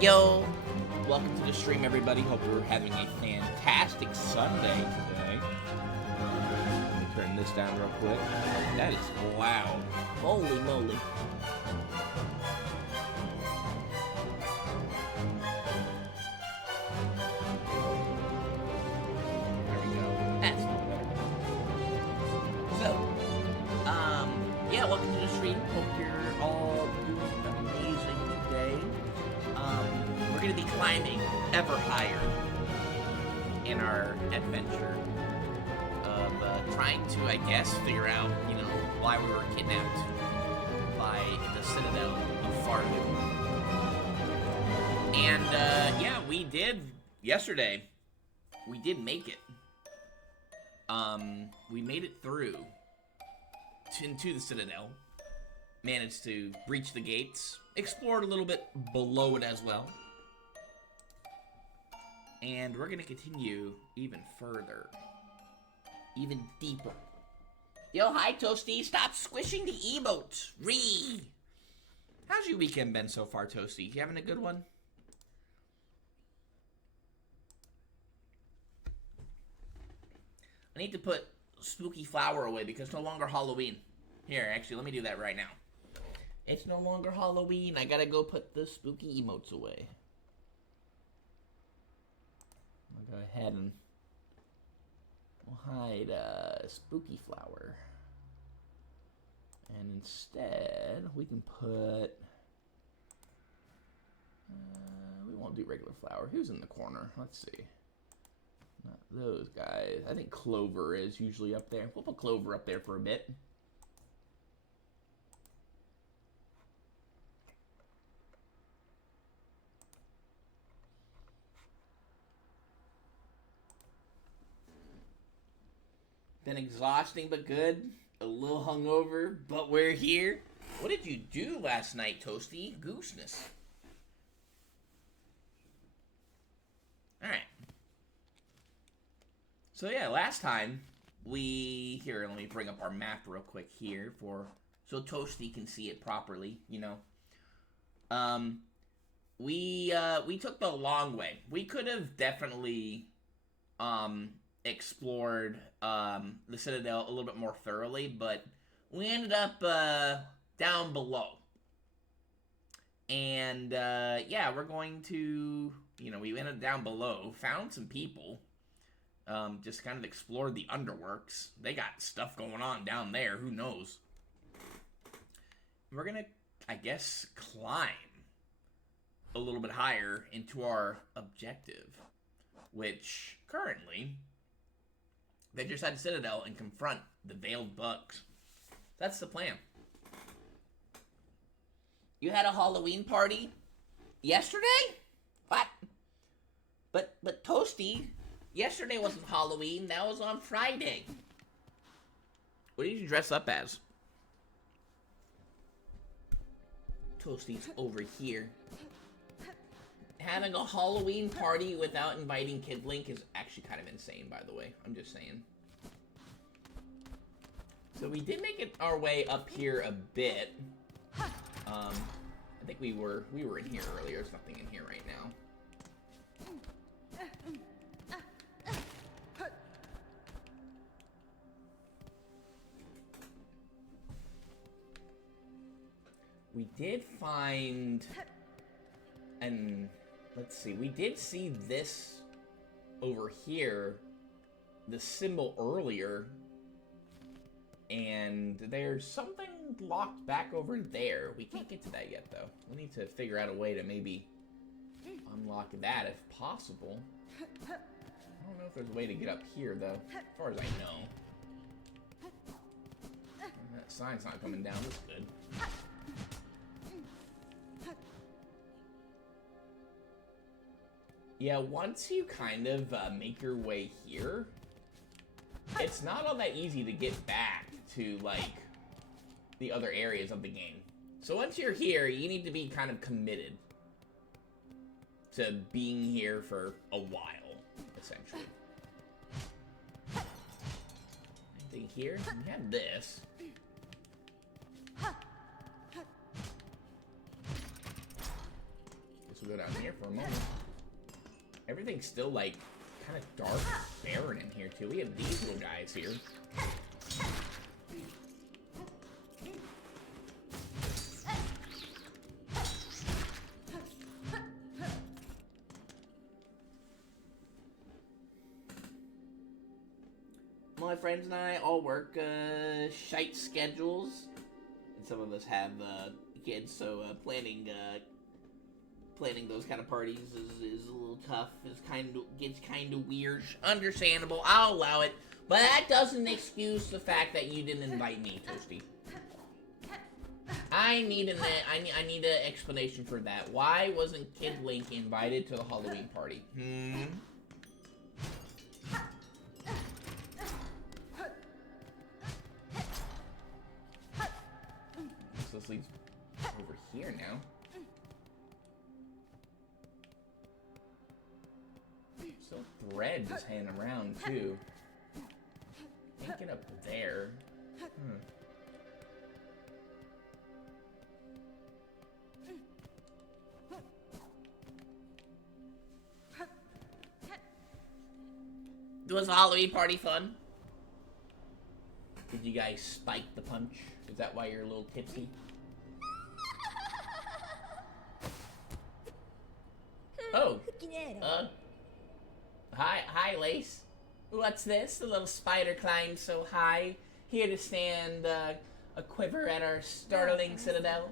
Yo! Welcome to the stream, everybody. Hope you're having a fantastic Sunday today. Let me turn this down real quick. That is loud. Holy moly. There we go. That's no better. So, yeah, welcome to the stream. Hope you're all doing amazing today. We're going to be climbing ever higher in our adventure of trying to, I guess, figure out, why we were kidnapped by the Citadel of Farley. And, yeah, we did, yesterday, we did make it. We made it through into the Citadel. Managed to breach the gates, explored a little bit below it as well. And we're gonna continue even further. Even deeper. Yo, hi Toasty, stop squishing the emotes. Ree! How's your weekend been so far, Toasty? You having a good one? I need to put Spooky Flower away because it's no longer Halloween. Here, actually, let me do that right now. It's no longer Halloween. I gotta go put the spooky emotes away. I'll go ahead and we'll hide Spooky Flower. And instead, we can put... we won't do regular flower. Who's in the corner? Let's see. Not those guys. I think Clover is usually up there. We'll put Clover up there for a bit. Been exhausting but good. A little hungover, but we're here. What did you do last night, Toasty? Gooseness. Alright. So yeah, last time we... Here, let me bring up our map real quick here so Toasty can see it properly, We took the long way. We could have definitely explored the Citadel a little bit more thoroughly, but we ended up down below. And yeah, we're going to, we ended up down below, found some people, just kind of explored the underworks. They got stuff going on down there, who knows. We're gonna, I guess, climb a little bit higher into our objective, which currently... venture inside the Citadel and confront the Veiled Bugs. That's the plan. You had a Halloween party yesterday? What? But Toasty, yesterday wasn't Halloween. That was on Friday. What did you dress up as? Toasty's over here. Having a Halloween party without inviting Kid Link is actually kind of insane, by the way. I'm just saying. So we did make it our way up here a bit. I think we were in here earlier. There's nothing in here right now. We did find... And... let's see, we did see this over here, the symbol earlier, and there's something locked back over there. We can't get to that yet, though. We need to figure out a way to maybe unlock that if possible. I don't know if there's a way to get up here, though, as far as I know. That sign's not coming down, that's good. Yeah, once you kind of make your way here, it's not all that easy to get back to, like, the other areas of the game. So once you're here, you need to be kind of committed to being here for a while, essentially. Anything here? We have this. Guess we'll go down here for a moment. Everything's still, like, kind of dark and barren in here, too. We have these little guys here. My friends and I all work shite schedules, and some of us have kids, so planning those kind of parties is a little tough. Gets kind of weird. Understandable. I'll allow it, but that doesn't excuse the fact that you didn't invite me, Toasty. I need an explanation for that. Why wasn't Kid Link invited to the Halloween party? So this leads over here now. So thread just hanging around too. Can't get up there. Was the Halloween party fun? Did you guys spike the punch? Is that why you're a little tipsy? Oh. Hi, Lace. What's this? The little spider climbed so high, here to stand a quiver at our startling citadel.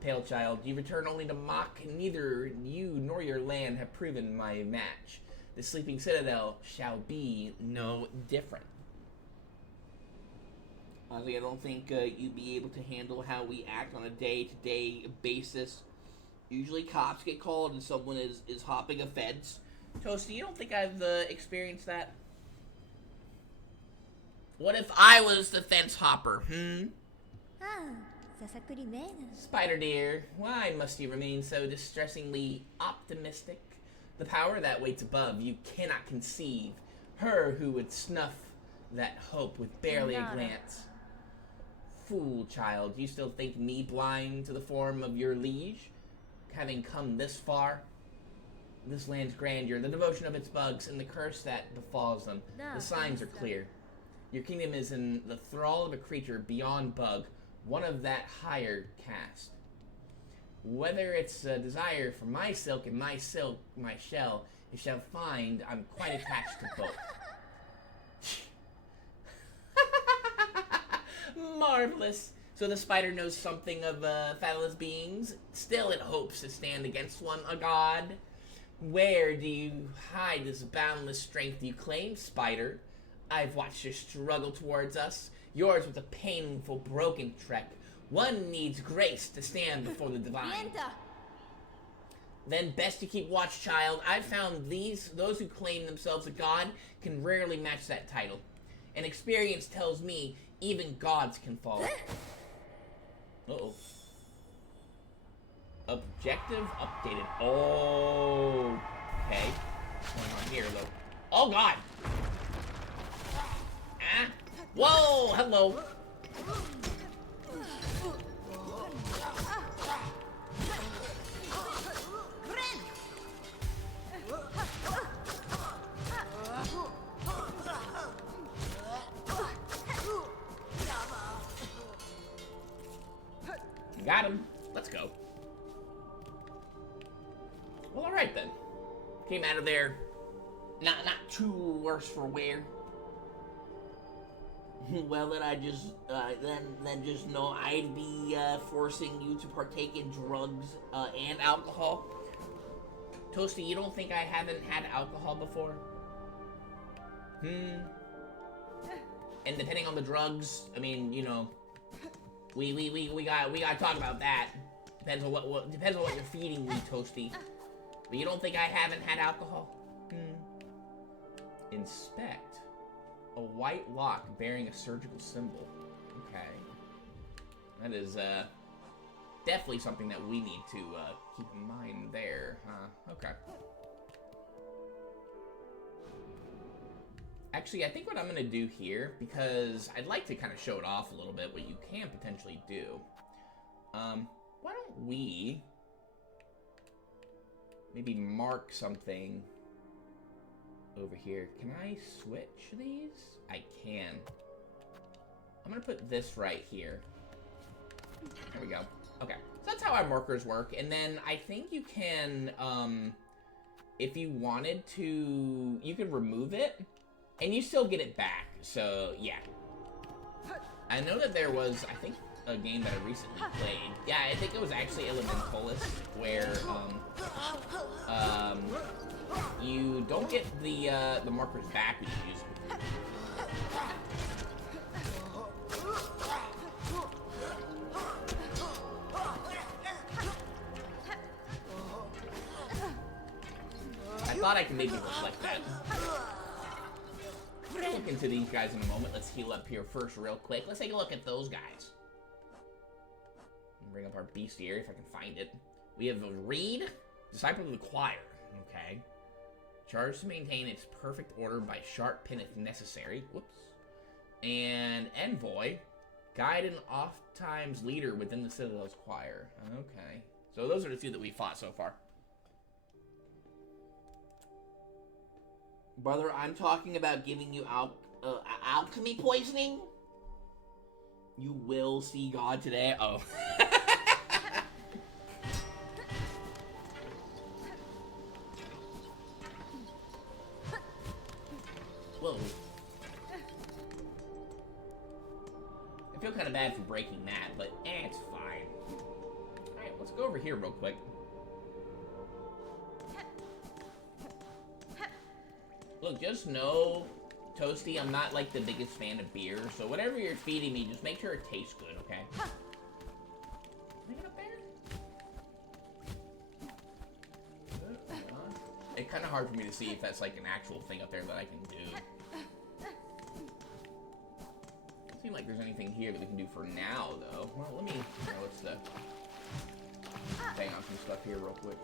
Pale child, you return only to mock. Neither you nor your land have proven my match. The sleeping citadel shall be no different. Honestly, I don't think you'd be able to handle how we act on a day-to-day basis. Usually cops get called and someone is hopping a fence. Toasty, you don't think I've experienced that? What if I was the fence hopper, Spider dear, why must you remain so distressingly optimistic? The power that waits above you cannot conceive. Her who would snuff that hope with barely a glance. Fool child, you still think me blind to the form of your liege? Having come this far, this land's grandeur, the devotion of its bugs, and the curse that befalls them, the signs are clear. Your kingdom is in the thrall of a creature beyond bug, one of that higher caste. Whether it's a desire for my silk and my shell, you shall find I'm quite attached to both. Marvelous. So the spider knows something of fabulous beings. Still it hopes to stand against one, a god. Where do you hide this boundless strength you claim, spider? I've watched your struggle towards us. Yours was a painful, broken trek. One needs grace to stand before the divine. Then best to keep watch, child. I've found those who claim themselves a god can rarely match that title. And experience tells me even gods can fall. Uh-oh. Objective updated. Oh. Okay. What's going on here, though? Oh, God! Ah. Whoa! Hello! Got him. Let's go. Well, alright then. Came out of there not too worse for wear. Well, then I just then just know I'd be forcing you to partake in drugs and alcohol. Toasty, you don't think I haven't had alcohol before? And depending on the drugs, I mean, you know, we gotta talk about that. Depends on what you're feeding me, Toasty. But you don't think I haven't had alcohol? Inspect. A white lock bearing a surgical symbol. Okay. That is definitely something that we need to keep in mind there, huh? Okay. Actually, I think what I'm gonna do here, because I'd like to kind of show it off a little bit, what you can potentially do. Why don't we maybe mark something over here. Can I switch these? I can. I'm gonna put this right here. There we go. Okay, so that's how our markers work. And then I think you can, if you wanted to, you can remove it, and you still get it back. So, yeah. I know that there was, I think, a game that I recently played. Yeah, I think it was actually Elementalis, where, you don't get the markers back when you use them. I thought I could maybe reflect that. We're gonna look into these guys in a moment. Let's heal up here first real quick. Let's take a look at those guys. Bring up our bestiary if I can find it. We have a Reed, Disciple of the Choir. Okay. Charged to maintain its perfect order by sharp pin if necessary. Whoops. And Envoy, guide and oft-times leader within the Citadel's choir. Okay. So those are the two that we fought so far. Brother, I'm talking about giving you alchemy poisoning. You will see God today. Oh. Whoa. I feel kind of bad for breaking that, but it's fine. Alright, let's go over here real quick. Look, just know, Toasty, I'm not like the biggest fan of beer, so whatever you're feeding me, just make sure it tastes good, okay? Can I get up there? It's kind of hard for me to see if that's like an actual thing up there that I can do. Doesn't seem like there's anything here that we can do for now, though. Well, let me, let's bang on some stuff here real quick.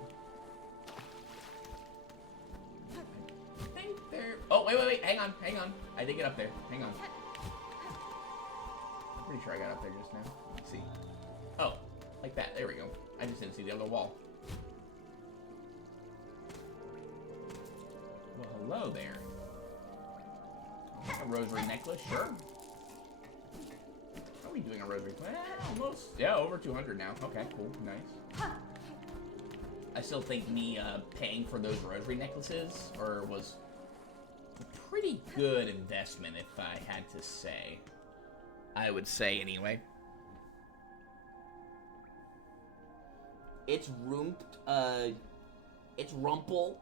There. Oh, wait, hang on. I did get up there. Hang on. I'm pretty sure I got up there just now. Let's see. Oh, like that. There we go. I just didn't see the other wall. Well, hello there. A rosary necklace, sure. How are we doing a rosary? Well, almost. Yeah, over 200 now. Okay, cool. Nice. I still think me paying for those rosary necklaces was a pretty good investment, if I had to say. I would say, anyway. It's it's Rumple.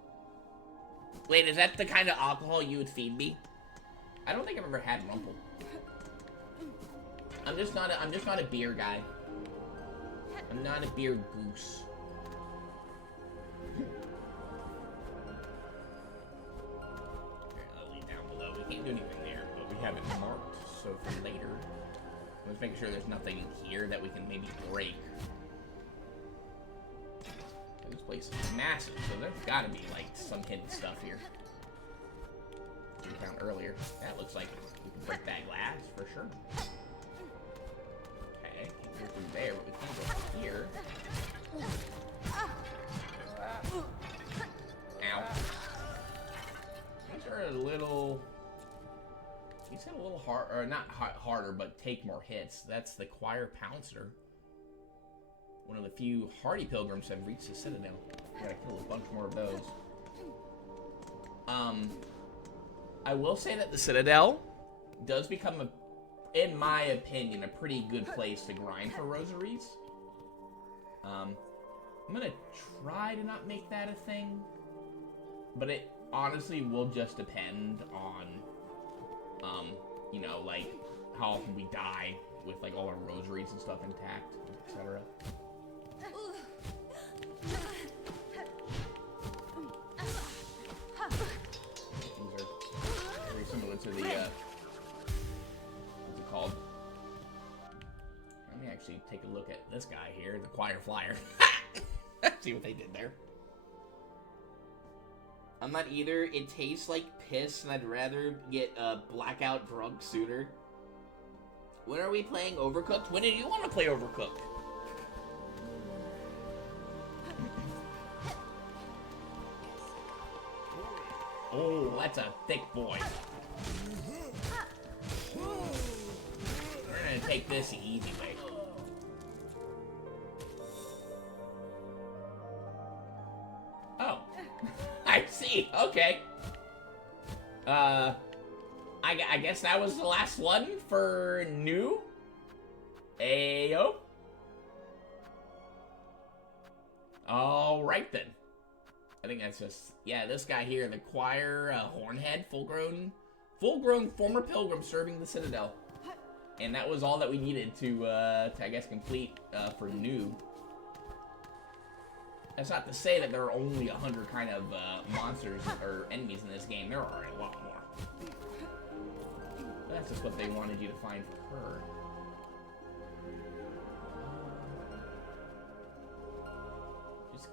Wait, is that the kind of alcohol you would feed me? I don't think I've ever had Rumple. I'm just not a beer guy. I'm not a beer goose. Can't do anything there, but we have it marked, so for later. Let's make sure there's nothing in here that we can maybe break. This place is massive, so there's gotta be, like, some hidden stuff here. We found earlier. That looks like we can break that glass, for sure. Okay, can't go through there, but we can go through here. Ow. These are a little... He's hit a little hard, or not harder, but take more hits. That's the Choir Pouncer. One of the few hardy pilgrims have reached the Citadel. Gotta kill a bunch more of those. I will say that the Citadel does become, in my opinion, a pretty good place to grind for rosaries. I'm gonna try to not make that a thing, but it honestly will just depend on you know, like, how often we die with, like, all our rosaries and stuff intact, etc. These are very similar to the, what's it called? Let me actually take a look at this guy here, the Choir Flyer. See what they did there. I'm not either. It tastes like piss, and I'd rather get blackout drunk sooner. When are we playing Overcooked? When do you want to play Overcooked? Oh, that's a thick boy. We're gonna take this the easy way. Oh. I see. Okay. I guess that was the last one for new. Ayo. All right then. I think that's just, yeah, this guy here, the choir, Hornhead, full-grown former pilgrim serving the Citadel. And that was all that we needed to I guess, complete for new. That's not to say that there are only 100 kind of monsters or enemies in this game. There are a lot more. But that's just what they wanted you to find for her.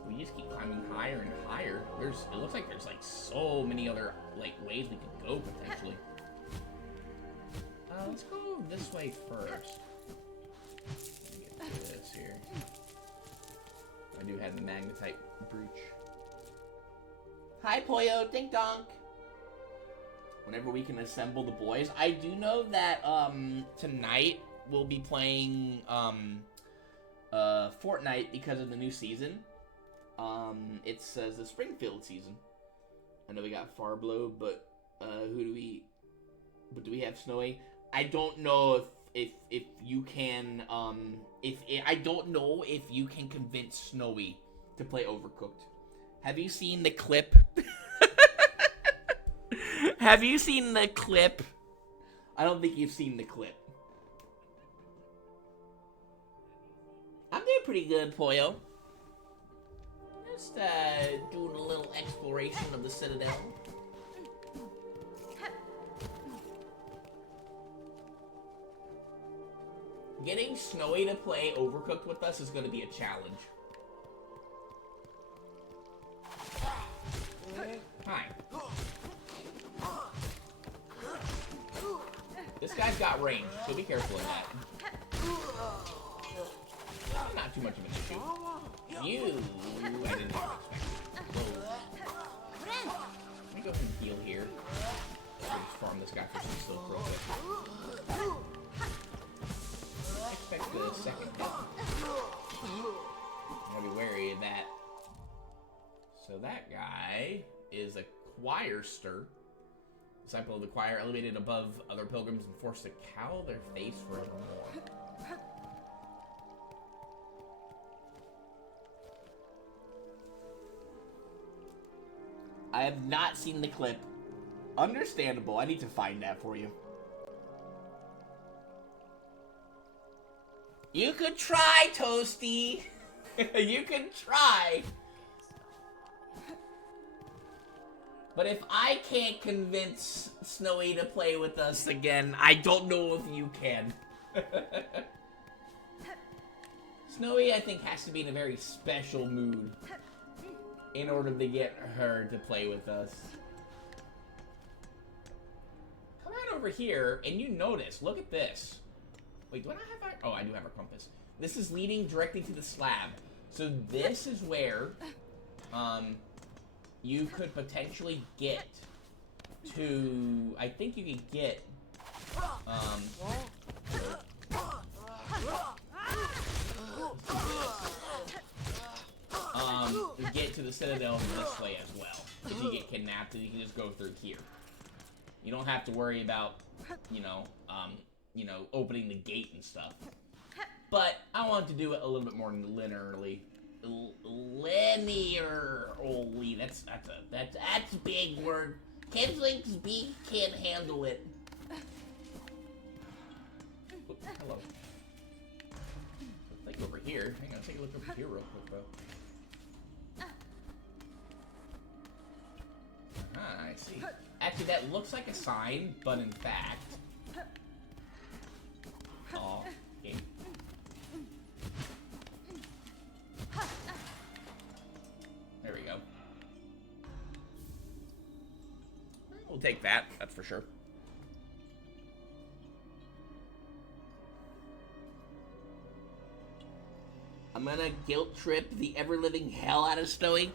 We just keep climbing higher and higher. It looks like there's like so many other like ways we could go potentially. Let's go this way first. Let me get this here. I do have the magnetite brooch. Hi, Poyo, ding donk. Whenever we can assemble the boys, I do know that tonight we'll be playing Fortnite because of the new season. It's the Springfield season. I know we got Farblow, but do we have Snowy? I don't know if you can I don't know if you can convince Snowy to play Overcooked. Have you seen the clip? Have you seen the clip? I don't think you've seen the clip. I'm doing pretty good, Poyo. Just doing a little exploration of the Citadel. Getting Snowy to play Overcooked with us is going to be a challenge. Hi. This guy's got range, so be careful of that. Not too much of an issue. You, I didn't expect. Let me go ahead and heal here. Let's farm this guy for some silk real quick. I expect the second hit. Gotta be wary of that. So that guy is a choirster. Disciple of the choir, elevated above other pilgrims and forced to cowl their face forevermore. I have not seen the clip. Understandable. I need to find that for you. You could try, Toasty. You can try. But if I can't convince Snowy to play with us again, I don't know if you can. Snowy, I think, has to be in a very special mood in order to get her to play with us. Come on over here, and you notice, look at this. Wait, do I not have our... Oh, I do have our compass. This is leading directly to the slab. So this is where, you could potentially get to... I think you could get, get to the Citadel this way as well. If you get kidnapped, and you can just go through here. You don't have to worry about, you know, opening the gate and stuff. But I want to do it a little bit more linearly. Linearly. That's a big word. Kensling's beak can't handle it. Oops, hello. Let's take over here. Hang on, take a look over here real quick, though. I see. Actually, that looks like a sign, but in fact... Oh, game. There we go. We'll take that, that's for sure. I'm gonna guilt trip the ever-living hell out of Snowy.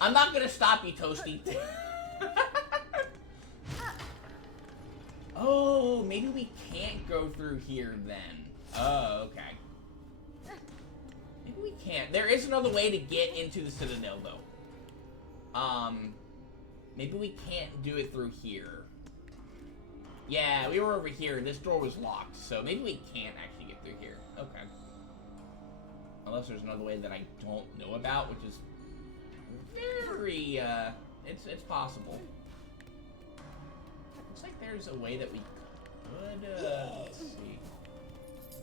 I'm not gonna stop you, Toasty. Oh, maybe we can't go through here then. Oh, okay. Maybe we can't. There is another way to get into the Citadel, though. Maybe we can't do it through here. Yeah, we were over here. This door was locked, so maybe we can't actually get through here. Okay. Unless there's another way that I don't know about, which is very, it's possible. Looks like there's a way that we could, let's see.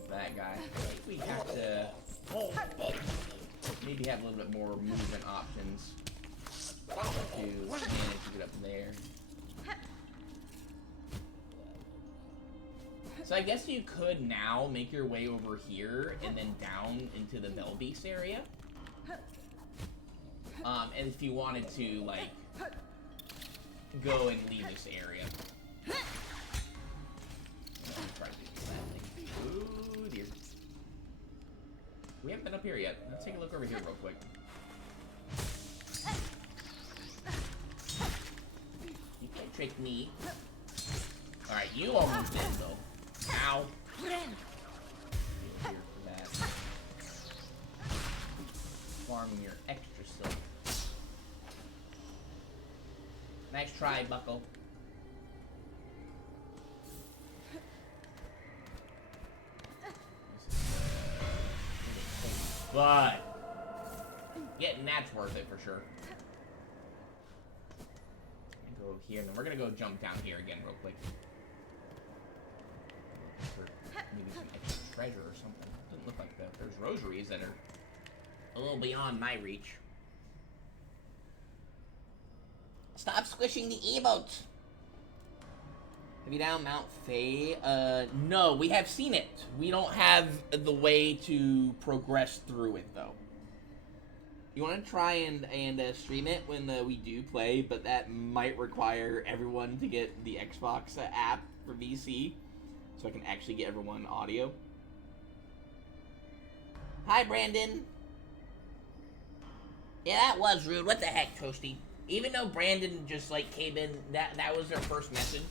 That guy. I think we have to maybe have a little bit more movement options to manage to get up there. So I guess you could now make your way over here and then down into the Melbeast area. And if you wanted to, like, go and leave this area. Try to do that thing. Ooh, dear. We haven't been up here yet. Let's take a look over here real quick. You can't trick me. Alright, you almost did, though. Ow. Here for that. Farming your extra silk. Nice try, Buckle. But getting that's worth it for sure. Go over here, and then we're gonna go jump down here again real quick. For maybe some extra treasure or something. Doesn't look like that. There's rosaries that are a little beyond my reach. Stop squishing the emotes! Have you down Mount Faye? No, we have seen it. We don't have the way to progress through it, though. You want to try and stream it when we do play, but that might require everyone to get the Xbox app for VC, so I can actually get everyone audio. Hi, Brandon. Yeah, that was rude. What the heck, Toasty? Even though Brandon just, like, came in, that was their first message.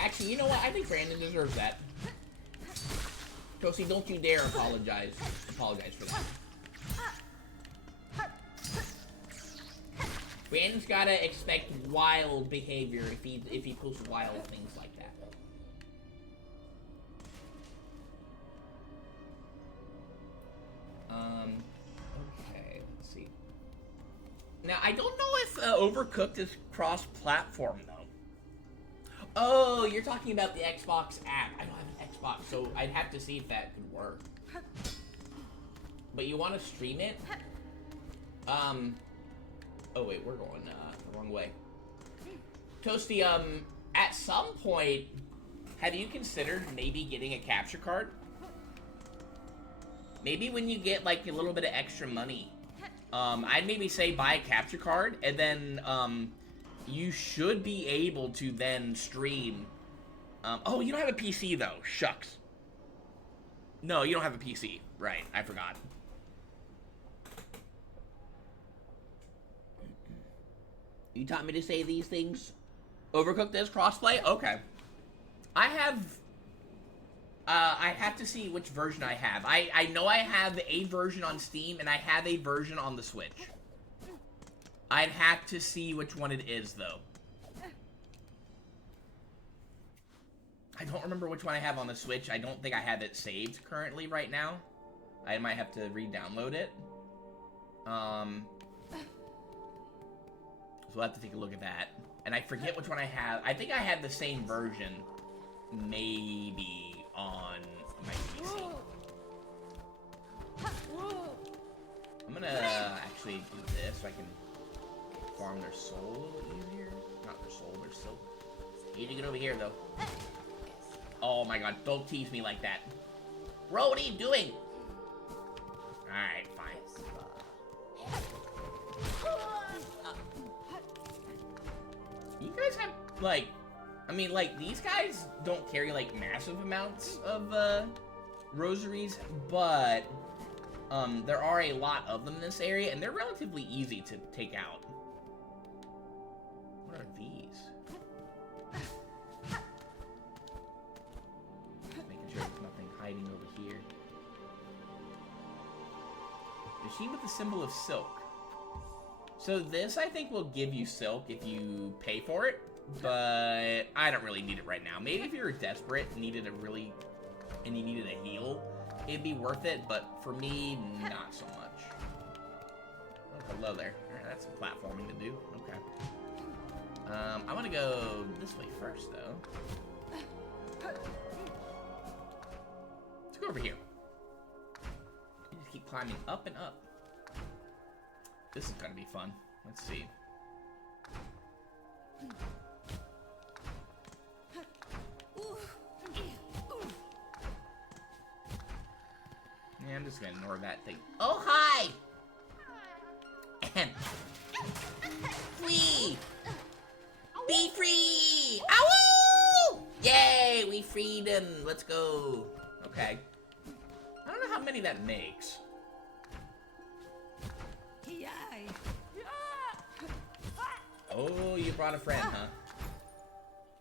Actually, you know what? I think Brandon deserves that. Toasty, don't you dare apologize for that. Brandon's gotta expect wild behavior if he posts wild things like that. Okay, let's see. Now, I don't know if Overcooked is cross-platform, though. Oh, you're talking about the Xbox app. I don't have an Xbox, so I'd have to see if that could work. But you want to stream it? Oh wait, we're going the wrong way. Toasty, at some point, have you considered maybe getting a capture card? Maybe when you get like a little bit of extra money, I'd maybe say buy a capture card, and then you should be able to then stream. Oh, you don't have a PC though. Shucks. No, you don't have a PC. Right, I forgot. You taught me to say these things. Overcooked is crossplay? Okay. I have to see which version I have. I know I have a version on Steam, and I have a version on the Switch. I'd have to see which one it is, though. I don't remember which one I have on the Switch. I don't think I have it saved currently right now. I might have to re-download it. So we'll have to take a look at that. And I forget which one I have. I think I have the same version, maybe, on my PC. I'm gonna actually do this so I can farm their soul a little easier. Not their soul, their silk. You need to get over here, though. Oh my god, don't tease me like that. Bro, what are you doing? Alright, fine. You guys have, like, I mean, like, these guys don't carry, like, massive amounts of, rosaries, but, there are a lot of them in this area, and they're relatively easy to take out. What are these? Machine with the symbol of silk. So this, I think, will give you silk if you pay for it, but I don't really need it right now. Maybe if you were desperate and you needed a heal, it'd be worth it, but for me, not so much. Oh, hello there. Alright, that's some platforming to do. Okay. I'm gonna go this way first, though. Let's go over here. You just keep climbing up and up. This is gonna be fun. Let's see. Yeah, I'm just gonna ignore that thing. Oh, hi! Flee! Be free! Ow! Yay! We freed him. Let's go. Okay. I don't know how many that makes. Oh, you brought a friend, huh?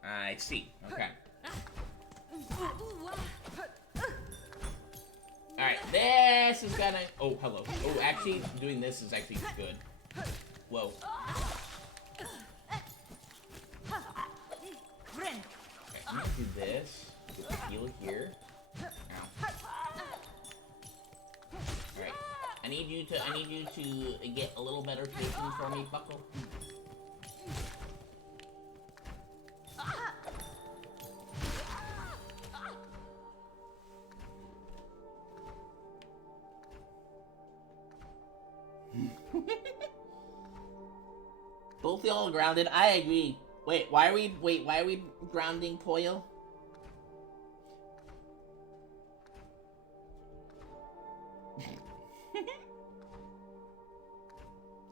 I see. Okay. Alright, this is gonna... Oh, hello. Oh, actually, doing this is actually good. Whoa. Okay, I'm gonna do this. Get the heal here. Ow. Alright. I need you to get a little better position for me, Buckle. Both y'all grounded. I agree. Wait, why are we grounding Poyo?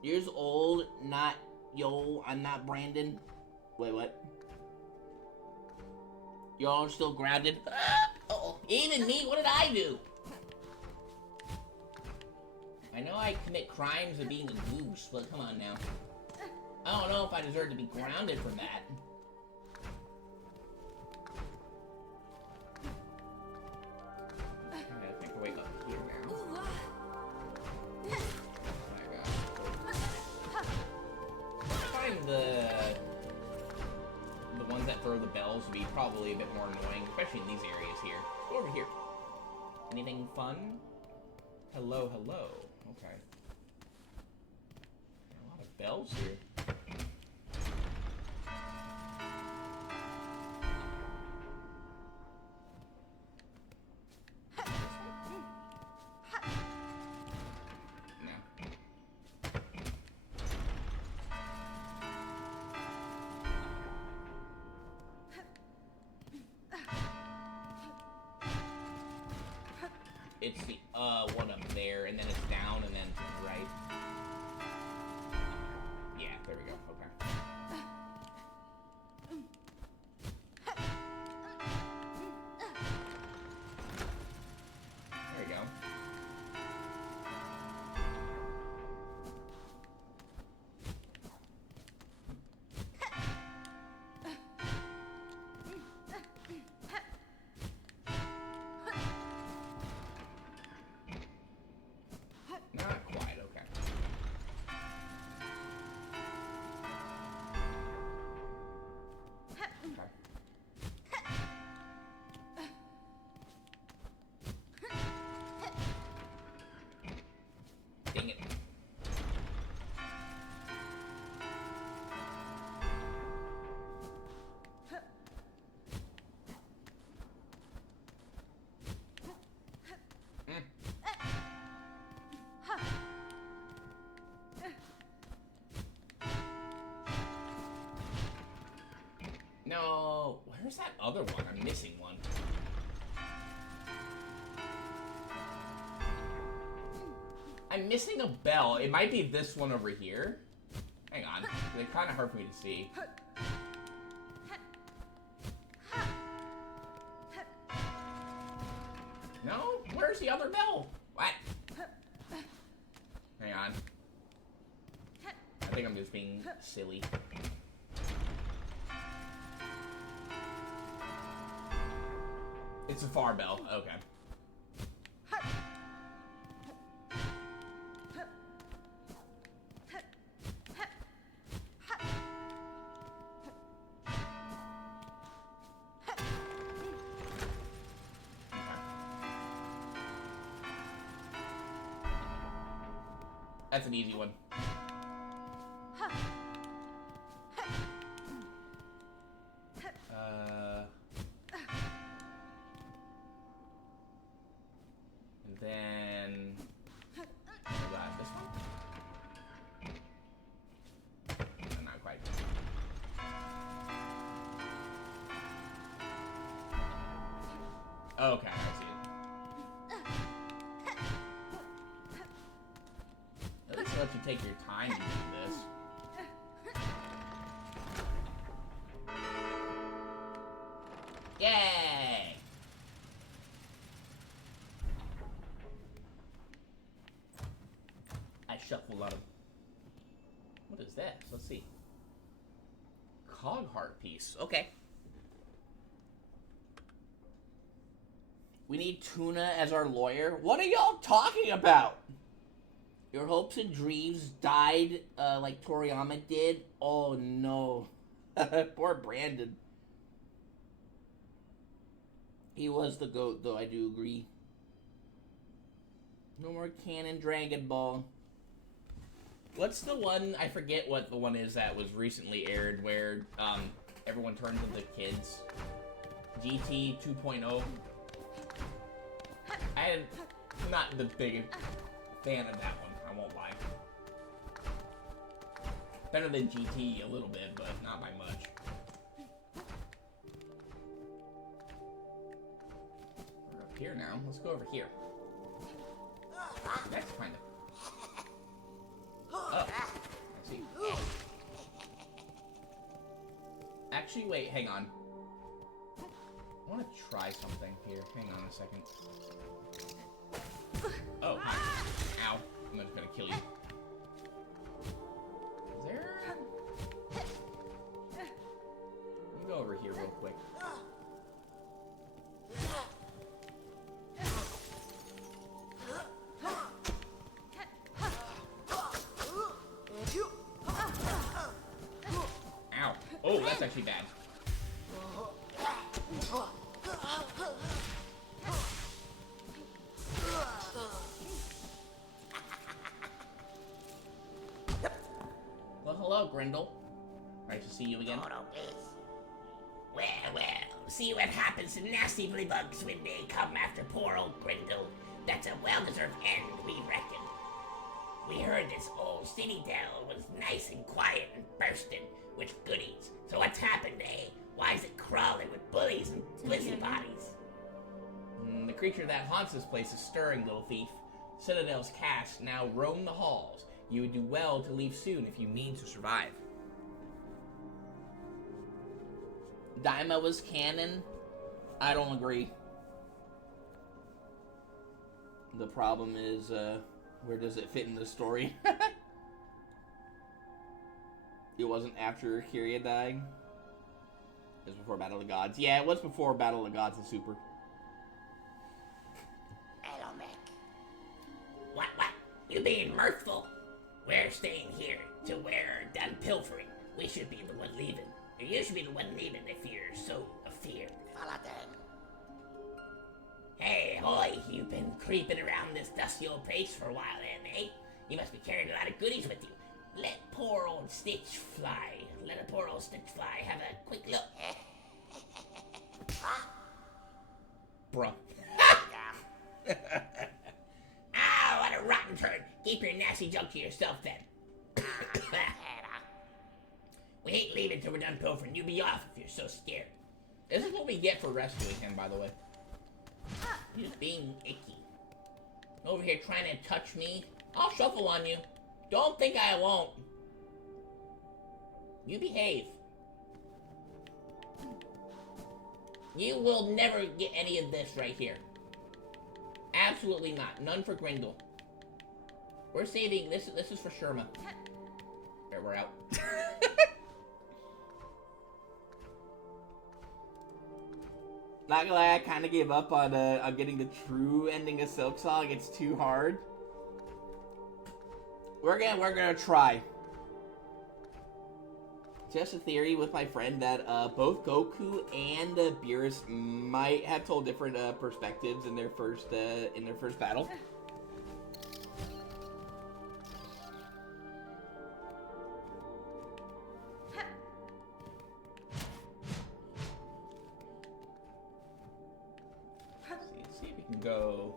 Years old, not yo. I'm not Brandon. Wait, what? Y'all still grounded? Uh-oh. Even me? What did I do? I know I commit crimes of being a goose, but come on now. I don't know if I deserve to be grounded from that. I gotta make a wake up here now. Find the ones that throw the bells would be probably a bit more annoying, especially in these areas here. Let's go over here. Anything fun? Hello, hello. Okay. A lot of bells here. It's the one up there, and then it's down, and then to the right. Yeah, there we go. Okay. There we go. Not quite, okay. Dang it. No, where's that other one? I'm missing one. I'm missing a bell. It might be this one over here. Hang on. It's kind of hard for me to see. No? Where's the other bell? What? Hang on. I think I'm just being silly. It's a far bell. Okay. That's an easy one. And then... Oh god, this one? Not quite. Okay, I see it. At least it lets you take your time to do this. Yay! I shuffle a lot of... What is that? Let's see. Cog heart piece. Okay. We need Tuna as our lawyer. What are y'all talking about? Your hopes and dreams died like Toriyama did? Oh no. Poor Brandon. He was the GOAT though, I do agree. No more canon Dragon Ball. What's the one, I forget what the one is that was recently aired where everyone turns into kids? GT 2.0. I'm not the biggest fan of that one, I won't lie. Better than GT a little bit, but not by much. We're up here now. Let's go over here. That's kind of... Oh, I see. Actually, wait, hang on. I want to try something here. Hang on a second. Oh, hi. Ow. I'm just gonna kill you. Is there... Let me go over here real quick. Ow. Oh, that's actually bad. Well, hello, Grindel. Nice to see you again. Well, see what happens to nasty blue bugs when they come after poor old Grindel. That's a well-deserved end, we reckon. We heard this old citadel was nice and quiet and bursting with goodies. So what's happened, eh? Why is it crawling with bullies and blizzy bodies? The creature that haunts this place is stirring, little thief. Citadel's cast now roam the halls. You would do well to leave soon if you mean to survive. Daima was canon? I don't agree. The problem is, where does it fit in the story? It wasn't after Kyria died. It was before Battle of the Gods. Yeah, it was before Battle of the Gods and Super. Hello, Mick. What? You being mirthful? We're staying here till we're done pilfering. We should be the one leaving. Or you should be the one leaving if you're so afeared. Hey, hoy, you've been creeping around this dusty old place for a while, eh? You must be carrying a lot of goodies with you. Let poor old Stitch fly. Let a poor old Stitch fly have a quick look. Bruh. Ah, what a rotten turd. Keep your nasty junk to yourself then. We ain't leaving till we're done pilfering. You be off if you're so scared. This is what we get for rescuing him, by the way. Just being icky. Over here trying to touch me. I'll shuffle on you. Don't think I won't. You behave. You will never get any of this right here. Absolutely not. None for Grindel. We're saving this. This is for Sherma. There, we're out. Not gonna lie, I kind of gave up on getting the true ending of Silksong. It's too hard. We're gonna try. Just a theory with my friend that both Goku and Beerus might have told different perspectives in their first battle. can go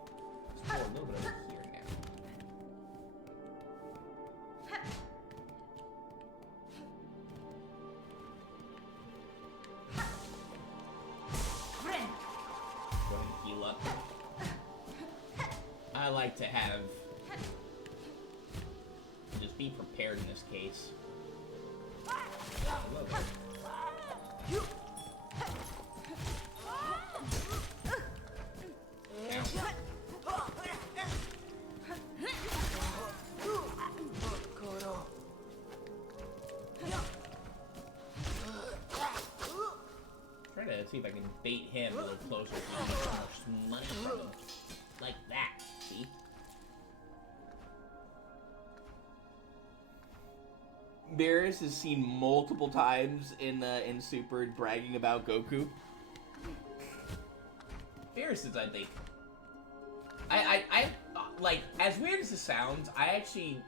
explore a little bit over here now. Go ahead and heal up. I like to have... just be prepared in this case. Hello there. Try to see if I can bait him a little closer so I can get some more money from him. Like that, see? Beerus is seen multiple times in Super bragging about Goku. Beerus is, I think, I like, as weird as it sounds, I actually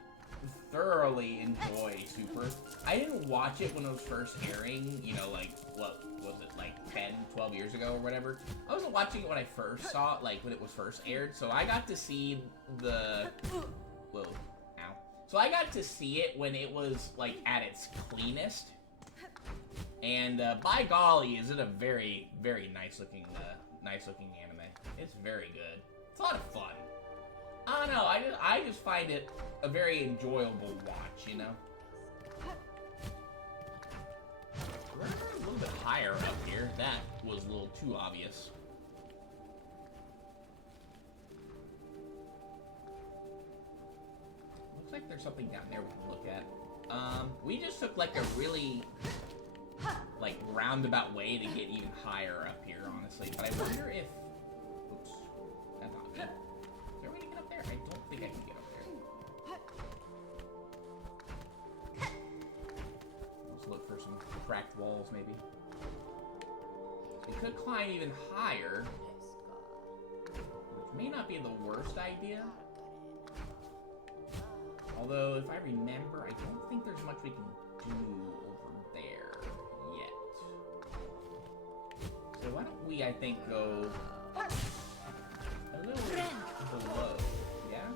thoroughly enjoy Super. I didn't watch it when it was first airing, you know, like, what was it, like 10, 12 years ago or whatever. I wasn't watching it when I first saw it, like when it was first aired, so I got to see the, whoa, ow. So I got to see it when it was, like, at its cleanest. And, by golly, is it a very, very nice looking anime. It's very good. It's a lot of fun. I don't know, I just find it a very enjoyable watch, you know? We're a little bit higher up here. That was a little too obvious. Looks like there's something down there we can look at. We just took like a really, like, roundabout way to get even higher up here, honestly. But I wonder if... Oops. That's not good. Is there a way to get up there? I don't think I can get up there. Let's look for some cracked walls, maybe. We could climb even higher, which may not be the worst idea. Although, if I remember, I don't think there's much we can do over there yet. So why don't we, I think, go a little below, yeah?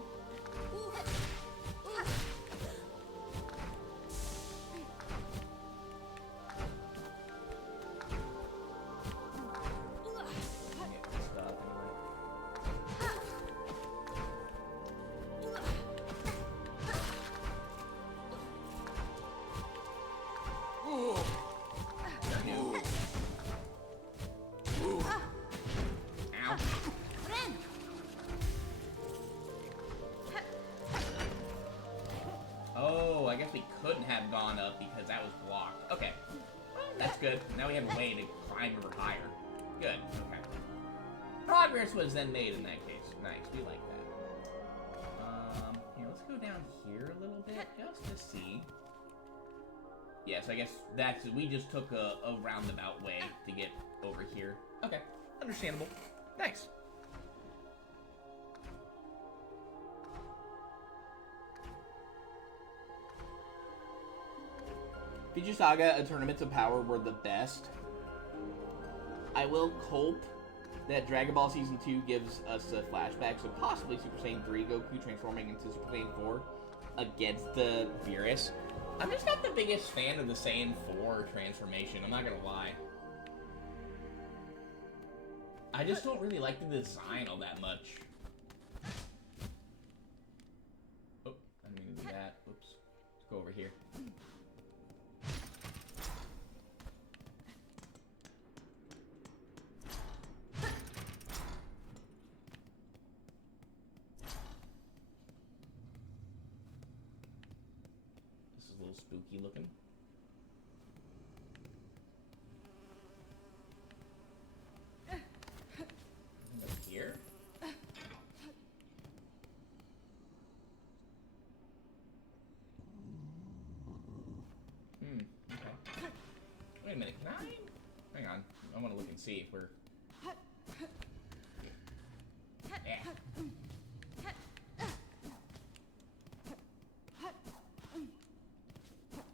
Get this stuff anyway. Oh, I guess we couldn't have gone up because that was blocked. Okay. Well, that's good. Now we have a way to climb over higher. Good. Okay. Progress was then made in that case. Nice. We like that. Here, let's go down here a little bit just to see. Yes, I guess that's... We just took a roundabout way to get over here. Okay. Understandable. Nice. Fiji Saga and Tournaments of Power were the best. I will cope that Dragon Ball Season 2 gives us a flashback, so possibly Super Saiyan 3 Goku transforming into Super Saiyan 4 against the Beerus. I'm just not the biggest fan of the Saiyan 4 transformation, I'm not gonna lie. I just don't really like the design all that much. Oh, I didn't mean to do that. Oops. Let's go over here. This is a little spooky looking. Here? Okay. Wait a minute, can I? Hang on. I want to look and see if we're... Yeah.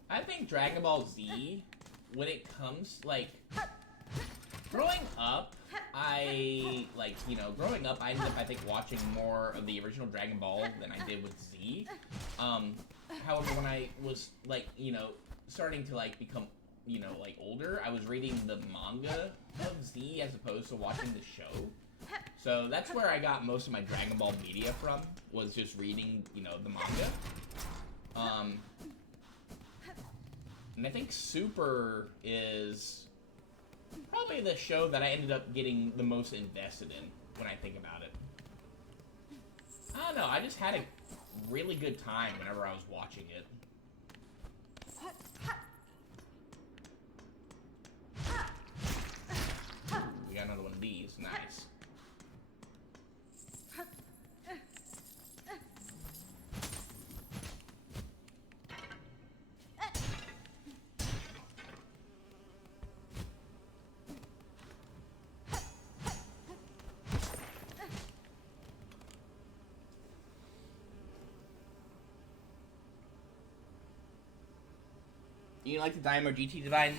I think Dragon Ball Z, when it comes, like... Growing up, I, like, you know, growing up, I ended up, I think, watching more of the original Dragon Ball than I did with Z. However, when I was, like, you know, starting to, like, become, you know, like, older, I was reading the manga of Z as opposed to watching the show. So that's where I got most of my Dragon Ball media from, was just reading, you know, the manga. And I think Super is probably the show that I ended up getting the most invested in when I think about it. I don't know, I just had a really good time whenever I was watching it. We got another one of these, nice. You like the Daima GT design?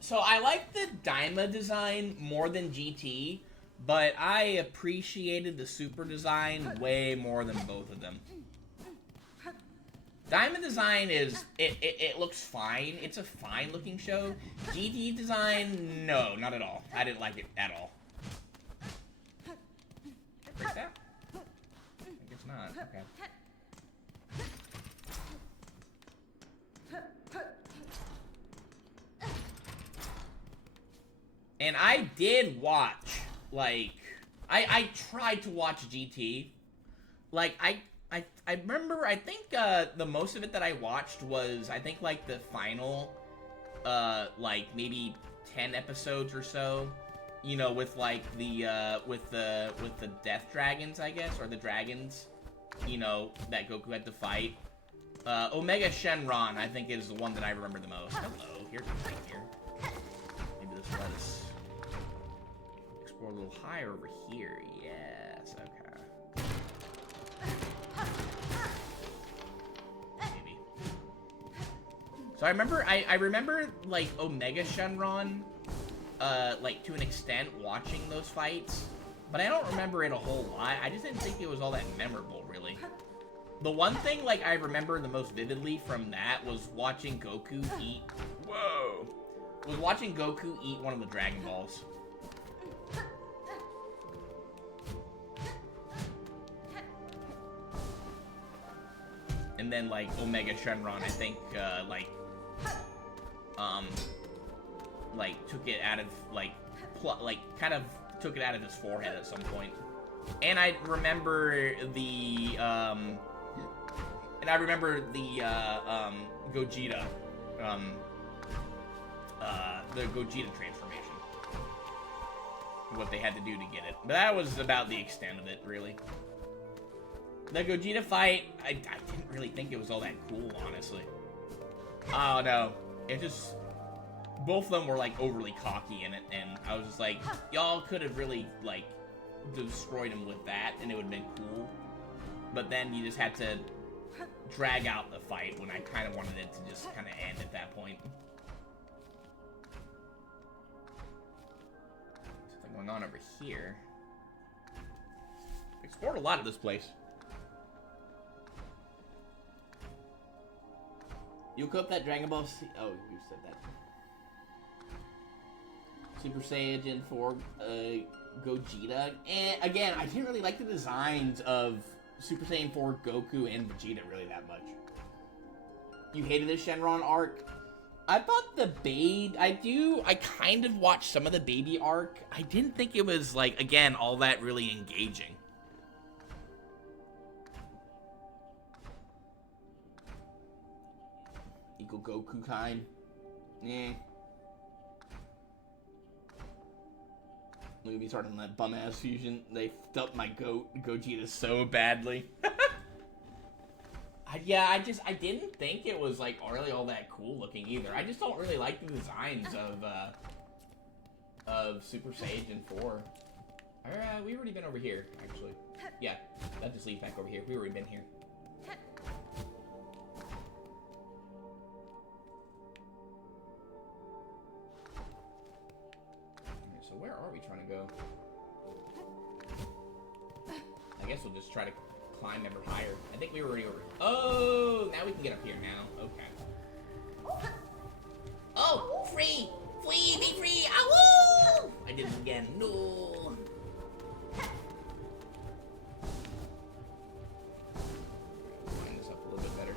So I like the Daima design more than GT, but I appreciated the Super design way more than both of them. Daima design is, it looks fine. It's a fine looking show. GT design, no, not at all. I didn't like it at all. Break that? I guess not, okay. And I did watch, like, I tried to watch GT. Like, I remember, I think, the most of it that I watched was, I think, like, the final, like, maybe 10 episodes or so. You know, with, like, with the Death Dragons, I guess, or the dragons, you know, that Goku had to fight. Omega Shenron, I think, is the one that I remember the most. Hello, here's a thing here. Maybe this will let us explore a little higher over here. Yes, okay. Maybe. So I remember, like, Omega Shenron, like, to an extent, watching those fights. But I don't remember it a whole lot. I just didn't think it was all that memorable, really. The one thing, like, I remember the most vividly from that was watching Goku eat... Whoa! Was watching Goku eat one of the Dragon Balls. And then, like, Omega Shenron, I think, like, took it out of, like, kind of took it out of his forehead at some point. And I remember the, Gogeta, the Gogeta transformation. What they had to do to get it. But that was about the extent of it, really. The Gogeta fight, I didn't really think it was all that cool, honestly. Oh, no. It just... Both of them were, like, overly cocky in it, and I was just like, y'all could have really, like, destroyed him with that, and it would have been cool. But then you just had to drag out the fight when I kind of wanted it to just kind of end at that point. Something going on over here. Explored a lot of this place. You cook that Dragon Ball C... Oh, you said that. Super Saiyan 4 Gogeta. And again, I didn't really like the designs of Super Saiyan 4 Goku and Vegeta really that much. You hated the Shenron arc? I thought the I kind of watched some of the baby arc. I didn't think it was, like, again, all that really engaging. Equal Goku kind. Eh. Look at me starting that bum-ass fusion. They f***ed up my Gogeta so badly. I didn't think it was, like, really all that cool looking either. I just don't really like the designs of Super Saiyan 4. We've already been over here, actually. Yeah, that just leads back over here. We've already been here. So where are we? we trying to go? I guess we'll just try to climb ever higher. I think we were already over. Oh, now we can get up here now. Okay. Oh, free! Free, be free! Ow! I did it again. No. Line this up a little bit better.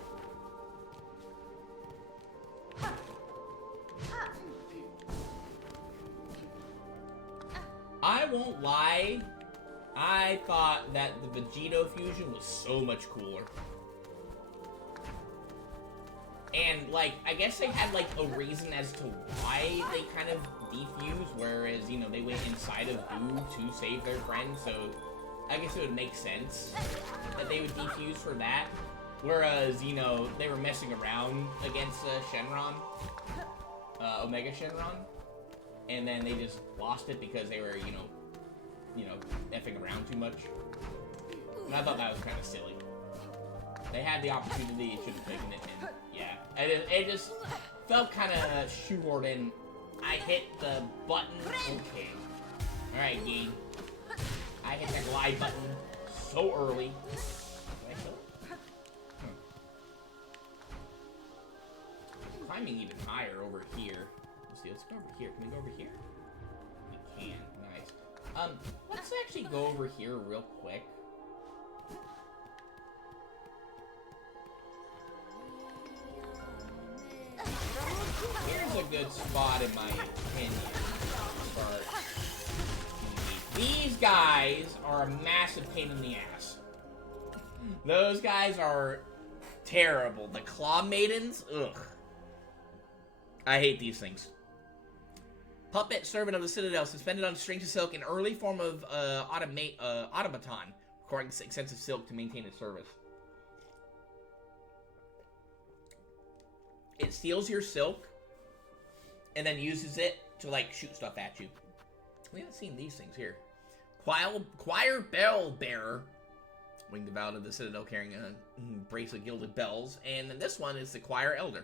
I won't lie. I thought that the Vegito fusion was so much cooler. And, like, I guess they had, like, a reason as to why they kind of defuse, whereas, you know, they went inside of Boo to save their friend, so I guess it would make sense that they would defuse for that. Whereas, you know, they were messing around against Shenron, Omega Shenron, and then they just lost it because they were, you know, effing around too much. And I thought that was kind of silly. They had the opportunity, it should have taken it, and yeah. It just felt kind of shoehorned in. I hit the button. Okay. Alright, game. I hit the glide button so early. Did I kill it? Climbing even higher over here. Let's see, let's go over here. Can we go over here? We can. Nice. Let's actually go over here real quick. Here's a good spot in my opinion. These guys are a massive pain in the ass. Those guys are terrible. The Claw Maidens, ugh. I hate these things. Puppet servant of the Citadel, suspended on strings of silk, an early form of automaton, requiring extensive silk to maintain its service. It steals your silk, and then uses it to, like, shoot stuff at you. We haven't seen these things here. Choir Bell Bearer, winged about of the Citadel, carrying a brace of gilded bells, and then this one is the Choir Elder.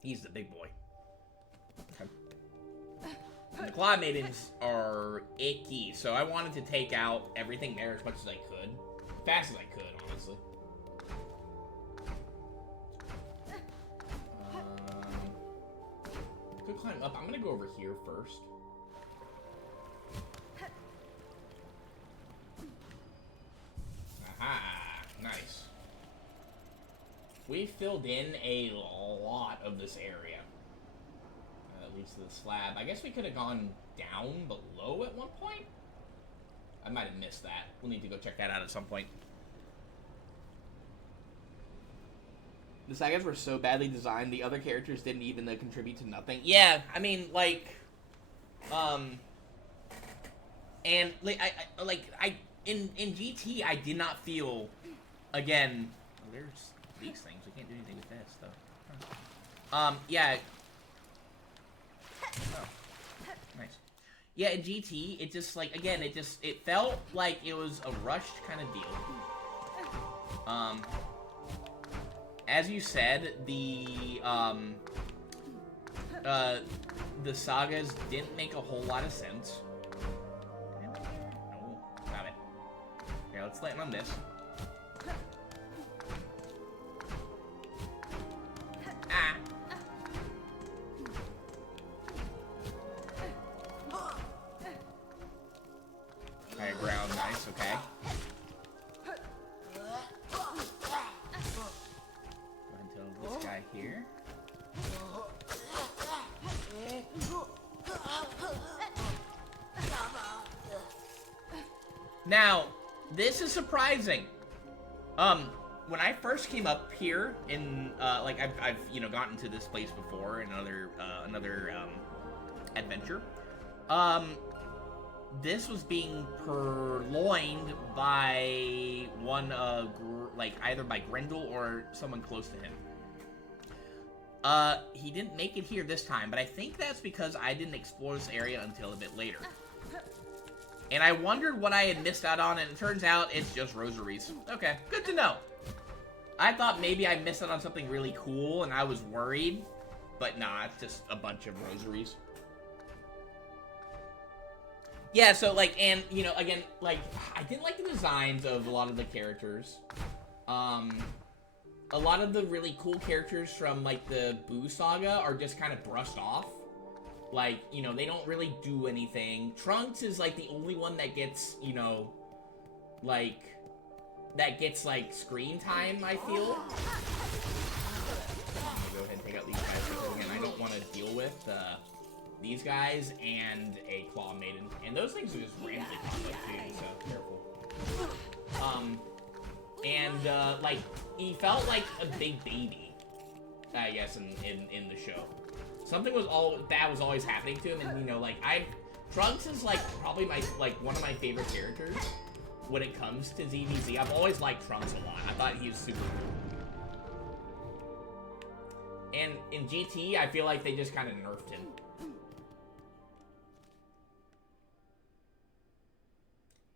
He's the big boy. Okay. The Claw Maidens are icky, so I wanted to take out everything there as much as I could. Fast as I could, honestly. Could climb up. I'm gonna go over here first. Aha! Nice. We filled in a lot of this area. Leads to the slab. I guess we could have gone down below at one point. I might have missed that. We'll need to go check that out at some point. The sagas were so badly designed, the other characters didn't even contribute to nothing. Yeah, I mean, like, and like, in GT, I did not feel, again. Oh, there's these things. We can't do anything with this though. Huh. Yeah. Oh, nice. Yeah, in GT, it just, like, again, it felt like it was a rushed kind of deal. As you said, the sagas didn't make a whole lot of sense. No, stop it. Okay, let's land on this. Ah. Higher ground, nice, okay. This guy here. Now, this is surprising. When I first came up here in, like, I've you know, gotten to this place before in another adventure. This was being purloined by one, like, either by Grendel or someone close to him. He didn't make it here this time, but I think that's because I didn't explore this area until a bit later. And I wondered what I had missed out on, and it turns out it's just rosaries. Okay, good to know. I thought maybe I missed out on something really cool, and I was worried. But nah, it's just a bunch of rosaries. Yeah, so like, and you know, again, like, I didn't like the designs of a lot of the characters. A lot of the really cool characters from like the Boo Saga are just kind of brushed off. Like, you know, they don't really do anything. Trunks is like the only one that gets, you know, like, that gets like screen time, I feel. I'm gonna go ahead and take out these guys because again, I don't want to deal with these guys and a Claw Maiden. And those things are just randomly pop up too, so careful. Like, he felt like a big baby, I guess, in the show. Something was always happening to him, and, you know, like, Trunks is, like, probably one of my favorite characters when it comes to ZVZ. I've always liked Trunks a lot. I thought he was super cool. And in GT, I feel like they just kind of nerfed him.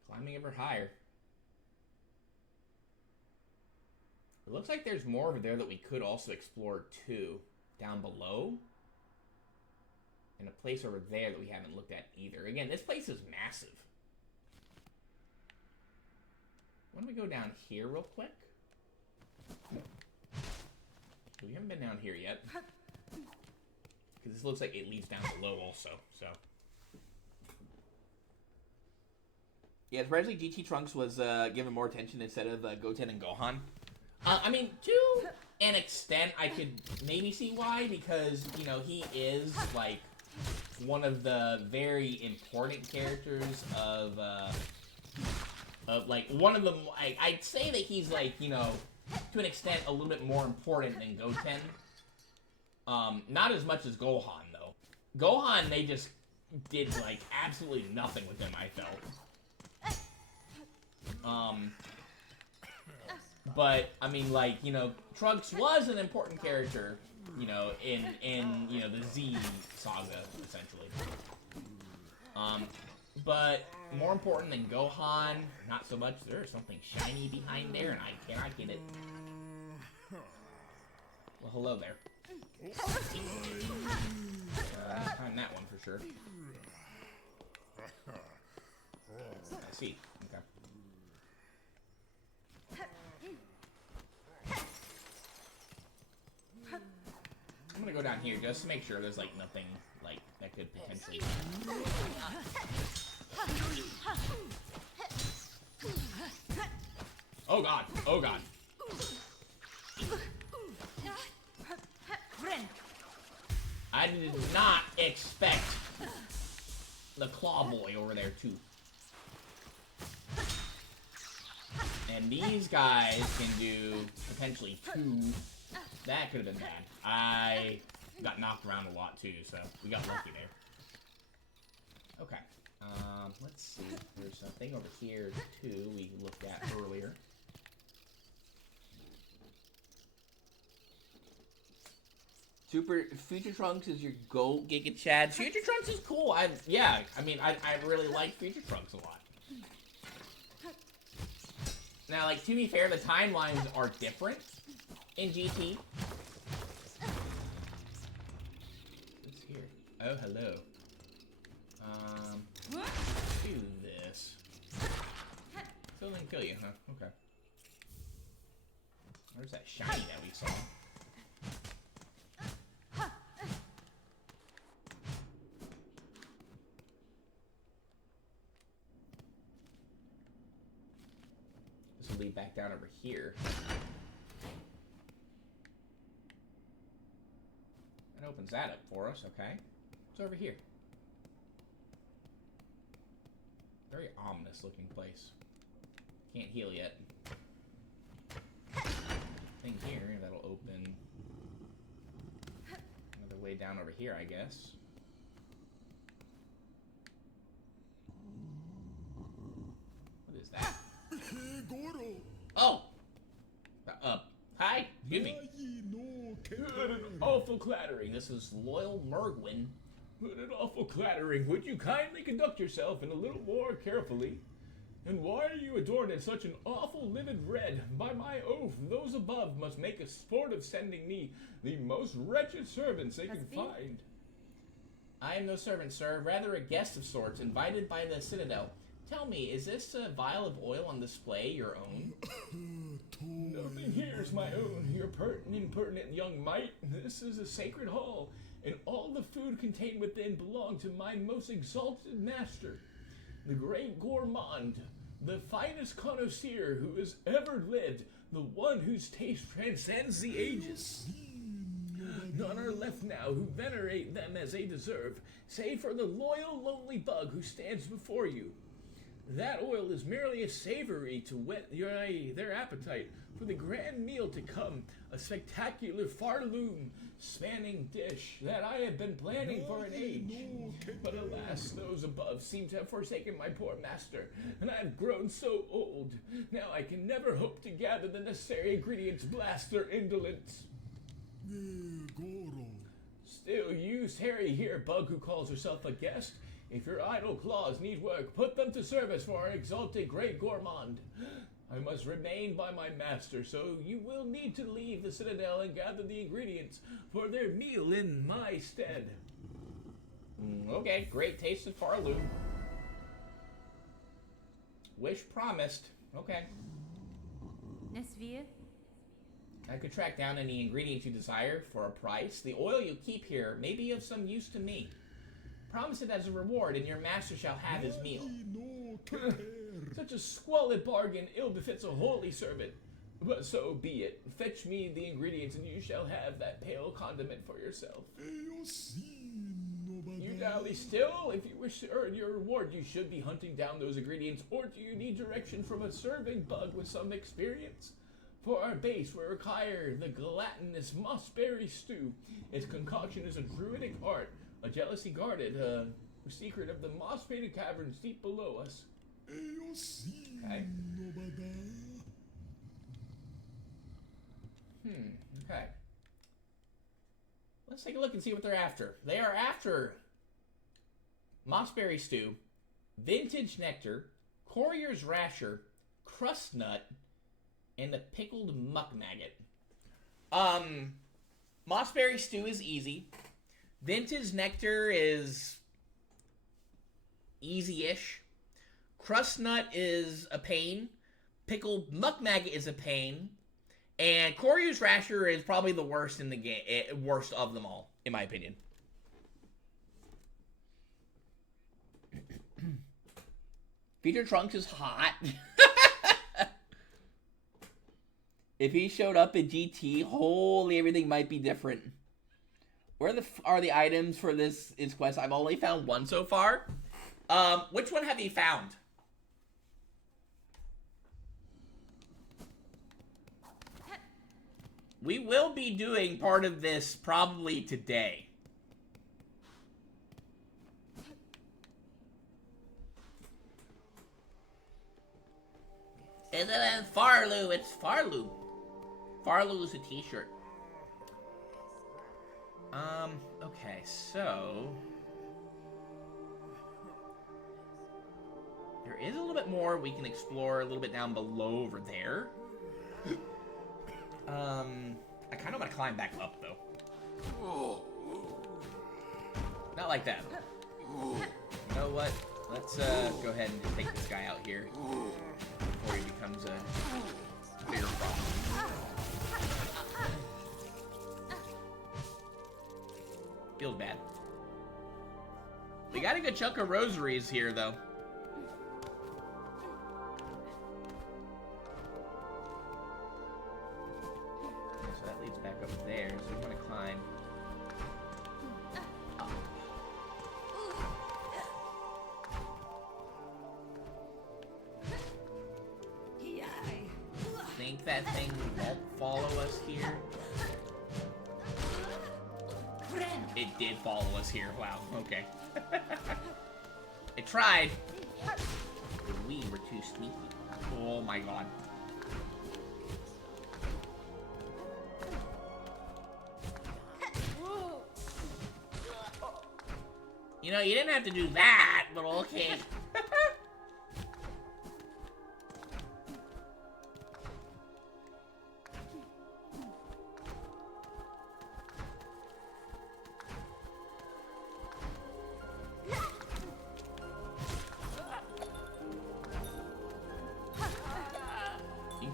Climbing ever higher. It looks like there's more over there that we could also explore too. Down below. And a place over there that we haven't looked at either. Again, this place is massive. Why don't we go down here real quick? We haven't been down here yet. Because this looks like it leads down below also, so. Yeah, surprisingly, GT Trunks was given more attention instead of Goten and Gohan. I mean, to an extent, I could maybe see why, because, you know, he is, like, one of the very important characters of like, one of the, I'd say that he's, like, you know, to an extent, a little bit more important than Goten. Not as much as Gohan, though. Gohan, they just did, like, absolutely nothing with him, I felt. But, I mean, like, you know, Trunks was an important character, you know, in you know, the Z saga, essentially. But more important than Gohan, not so much. There's something shiny behind there, and I cannot get it. Well, hello there. Time that one for sure. I see. Okay. I'm gonna go down here just to make sure there's like nothing like that could potentially. Oh god! Oh god! I did not expect the Claw Boy over there too. And these guys can do potentially 2. That could have been bad. I got knocked around a lot too, so we got lucky there. Okay. Let's see. There's something over here too we looked at earlier. Future Trunks is your GOAT, Giga Chad. Future Trunks is cool. I really like Future Trunks a lot. Now, like, to be fair, the timelines are different in GT. What's here? Oh, hello. Do this. Still didn't kill you, huh? Okay. Where's that shiny that we saw? This will lead back down over here. That opens that up for us, okay. What's over here? Very ominous looking place. Can't heal yet. Thing here, that'll open another way down over here, I guess. What is that? Oh! Hi, excuse me. Heard an awful clattering. This is Loyal Mergwin. Heard an awful clattering. Would you kindly conduct yourself in a little more carefully? And why are you adorned in such an awful livid red? By my oath, those above must make a sport of sending me the most wretched servants they can find. I am no servant, sir, rather a guest of sorts, invited by the Citadel. Tell me, is this vial of oil on display your own? Nothing here is my own, your impertinent young mite. This is a sacred hall, and all the food contained within belong to my most exalted master, the great gourmand, the finest connoisseur who has ever lived, the one whose taste transcends the ages. None are left now who venerate them as they deserve, save for the loyal, lonely bug who stands before you. That oil is merely a savory to whet their appetite for the grand meal to come, a spectacular farloom spanning dish that I have been planning for an age. But alas, those above seem to have forsaken my poor master, and I have grown so old. Now I can never hope to gather the necessary ingredients, blast their indolence. Still, you, Harry here, bug who calls herself a guest, if your idle claws need work, put them to service for our exalted great gourmand. I must remain by my master, so you will need to leave the Citadel and gather the ingredients for their meal in my stead. Okay, great taste of Farloom. Wish promised. Okay. Nesvir? I could track down any ingredients you desire for a price. The oil you keep here may be of some use to me. Promise it as a reward, and your master shall have his meal. Such a squalid bargain ill befits a holy servant. But so be it. Fetch me the ingredients, and you shall have that pale condiment for yourself. You dally still? If you wish to earn your reward, you should be hunting down those ingredients, or do you need direction from a serving bug with some experience? For our base, we require the gelatinous mossberry stew. Its concoction is a druidic art, a jealously guarded secret of the moss-painted caverns deep below us. Okay. Okay. Let's take a look and see what they're after. They are after mossberry stew, vintage nectar, courier's rasher, crust nut, and a pickled muck maggot. Mossberry stew is easy. Vintage nectar is easy-ish. Crust nut is a pain. Pickled muck maggot is a pain. And Courier's rasher is probably the worst in the game, worst of them all, in my opinion. Feature Trunks is hot. If he showed up at GT, holy, everything might be different. Where are the items for this quest? I've only found one so far. Which one have you found? We will be doing part of this probably today. Isn't it Farloo? It's Farloo. Farloo is a t-shirt. Okay, so... there is a little bit more we can explore a little bit down below over there. I kind of want to climb back up, though. Not like that. You know what? Let's, go ahead and just take this guy out here before he becomes a bigger problem. Feels bad. We got a good chunk of rosaries here, though. So that leads back up there, so we want to climb. Up. Think that thing won't follow us here? It did follow us here. Wow, okay. It tried. But we were too sneaky. Oh my god. You know, you didn't have to do that, but okay.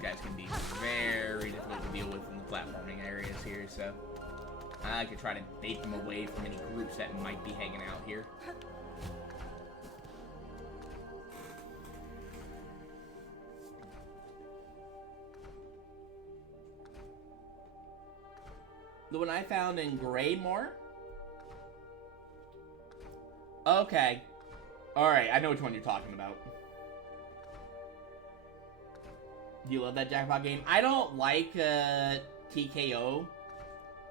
guys can be very difficult to deal with in the platforming areas here, so I like to try to bait them away from any groups that might be hanging out here. The one I found in Graymore? Okay. Alright, I know which one you're talking about. Do you love that jackpot game? I don't like TKO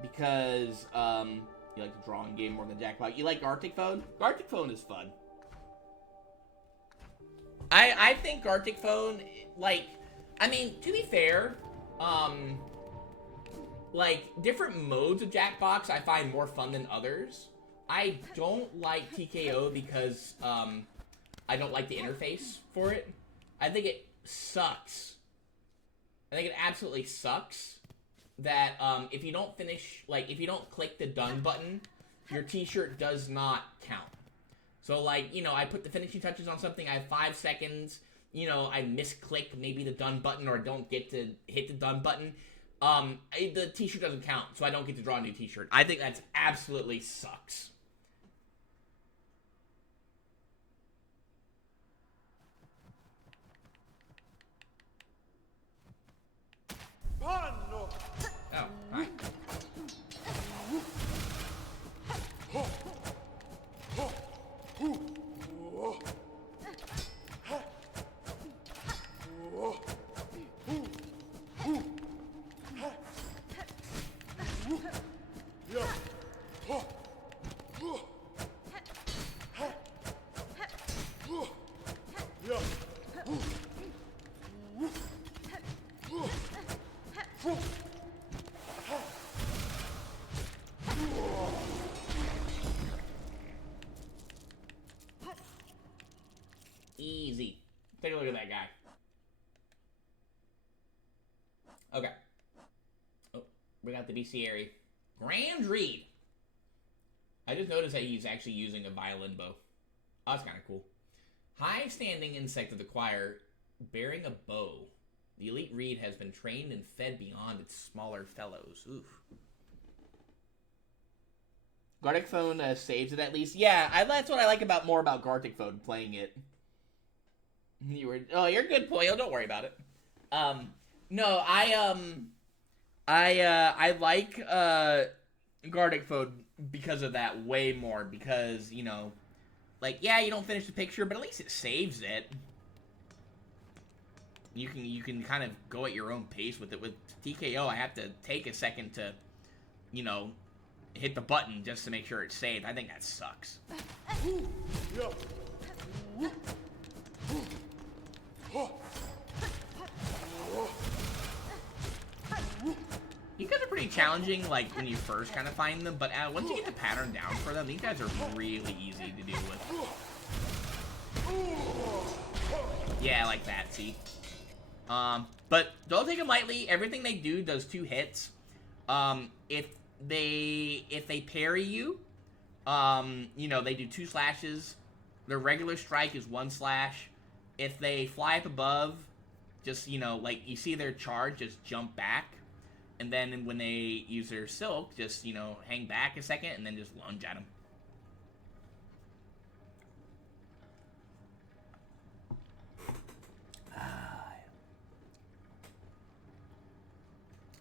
because you like the drawing game more than jackpot. You like Arctic Phone? Arctic Phone is fun. I think Arctic Phone, like, I mean, to be fair, like, different modes of Jackbox I find more fun than others. I don't like TKO because I don't like the interface for it. I think it sucks. I think it absolutely sucks that if you don't finish, like, if you don't click the done button, your t-shirt does not count. So, like, you know, I put the finishing touches on something, I have 5 seconds, you know, I misclick maybe the done button or I don't get to hit the done button. The t-shirt doesn't count, so I don't get to draw a new t-shirt. I think that's absolutely sucks. Oh, hi. Easy. Take a look at that guy. Okay. Oh, we got the bestiary. Grand Reed. I just noticed that he's actually using a violin bow. Oh, that's kind of cool. High-standing insect of the choir, bearing a bow. The elite reed has been trained and fed beyond its smaller fellows. Oof. Gartic Phone saves it at least. Yeah, that's what I like more about Gartic Phone, playing it. You're a good Poyo, don't worry about it. No, I like Gartic Phone because of that way more, because, you know, like, yeah, you don't finish the picture, but at least it saves it. You can kind of go at your own pace with it. With TKO, I have to take a second to, you know, hit the button just to make sure it's saved. I think that sucks. You guys are pretty challenging, like, when you first kind of find them, but once you get the pattern down for them, these guys are really easy to deal with. Yeah, like that, see? But don't take them lightly. Everything they do does 2 hits. If they parry you, you know, they do 2 slashes. Their regular strike is 1 slash. If they fly up above, just, you know, like, you see their charge, just jump back. And then when they use their silk, just, you know, hang back a second and then just lunge at them.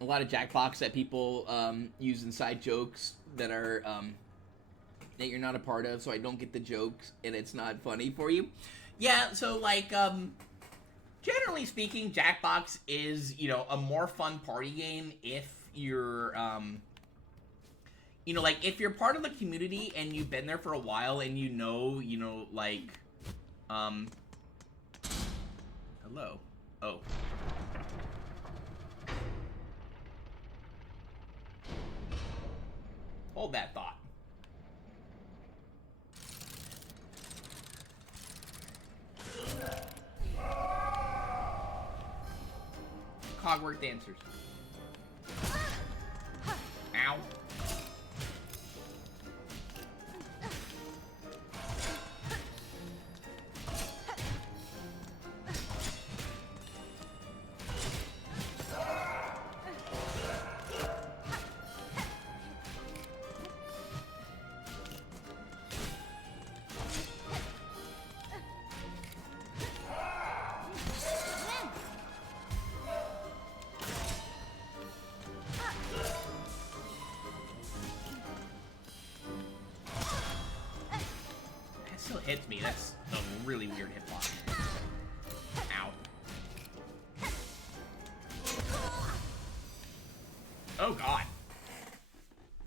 A lot of Jackbox that people use inside jokes that are that you're not a part of, so I don't get the jokes and it's not funny for you. Yeah, so, like, generally speaking, Jackbox is, you know, a more fun party game if you're, you know, like, if you're part of the community and you've been there for a while and you know, like, hello. Oh. Hold that thought. Cogwork dancers. Ow. hits me. That's a really weird hitbox. Ow. Oh god.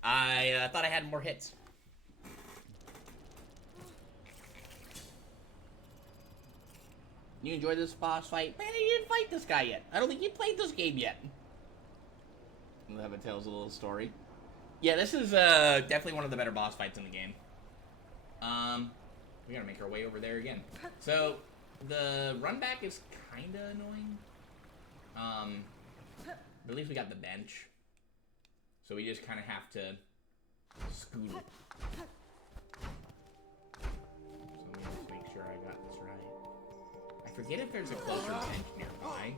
I thought I had more hits. You enjoyed this boss fight? Man, you didn't fight this guy yet. I don't think you played this game yet. We'll have a Tales a little story. Yeah, this is definitely one of the better boss fights in the game. We gotta make our way over there again. So, the run back is kinda annoying. But at least we got the bench. So we just kinda have to scoot it. So let me just make sure I got this right. I forget if there's a closer bench nearby.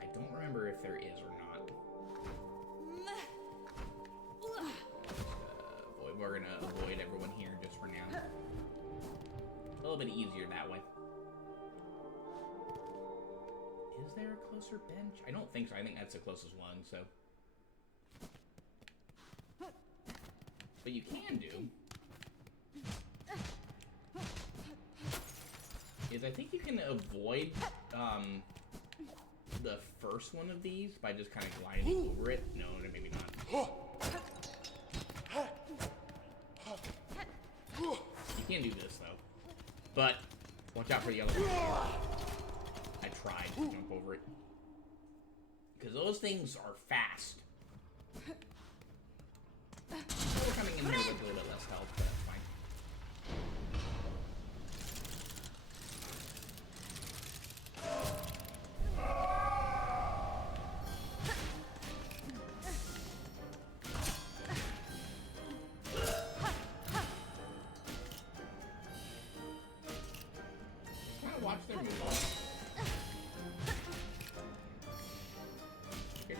I don't remember if there is or not. We're gonna avoid everyone here just for now. A little bit easier that way. Is there a closer bench? I don't think so. I think that's the closest one, so. But you can do is I think you can avoid the first one of these by just kind of gliding over it. No, maybe not. You can do this though, but watch out for the other one. I tried to jump over it because those things are fast. We're coming in here with a little bit less health, but that's fine. Watch their moves. Here,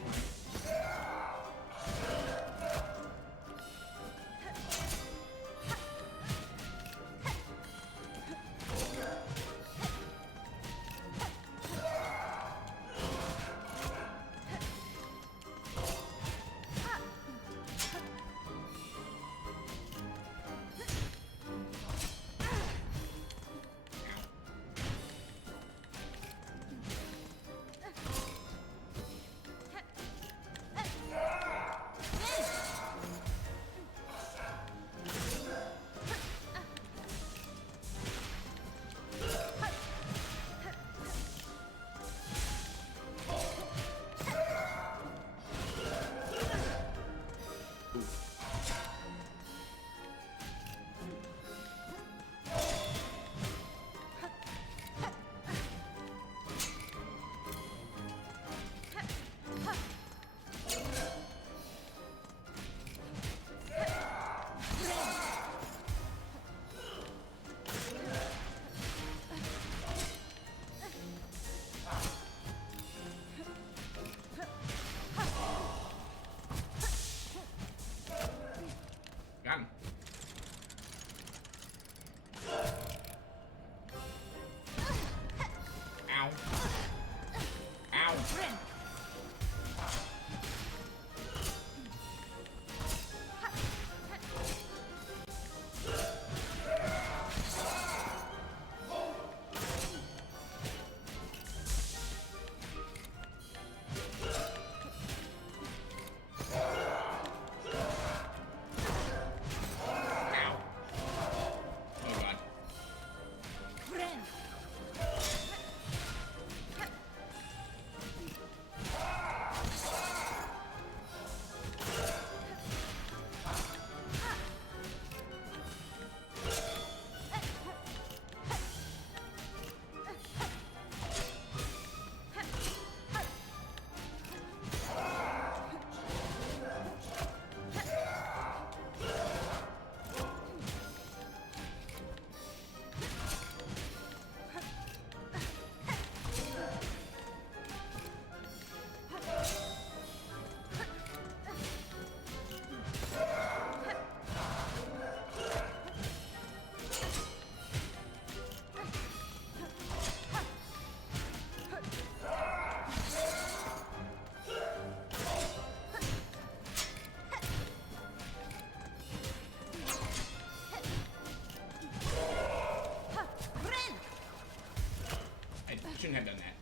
shouldn't have done that.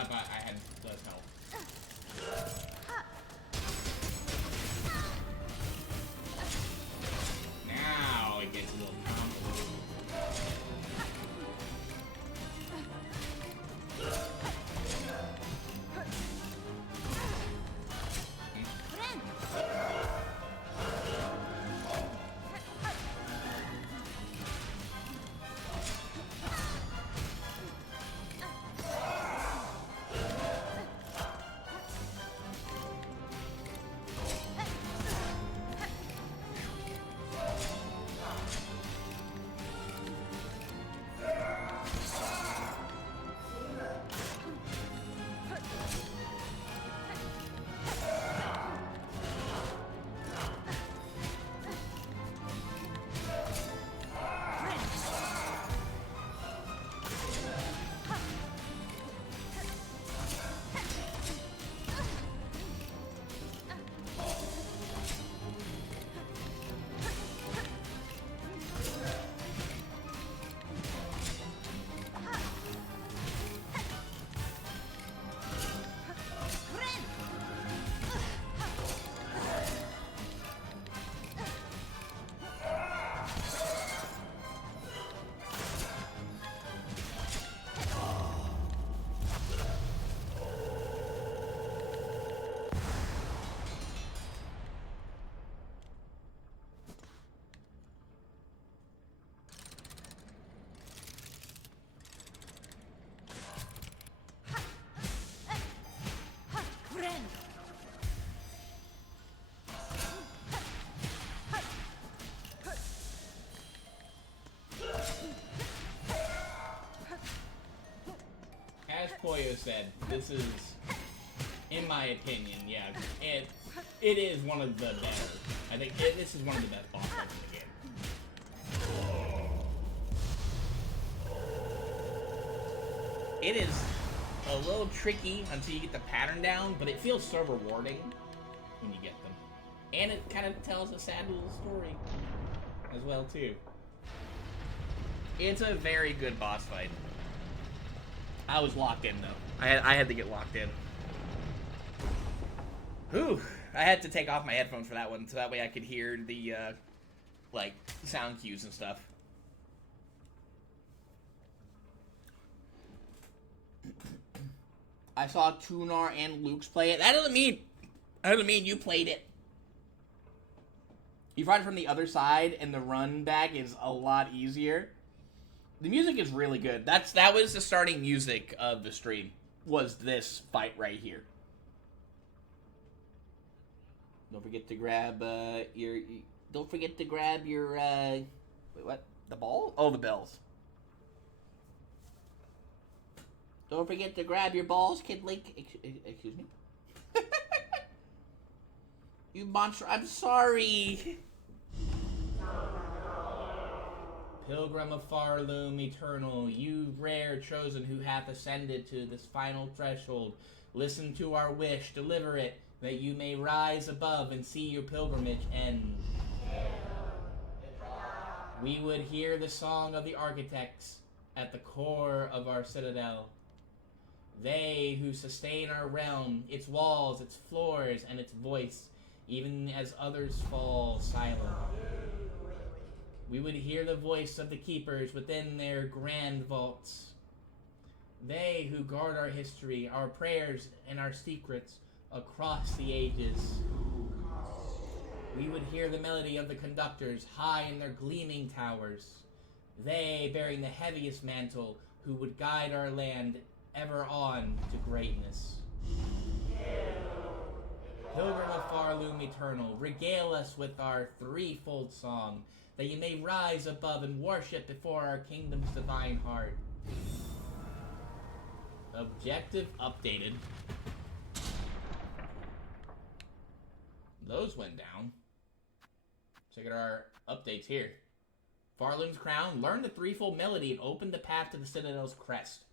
I thought I had less health. Now it gets a little complicated. As Koyo said, this is, in my opinion, yeah, it is one of the better. I think this is one of the best boss fights in the game. It is a little tricky until you get the pattern down, but it feels so rewarding when you get them. And it kind of tells a sad little story as well, too. It's a very good boss fight. I was locked in, though. I had to get locked in. Whew. I had to take off my headphones for that one, so that way I could hear the, like, sound cues and stuff. I saw Tunar and Luke's play it. That doesn't mean you played it. You fight it from the other side, and the run back is a lot easier. The music is really good. That was the starting music of the stream. Was this fight right here? Don't forget to grab your. Don't forget to grab your. Wait, what? The ball? Oh, the bells. Don't forget to grab your balls, Kid Link. Excuse me. You monster! I'm sorry. Pilgrim of Farloom Eternal, you rare chosen who hath ascended to this final threshold, listen to our wish, deliver it, that you may rise above and see your pilgrimage end. We would hear the song of the architects at the core of our citadel. They who sustain our realm, its walls, its floors, and its voice, even as others fall silent. We would hear the voice of the keepers within their grand vaults. They who guard our history, our prayers, and our secrets across the ages. We would hear the melody of the conductors high in their gleaming towers. They bearing the heaviest mantle who would guide our land ever on to greatness. Pilgrim of Farloom Eternal, regale us with our threefold song, that you may rise above and worship before our kingdom's divine heart. Objective updated. Those went down. Check out our updates here. Farloom's Crown, learn the threefold melody and open the path to the Citadel's crest.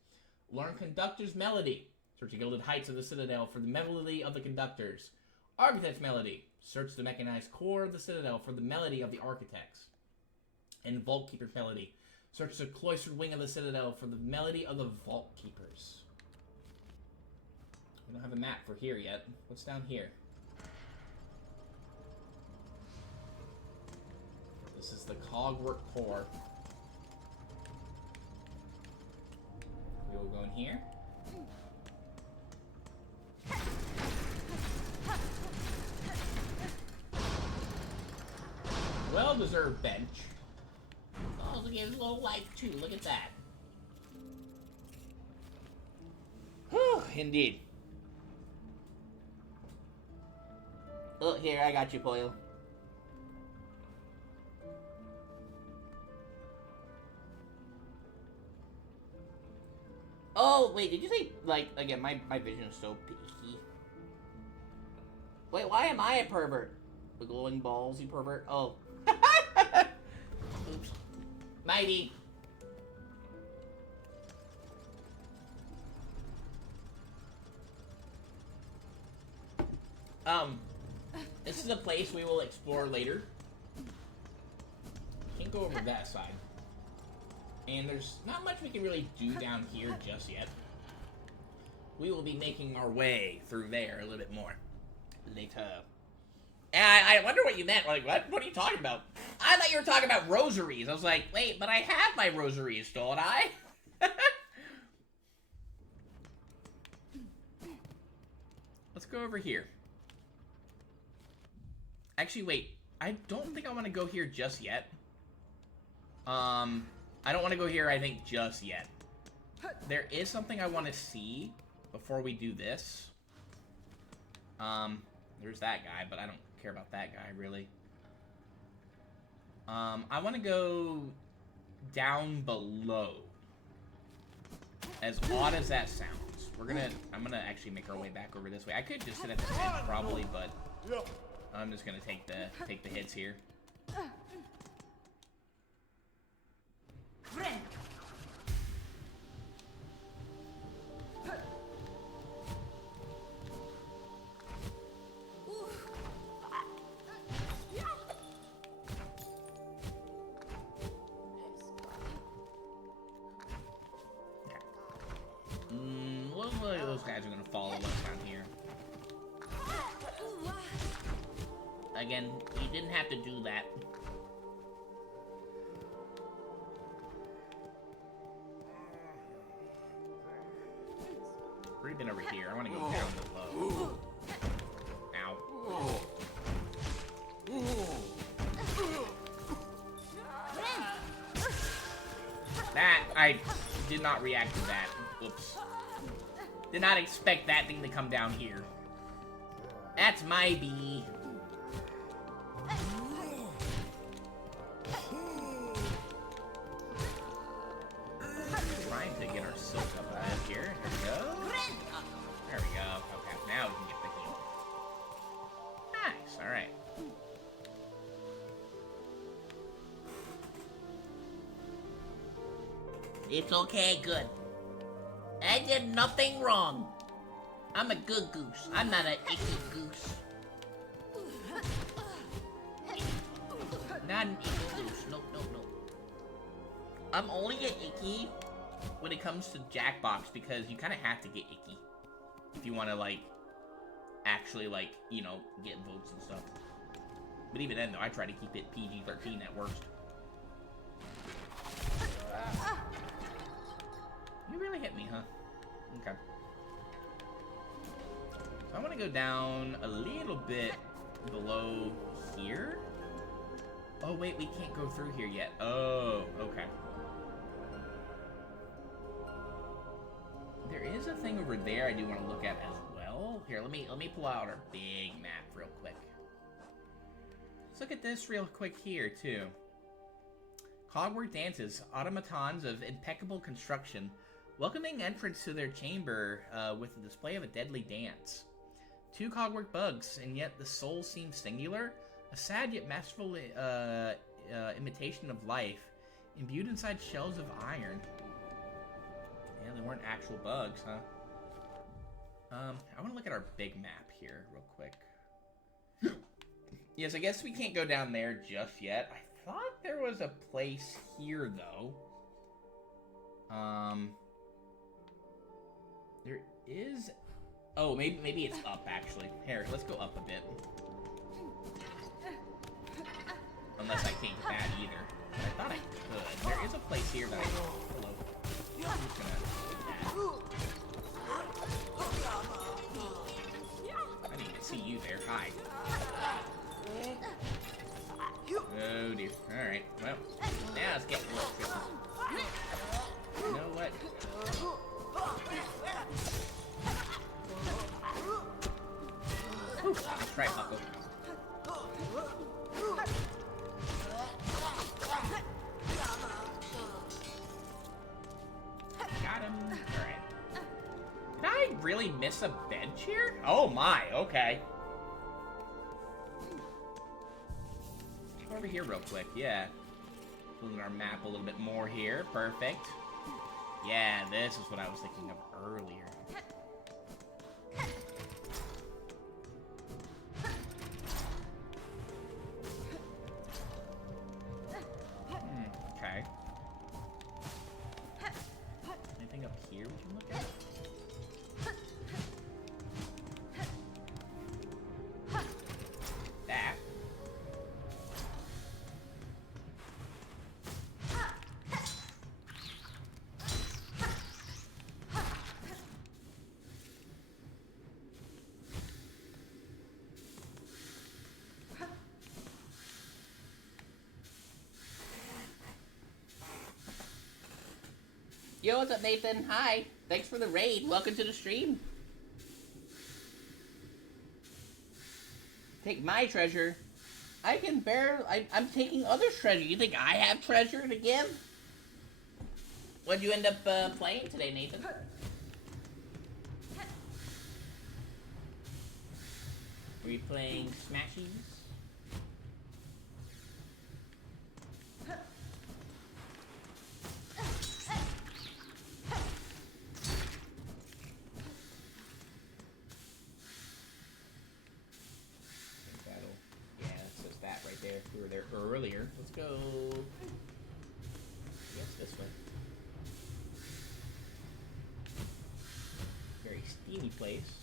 Learn Conductor's Melody. Search the gilded heights of the Citadel for the melody of the conductors. Architect's Melody. Search the mechanized core of the Citadel for the melody of the architects. And Vault Keeper's Melody. Search the cloistered wing of the Citadel for the melody of the Vault Keepers. We don't have a map for here yet. What's down here? This is the Cogwork Core. We will go in here. Well-deserved bench. Also gives a little life too. Look at that. Whew, indeed. Oh, here, I got you, Pollo. Oh, wait, did you say, like, again, my vision is so picky. Wait, why am I a pervert? The glowing balls, you pervert? Oh. Oops. Mighty. This is a place we will explore later. Can't go over that side. And there's not much we can really do down here just yet. We will be making our way through there a little bit more later. And I wonder what you meant. Like, what are you talking about? I thought you were talking about rosaries. I was like, wait, but I have my rosaries, don't I? Let's go over here. Actually, wait. I don't think I want to go here just yet. I don't want to go here, I think, just yet. There is something I want to see before we do this. There's that guy, but I don't care about that guy, really. I want to go down below. As odd as that sounds. I'm gonna actually make our way back over this way. I could just sit at the bench, probably, but I'm just gonna take the hits here. Looks like those guys are gonna follow us down here. Again, you didn't have to do that. We've been over here. I want to go down below. Ow. That, I did not react to that. Oops. Did not expect that thing to come down here. That's my bee. Trying to get our silk up out of here. There we go. There we go. Okay, now we can get the heal. Nice, alright. It's okay, good. I did nothing wrong. I'm a good goose. I'm not an icky goose. Not an icky goose. No, no, no. I'm only get icky when it comes to Jackbox because you kind of have to get icky if you want to, like, actually, like, you know, get votes and stuff. But even then, though, I try to keep it PG-13 at worst. You really hit me, huh? Okay. So I want to go down a little bit below here. Oh, wait, we can't go through here yet. Oh, okay. There is a thing over there I do want to look at as well. Here, let me pull out our big map real quick. Let's look at this real quick here, too. Cogwork dances, automatons of impeccable construction, welcoming entrance to their chamber with the display of a deadly dance. Two cogwork bugs, and yet the soul seems singular. A sad yet masterful imitation of life, imbued inside shells of iron. Yeah, they weren't actual bugs, huh? I want to look at our big map here real quick. Yes, I guess we can't go down there just yet. I thought there was a place here, though. There is Oh, maybe it's up, actually. Here, let's go up a bit. Unless I can't get that either. But I thought I could. There is a place here that I... Hello. I'm just gonna... I didn't even see you there. Hi. Oh, dear. Alright, well. Now it's getting a little tricky. You know what? Whew, let's try Puckle. Got him. Alright. Did I really miss a bed chair? Oh my, okay. Over here real quick, yeah. Moving our map a little bit more here. Perfect. Yeah, this is what I was thinking of earlier. Okay. Anything up here we can look at? That. Yo, what's up, Nathan? Hi. Thanks for the raid. Welcome to the stream. Take my treasure. I can bear... I'm taking others' treasure. You think I have treasure to give? What'd you end up playing today, Nathan? Were you playing Smashies? We were there earlier. Let's go. Yes, this way. Very steamy place.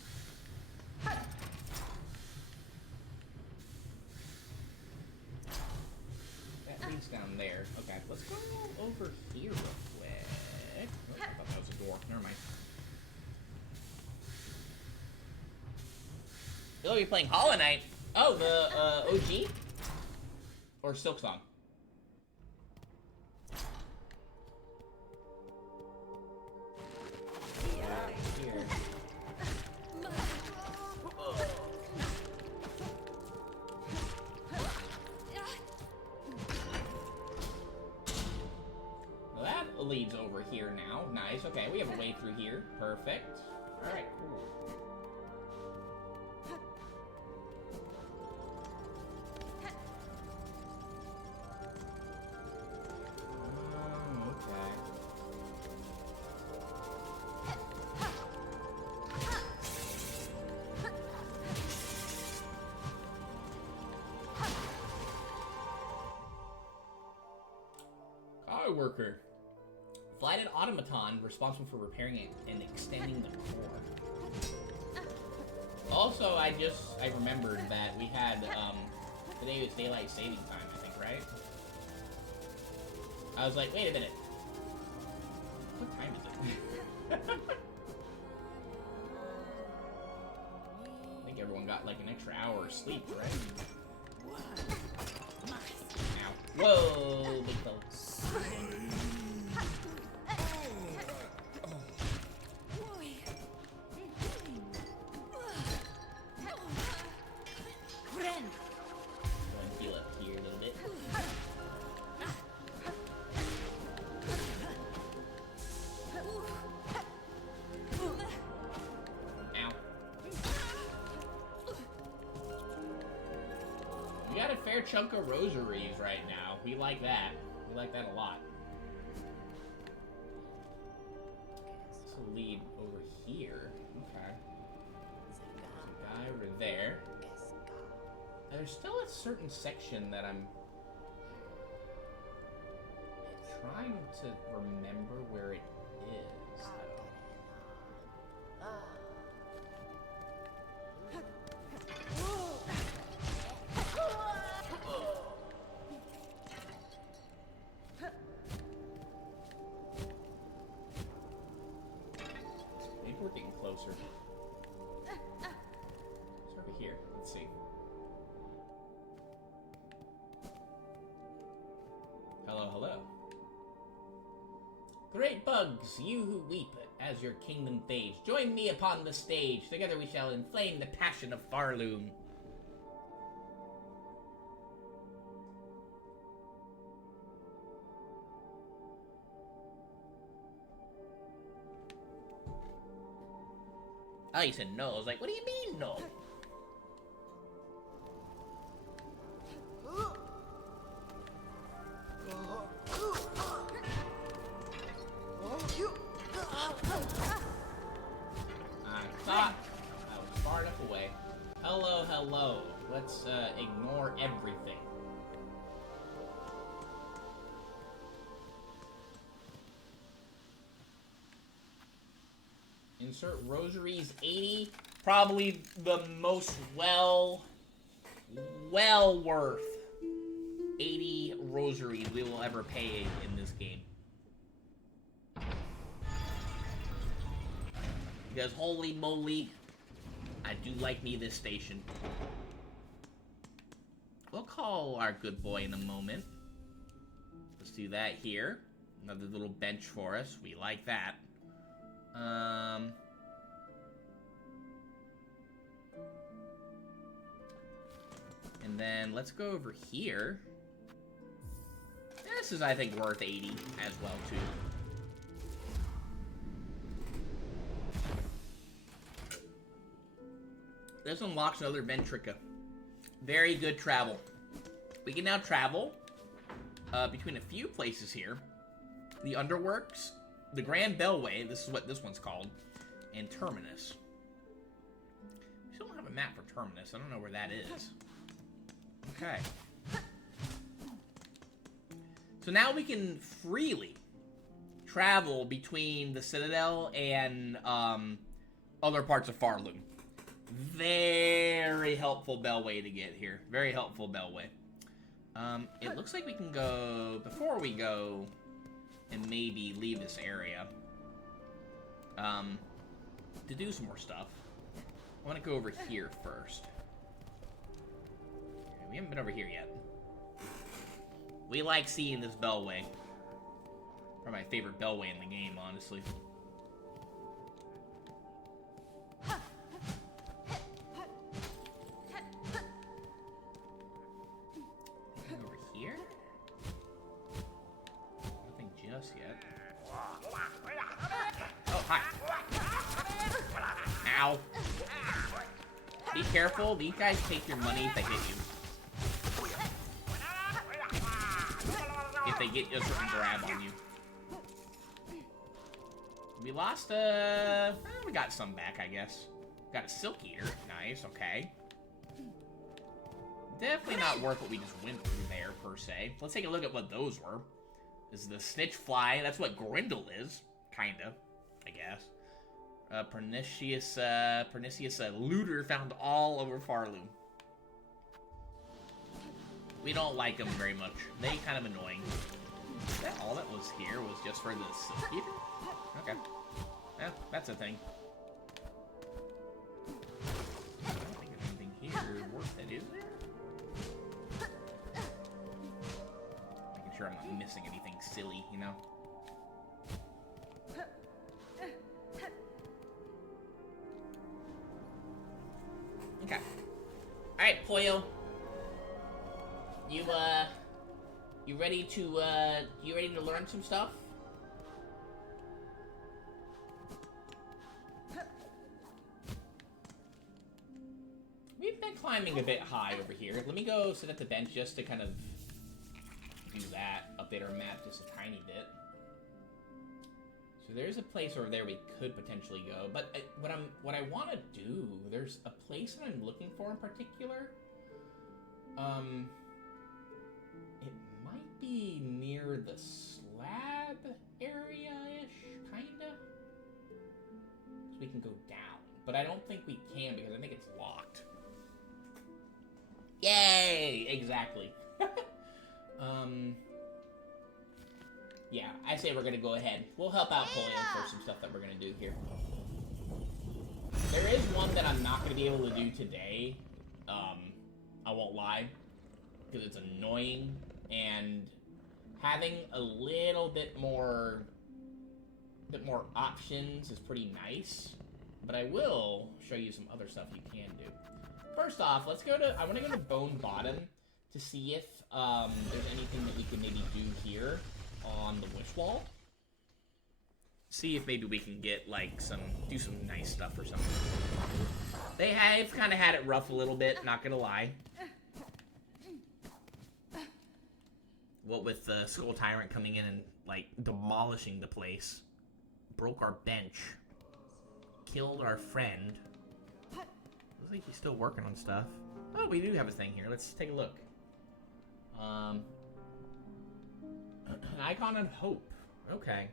That leads down there. Okay, let's go over here real quick. Oh, I thought that was a door. Never mind. Oh, you're playing Hollow Knight. Oh, the OG? Or Silksong. Here. Well, that leads over here now. Nice. Okay, we have a way through here. Perfect. All right. Cool. Worker. Flighted automaton responsible for repairing it and extending the core. Also, I remembered that we had today was daylight saving time, I think, right? I was like, wait a minute. What time is it? I think everyone got like an extra hour of sleep, right? Ow. Whoa, big fella. Heal up here a little bit. Ow. We got a fair chunk of rosaries right now. We like that. We like that a lot. This will lead over here. Okay. There's a guy over there. There's still a certain section that I'm trying to remember where it is, though. Getting closer. It's over here. Let's see. Hello, hello. Great bugs, you who weep as your kingdom fades, join me upon the stage. Together we shall inflame the passion of Farloom. Oh, you said no. I was like, what do you mean no? I thought I was far enough away. Hello, hello. Let's ignore everything. Insert rosaries 80. Probably the most well worth 80 rosaries we will ever pay in this game. Because holy moly, I do like me this station. We'll call our good boy in a moment. Let's do that here. Another little bench for us. We like that. And then let's go over here. This is, I think, worth 80 as well, too. This unlocks another Ventrica. Very good travel. We can now travel between a few places here. The Underworks, the Grand Bellway, this is what this one's called, and Terminus. We still don't have a map for Terminus. I don't know where that is. Okay. So now we can freely travel between the Citadel and other parts of Farloom. Very helpful bellway to get here. Very helpful bellway. It looks like we can go, before we go and maybe leave this area, to do some more stuff, I want to go over here first. We haven't been over here yet. We like seeing this bellway. Probably my favorite bellway in the game, honestly. Over here? Nothing just yet. Oh, hi. Ow. Be careful. These guys take your money if they hit you. If they get a certain grab on you. We lost we got some back, I guess. Got a Silk Eater. Nice, okay. Definitely not worth what we just went through there, per se. Let's take a look at what those were. This is the Snitch Fly. That's what Grindel is. Kinda, I guess. Pernicious looter found all over Farloom. We don't like them very much. They kind of annoying. Is that all that was here was just for the Silk Eater? Okay. Yeah, that's a thing. I don't think there's anything here worth it, is there? Making sure I'm not missing anything silly, you know? Okay. Alright, Poyo. You ready to learn some stuff? We've been climbing a bit high over here. Let me go sit at the bench just to kind of do that. Update our map just a tiny bit. So there's a place over there we could potentially go, but what I want to do, there's a place that I'm looking for in particular. It might be near the slab area-ish, kinda. So we can go down, but I don't think we can because I think it's locked. Yay! Exactly. Yeah, I say we're gonna go ahead. We'll help out Polian for some stuff that we're gonna do here. There is one that I'm not going to be able to do today. I won't lie. Because it's annoying. And having a little bit more options is pretty nice. But I will show you some other stuff you can do. First off, let's go to... I want to go to Bone Bottom to see if there's anything that we can maybe do here on the wish wall. See if maybe we can get, like, do some nice stuff or something. They've kind of had it rough a little bit, not gonna lie. What with the Skull Tyrant coming in and, like, demolishing the place. Broke our bench. Killed our friend. Looks like he's still working on stuff. Oh, we do have a thing here. Let's take a look. An icon of hope. Okay.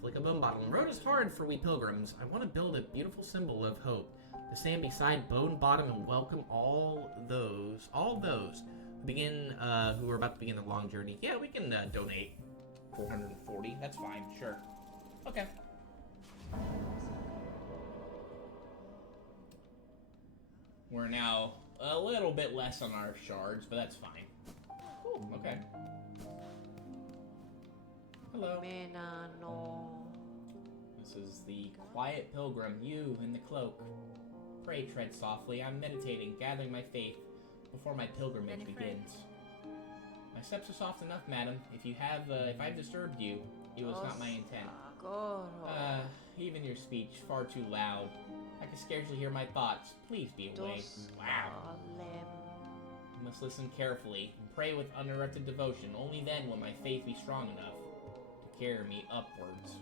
Flick a bone bottom. Road is hard for we pilgrims. I want to build a beautiful symbol of hope to stand beside Bone Bottom and welcome all those who are about to begin the long journey. Yeah, we can donate 440. That's fine. Sure. Okay. We're now a little bit less on our shards, but that's fine. Cool. Okay. Hello. This is the quiet pilgrim, you in the cloak. Pray tread softly. I'm meditating, gathering my faith before my pilgrimage begins. My steps are soft enough, madam. If I've disturbed you, it was not my intent. Even your speech, far too loud. I can scarcely hear my thoughts. Please be away. Wow. You must listen carefully and pray with uninterrupted devotion. Only then will my faith be strong enough to carry me upwards.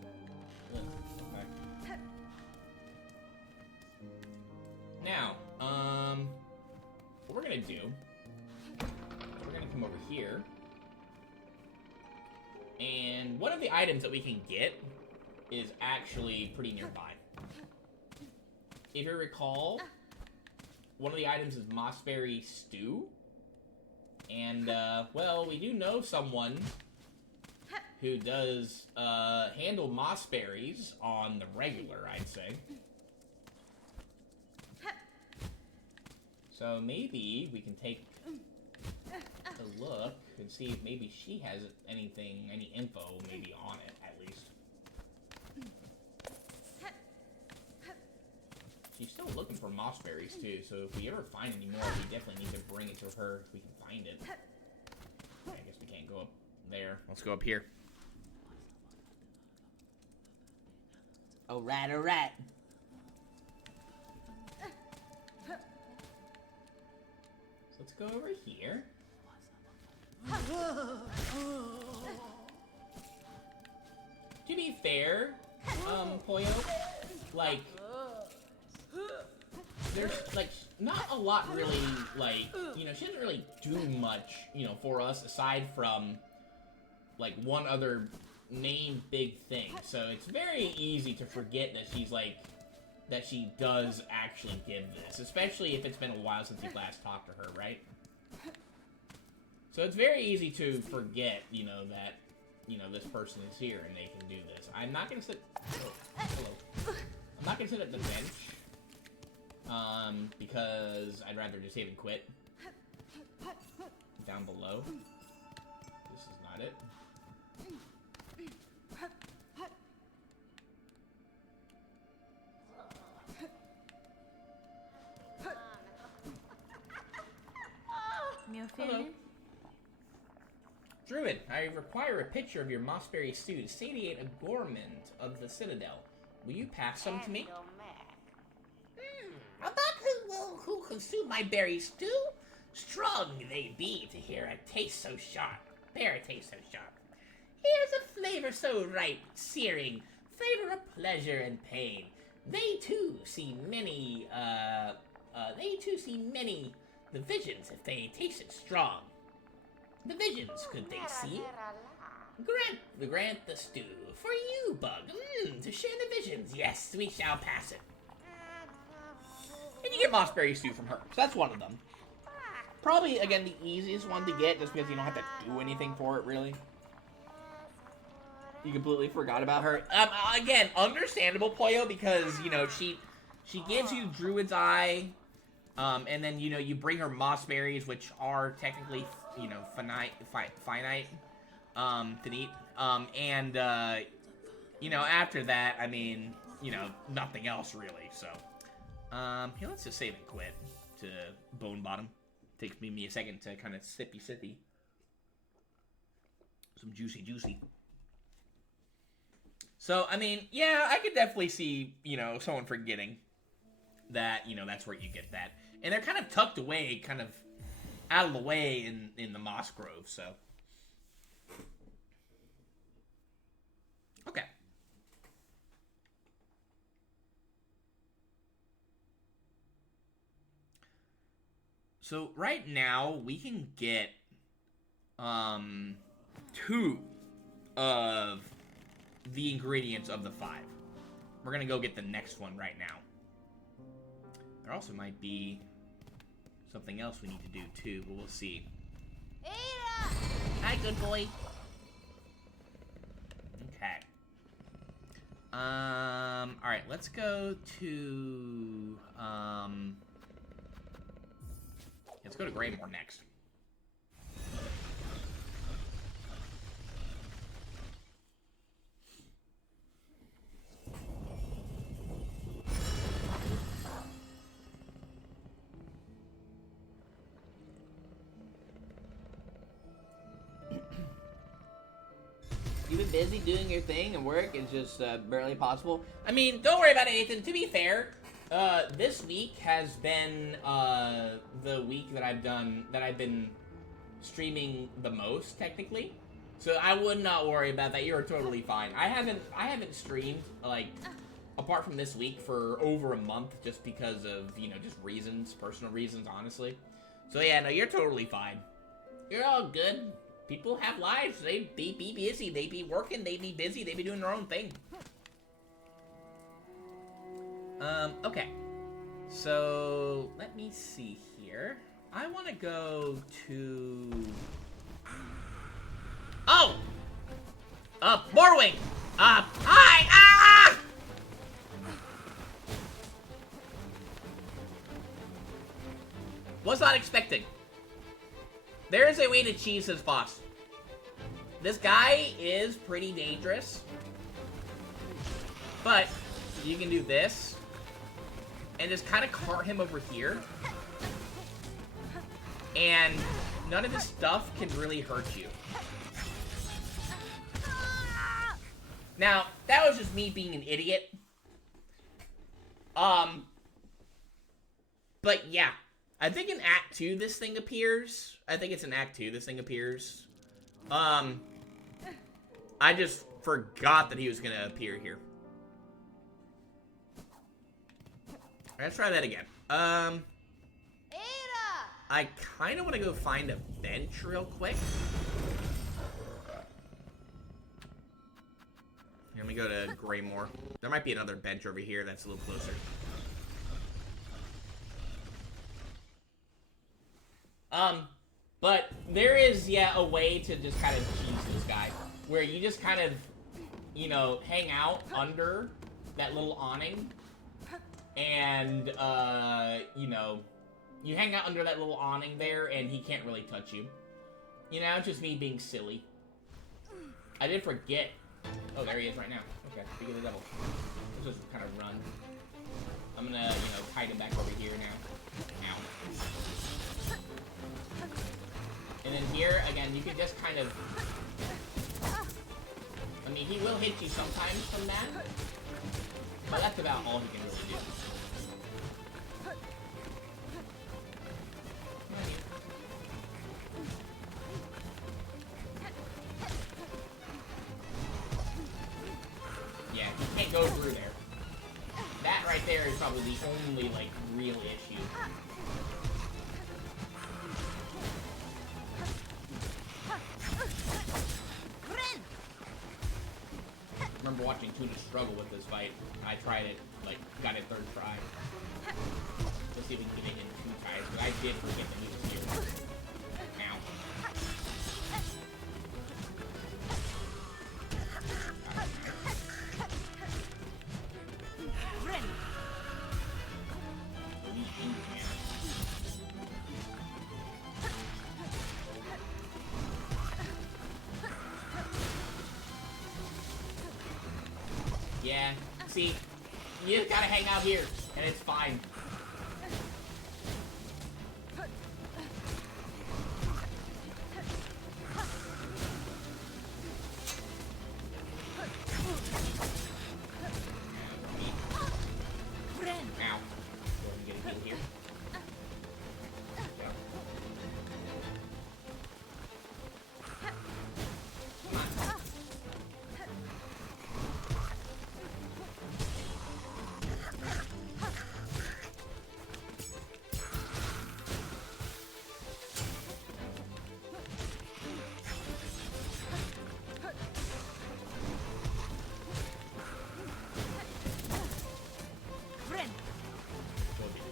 Ugh, okay. Now, what we're gonna do, we're gonna come over here, and one of the items that we can get is actually pretty nearby. If you recall, one of the items is mossberry stew, and well, we do know someone who does handle mossberries on the regular, I'd say. So maybe we can take a look and see if maybe she has any info maybe on it, at least. She's still looking for mossberries too, so if we ever find any more, we definitely need to bring it to her if we can find it. I guess we can't go up there. Let's go up here. Alright, alright. So let's go over here. To be fair, Poyo, like, there's, like, not a lot really, like, you know, she doesn't really do much, you know, for us aside from, like, one other main big thing. So it's very easy to forget that she's, like, that she does actually give this, especially if it's been a while since you last talked to her, right? So it's very easy to forget, you know, that, you know, this person is here and they can do this. I'm not gonna sit... Oh, hello. I'm not gonna sit at the bench. Because I'd rather just save and quit. Down below. This is not it. Hello. Druid, I require a picture of your mossberry stew to satiate a gourmand of the Citadel. Will you pass some to me? About who consume my berry stew? Strong they be to hear a taste so sharp, bear a taste so sharp. Here's a flavor so ripe, searing, flavor of pleasure and pain. They too see many, the visions if they taste it strong. The visions could they see? Grant the stew for you, Bug. To share the visions. Yes, we shall pass it. And you get mossberry stew from her, so that's one of them. Probably, again, the easiest one to get, just because you don't have to do anything for it, really. You completely forgot about her. Again, understandable, Poyo, because, you know, she She gives you Druid's Eye, and then, you know, you bring her moss berries, which are technically, you know, finite, finite, you know, after that, I mean, you know, nothing else really, so. Here, let's just save and quit to Bone Bottom. Takes me a second to kind of sippy. Some juicy. So, I mean, yeah, I could definitely see, you know, someone forgetting that, you know, that's where you get that. And they're kind of tucked away, kind of out of the way in the Moss Grove, so. Okay. So right now we can get 2 of the ingredients of the 5. We're gonna go get the next one right now. There also might be something else we need to do too, but we'll see. Ada! Hi, good boy. Okay. Alright, let's go to let's go to Greymore next. You've been busy doing your thing and work is just barely possible. I mean, don't worry about it, Ethan. To be fair, this week has been the week that I've been streaming the most, technically. So I would not worry about that. You're totally fine. I haven't streamed, like, apart from this week for over a month just because of, you know, just reasons, personal reasons, honestly. So yeah, no, you're totally fine. You're all good. People have lives. They be busy. They be working. They be busy. They be doing their own thing. Okay. So, let me see here. I want to go to... Oh! Morwing! Hi! Ah! Was not expecting. There is a way to cheese this boss. This guy is pretty dangerous. But you can do this. And just kind of cart him over here. And none of his stuff can really hurt you. Now, that was just me being an idiot. But yeah. I think in Act 2 this thing appears. I think it's in Act 2 this thing appears. I just forgot that he was gonna appear here. Let's try that again. Ada! I kind of want to go find a bench real quick. Let me go to Greymore. There might be another bench over here that's a little closer. But there is, yeah, a way to just kind of cheese this guy. Where you just kind of, you know, hang out under that little awning. And, you know, you hang out under that little awning there and he can't really touch you. You know, it's just me being silly. I did forget. Oh, there he is right now. Okay, Speak of the Devil. Let's just kind of run. I'm gonna, you know, hide him back over here now. Ow. And then here, again, you can just kind of... I mean, he will hit you sometimes from that. But that's about all he can really do. Yeah, you can't go through there. That right there is probably the only, like, real issue. I remember watching Tuna struggle with this fight. I tried it, like, got it third try. Let's see if we can get it in 2 tries, but I did forget that he was here. Ow. Yeah. See, you just gotta hang out here, and it's fine. Ow. Go ahead and get a heal here.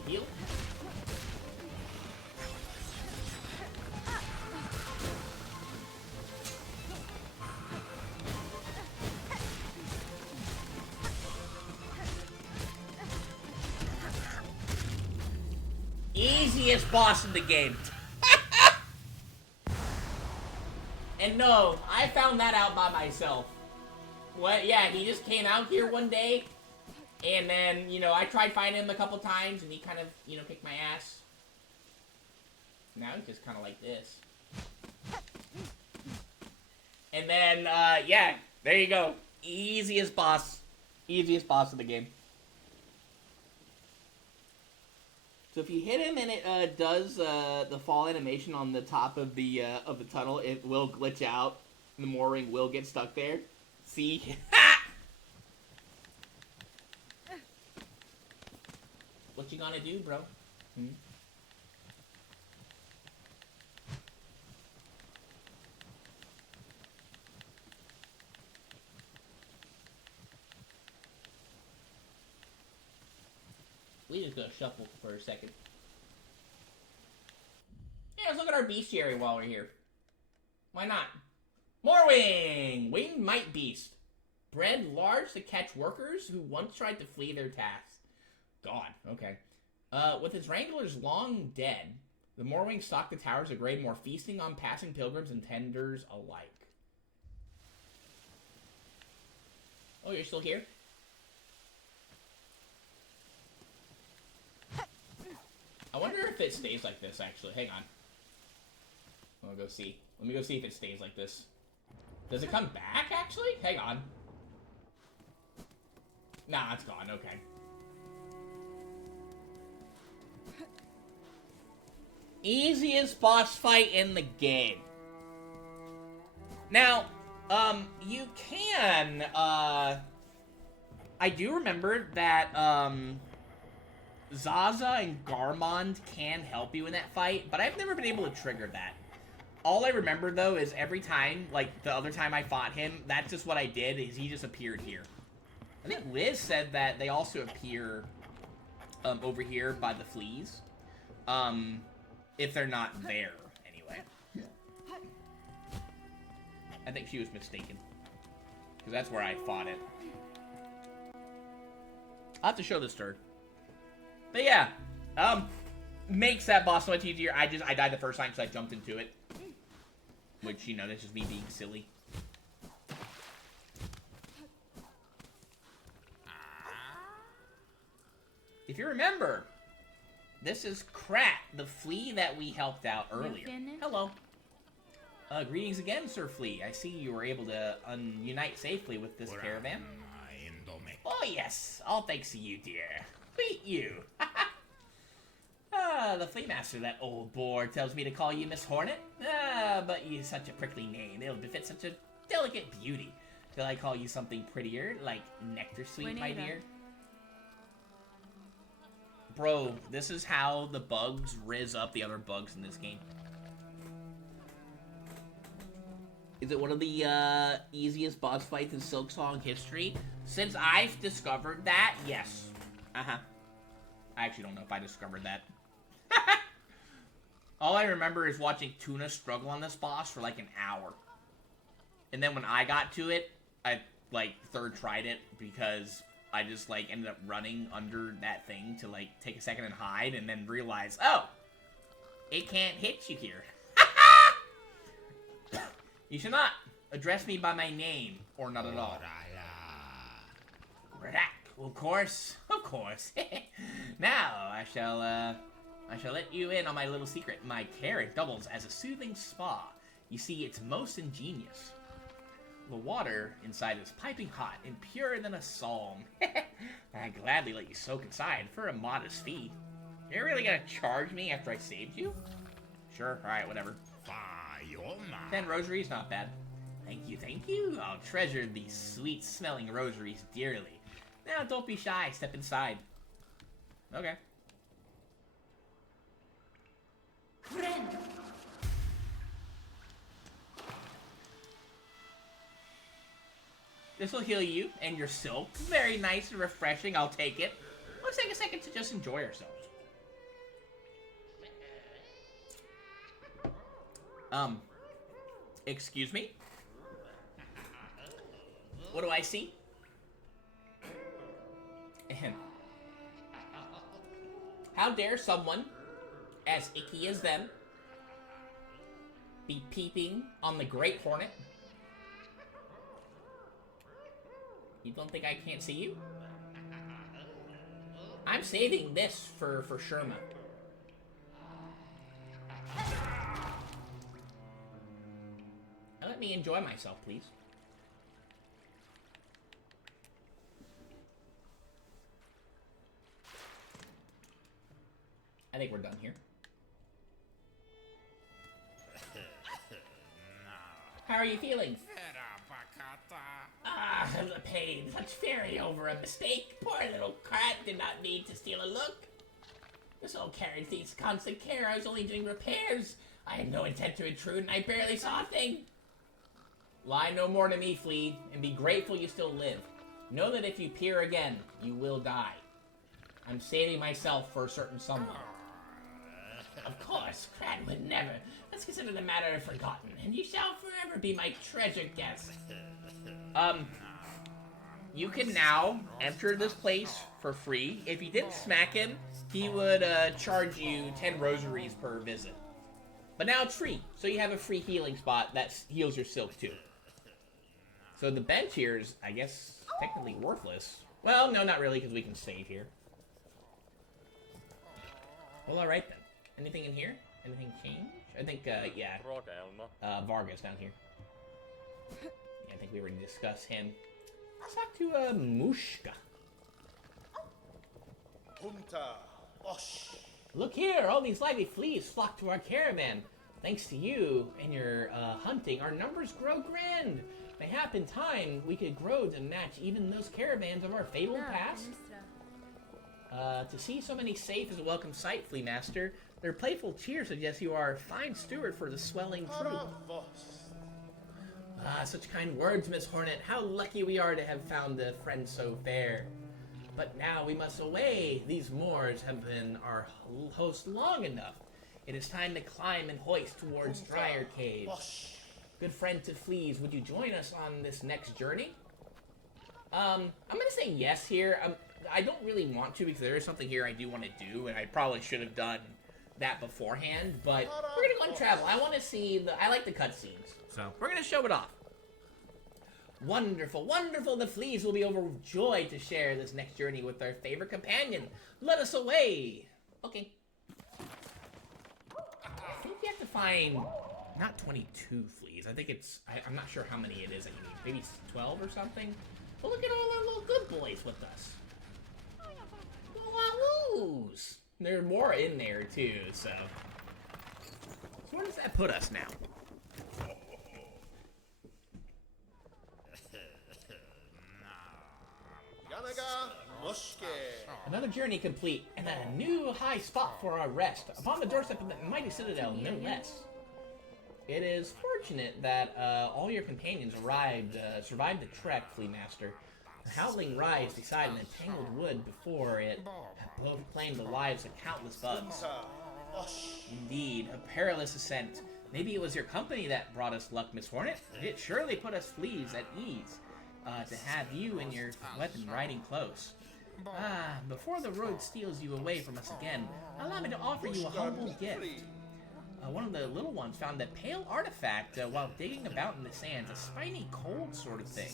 Heal. Easiest boss in the game. And no, I found that out by myself. What? Yeah, he just came out here one day, and then, you know, I tried finding him a couple times, and he kind of, you know, kicked my ass. Now he's just kind of like this. And then, yeah, there you go. Easiest boss. Easiest boss of the game. So if you hit him and it does the fall animation on the top of the tunnel, it will glitch out. And the mooring will get stuck there. See? What you gonna do, bro? Hmm? We just gonna shuffle for a second. Yeah, let's look at our bestiary while we're here. Why not? More wing! Winged might beast. Bred large to catch workers who once tried to flee their tasks. God, okay. With its wranglers long dead, the Moorwing stalk the towers of Grey Moor, feasting on passing pilgrims and tenders alike. Oh, you're still here? I wonder if it stays like this, actually. Hang on. I'll go see. Let me go see if it stays like this. Does it come back, actually? Hang on. Nah, it's gone. Okay. Easiest boss fight in the game. Now, you can, I do remember that, Zaza and Garmond can help you in that fight, but I've never been able to trigger that. All I remember, though, is every time, like, the other time I fought him, that's just what I did, is he just appeared here. I think Liz said that they also appear, over here by the fleas. If they're not there, anyway. I think she was mistaken. Because that's where I fought it. I'll have to show this to her. But yeah, makes that boss so much easier. I died the first time because I jumped into it. Which, you know, that's just me being silly. If you remember, this is Krat, the flea that we helped out earlier. Hello. Greetings again, Sir Flea. I see you were able to unite safely with this caravan. Oh yes, all thanks to you, dear. Beat you. The Flea Master, that old boar, tells me to call you Miss Hornet. But you such a prickly name. It'll befit such a delicate beauty. Till I call you something prettier, like Nectar Sweet, my dear? Bro, this is how the bugs riz up the other bugs in this game. Is it one of the easiest boss fights in Silksong history? Since I've discovered that, yes. Uh-huh. I actually don't know if I discovered that. All I remember is watching Tuna struggle on this boss for like an hour. And then when I got to it, I, like, third tried it because I just, like, ended up running under that thing to, like, take a second and hide and then realize, oh, it can't hit you here. You should not address me by my name, or not at all. Of course, of course. Now I shall let you in on my little secret. My carrot doubles as a soothing spa. You see, it's most ingenious. The water inside is piping hot and purer than a psalm. I'd gladly let you soak inside for a modest fee. You're really gonna charge me after I saved you? Sure, alright, whatever. 10 rosaries, not bad. Thank you, thank you. I'll treasure these sweet-smelling rosaries dearly. Now, don't be shy. Step inside. Okay. Friend. This will heal you and your silk. Very nice and refreshing. I'll take it. Let's take a second to just enjoy ourselves. Excuse me? What do I see? Ahem. How dare someone as icky as them be peeping on the Great Hornet? You don't think I can't see you? I'm saving this for Sherma. Now let me enjoy myself, please. I think we're done here. How are you feeling? Ah, the pain. Such fury over a mistake. Poor little Krat did not need to steal a look. This old carriage needs constant care. I was only doing repairs. I had no intent to intrude, and I barely saw a thing. Lie no more to me, Flea, and be grateful you still live. Know that if you peer again, you will die. I'm saving myself for a certain someone. Of course, Krat would never. Let's consider the matter forgotten, and you shall forever be my treasured guest. You can now enter this place for free. If you didn't smack him, he would charge you 10 rosaries per visit. But now it's free, so you have a free healing spot that heals your silk too. So the bench here is, I guess, technically worthless. Well, no, not really, because we can save here. Well, alright then. Anything in here? Anything change? I think, yeah. Vargas down here. Yeah, I think we already discussed him. Let's talk to, Mushka. Look here, all these lively fleas flock to our caravan. Thanks to you and your, hunting, our numbers grow grand. Mayhap in time, we could grow to match even those caravans of our fabled past. To see so many safe is a welcome sight, Flea Master. Their playful cheer suggests you are a fine steward for the swelling troop. Ah, such kind words, Miss Hornet. How lucky we are to have found a friend so fair. But now we must away. These moors have been our host long enough. It is time to climb and hoist towards drier caves. Good friend to fleas, would you join us on this next journey? I'm gonna say yes here. I don't really want to because there is something here I do want to do, and I probably should have done that beforehand, but we're gonna go and travel. I want to see I like the cutscenes, so we're gonna show it off. Wonderful, wonderful. The fleas will be overjoyed to share this next journey with their favorite companion. Let us away. Okay. I think you have to find not 22 fleas. I think it's, I'm not sure how many it is that you need. Maybe 12 or something. But look at all our little good boys with us. Wahoos! There are more in there too, so where does that put us now? Another journey complete, and a new high spot for our rest, upon the doorstep of the mighty citadel, no less. It is fortunate that all your companions survived the trek, Flea Master. The howling rise beside an entangled wood before it both claimed the lives of countless bugs. Indeed, a perilous ascent. Maybe it was your company that brought us luck, Miss Hornet. It surely put us fleas at ease to have you and your weapon riding close. Before the road steals you away from us again, allow me to offer you a humble gift. One of the little ones found a pale artifact while digging about in the sands, a spiny cold sort of thing.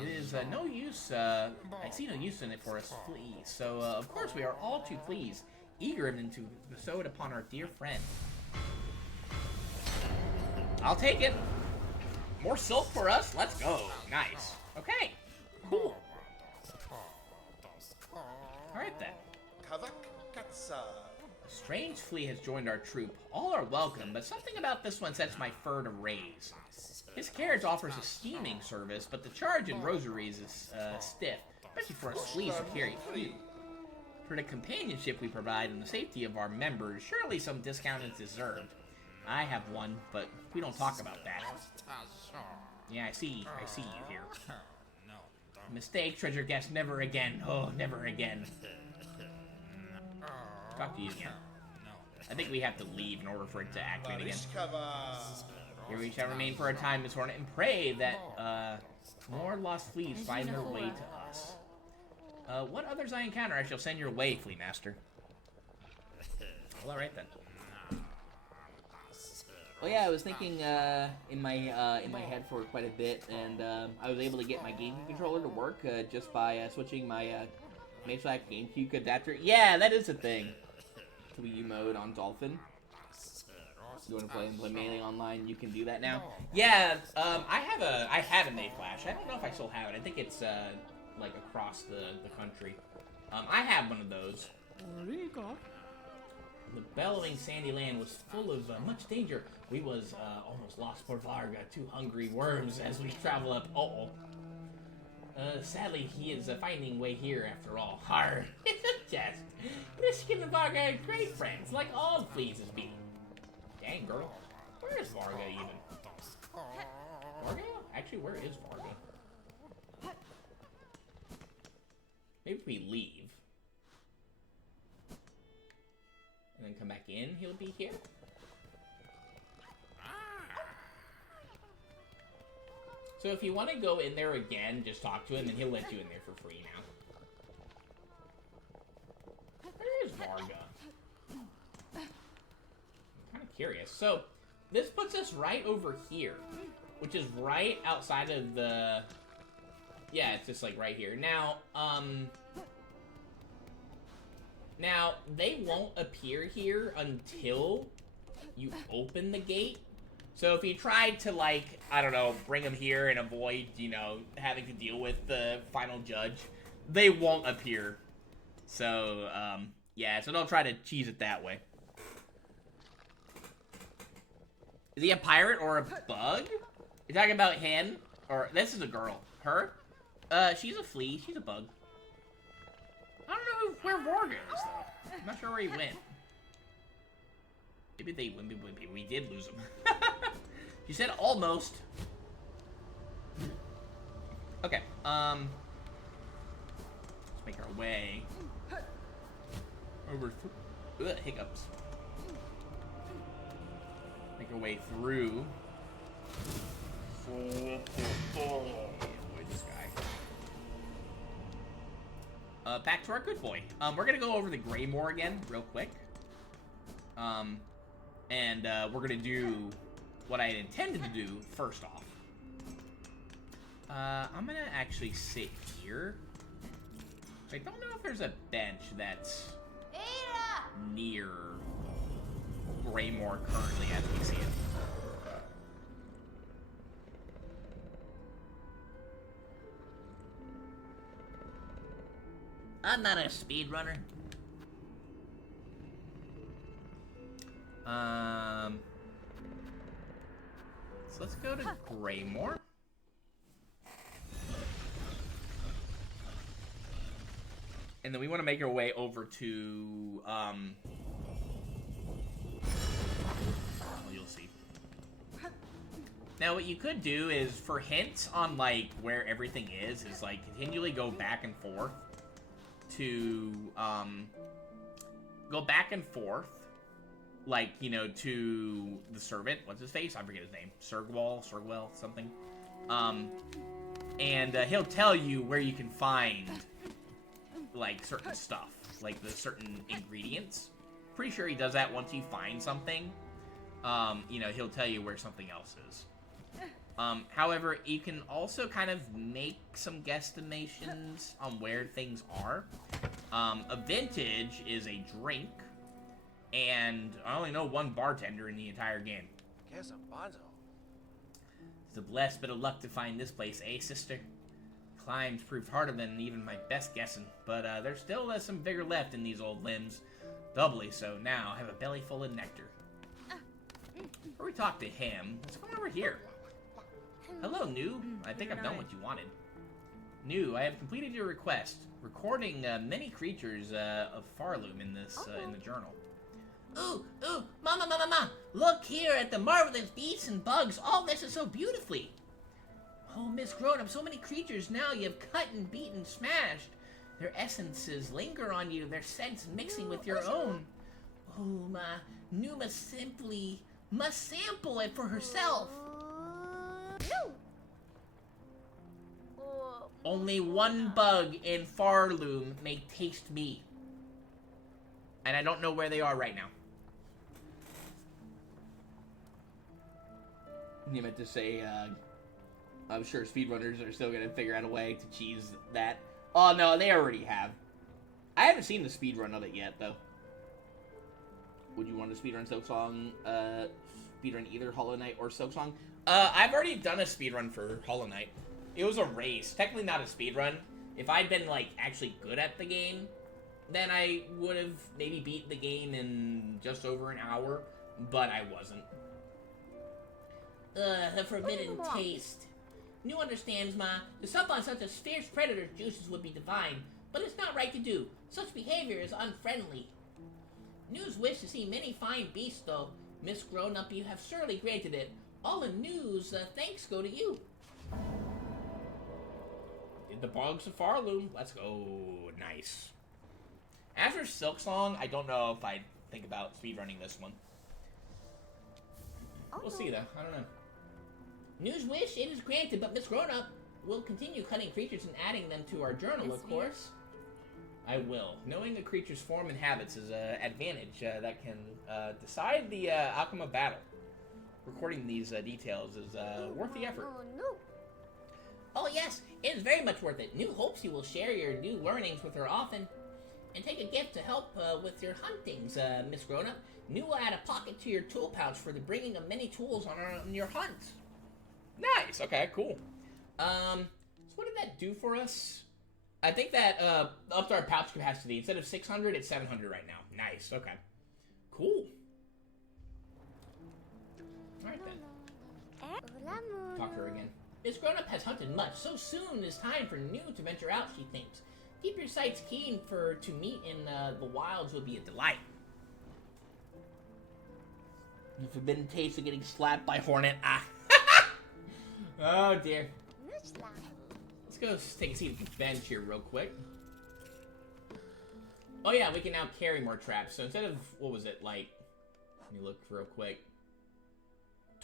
It is no use, I see no use in it for us fleas. So, of course, we are all too pleased, eager to bestow it upon our dear friend. I'll take it. More silk for us? Let's go. Nice. Okay. Cool. Alright then. A strange flea has joined our troop. All are welcome, but something about this one sets my fur to raise. His carriage offers a steaming service, but the charge in rosaries is stiff, especially for us fleas who carry few. For the companionship we provide and the safety of our members, surely some discount is deserved. I have one, but we don't talk about that. Yeah, I see you here. Mistake, treasure guest, never again. Oh, never again. Talk to you again. I think we have to leave in order for it to activate again. Here we shall remain for a time, Miss Hornet, and pray that more lost fleas find their way to us. What others I encounter, I shall send your way, Flea Master. Well, alright then. Well, yeah, I was thinking in my head for quite a bit, and I was able to get my gaming controller to work just by switching my Maslack GameCube adapter. Yeah, that is a thing. To Wii U mode on Dolphin. You want to play Melee online? You can do that now. Yeah, I had a Mayflash. I don't know if I still have it. I think it's like across the country. I have one of those. The bellowing sandy land was full of much danger. We was almost lost for Varga, two hungry worms as we travel up. Sadly, he is finding way here after all. Har! It's a jest. Briskin and Varga are great friends, like all fleas is be. Dang, girl. Where is Varga even? Varga? Actually, where is Varga? Maybe if we leave. And then come back in, he'll be here? So if you want to go in there again, just talk to him, and he'll let you in there for free now. Where is Varga? I'm kind of curious. So, this puts us right over here, which is right outside of the... Yeah, it's just like right here. Now, Now, they won't appear here until you open the gate. So if you tried to, like, I don't know, bring them here and avoid, you know, having to deal with the final judge, they won't appear. So, yeah, so don't try to cheese it that way. Is he a pirate or a bug? You're talking about him? Or, this is a girl. Her? She's a flea. She's a bug. I don't know where Varga is, though. I'm not sure where he went. Maybe we did lose him. You said almost. Okay, let's make our way over through. Hiccups. Make our way through. Avoid this guy. Back to our good boy. We're gonna go over the Greymore again, real quick. And we're gonna do what I intended to do first off. I'm gonna actually sit here. I don't know if there's a bench that's near Greymore currently as we see it. I'm not a speedrunner. So let's go to Greymore. And then we want to make our way over to, well, you'll see. Now, what you could do is, for hints on, like, where everything is, like, continually go back and forth to, like, you know, to the servant. What's his face? I forget his name. Sergwell, something. And he'll tell you where you can find, like, certain stuff. Like, the certain ingredients. Pretty sure he does that once you find something. You know, he'll tell you where something else is. However, you can also kind of make some guesstimations on where things are. A vintage is a drink, and I only know one bartender in the entire game. Guess I'm Bonzo. It's a blessed bit of luck to find this place, eh, sister? Climbs proved harder than even my best guessing, but there's still some vigor left in these old limbs. Doubly so now. I have a belly full of nectar. Before we talk to him, let's come over here. Hello, New. I think I've done what you wanted. New, I have completed your request, recording many creatures of Farloom in this in the journal. Ooh, Mama, look here at the marvelous beasts and bugs. All this is so beautifully. Oh, Miss Grown-Up, so many creatures now you have cut and beaten, smashed. Their essences linger on you, their scents mixing with your own. Oh, New must sample it for herself. Only one bug in Farloom may taste me. And I don't know where they are right now. You meant to say, I'm sure speedrunners are still gonna figure out a way to cheese that. Oh no, they already have. I haven't seen the speedrun of it yet, though. Would you want to speedrun Silksong? Speedrun either Hollow Knight or Silksong? I've already done a speedrun for Hollow Knight. It was a race, technically not a speedrun. If I'd been, like, actually good at the game, then I would have maybe beat the game in just over an hour, but I wasn't. The forbidden taste. New understands, Ma. To sup on such a fierce predator's juices would be divine, but it's not right to do. Such behavior is unfriendly. New's wish to see many fine beasts, though. Miss Grown-Up, you have surely granted it. All the New's thanks go to you. Did the bugs of Farloom. Let's go. Nice. After Silksong, I don't know if I'd think about speedrunning this one. We'll see, though. I don't know. New's wish, it is granted, but Miss Grown-Up will continue cutting creatures and adding them to our journal, of course. I will. Knowing a creature's form and habits is an advantage that can decide the outcome of battle. Recording these details is worth the effort. Oh yes, it is very much worth it. New hopes you will share your new learnings with her often. And take a gift to help with your huntings, Miss Grown-Up. New will add a pocket to your tool pouch for the bringing of many tools on your hunt. Nice. Okay, cool. So what did that do for us? I think that upped our pouch capacity. Instead of 600, it's 700 right now. Nice. Okay. Cool. All right, then. Talk to her again. Miss Grown-Up has hunted much. So soon is time for New to venture out, she thinks. Keep your sights keen for to meet in the wilds will be a delight. The forbidden taste of getting slapped by Hornet. Ah. Oh, dear. Let's go take a seat at the bench here real quick. Oh, yeah, we can now carry more traps. So instead of, what was it, like, let me look real quick.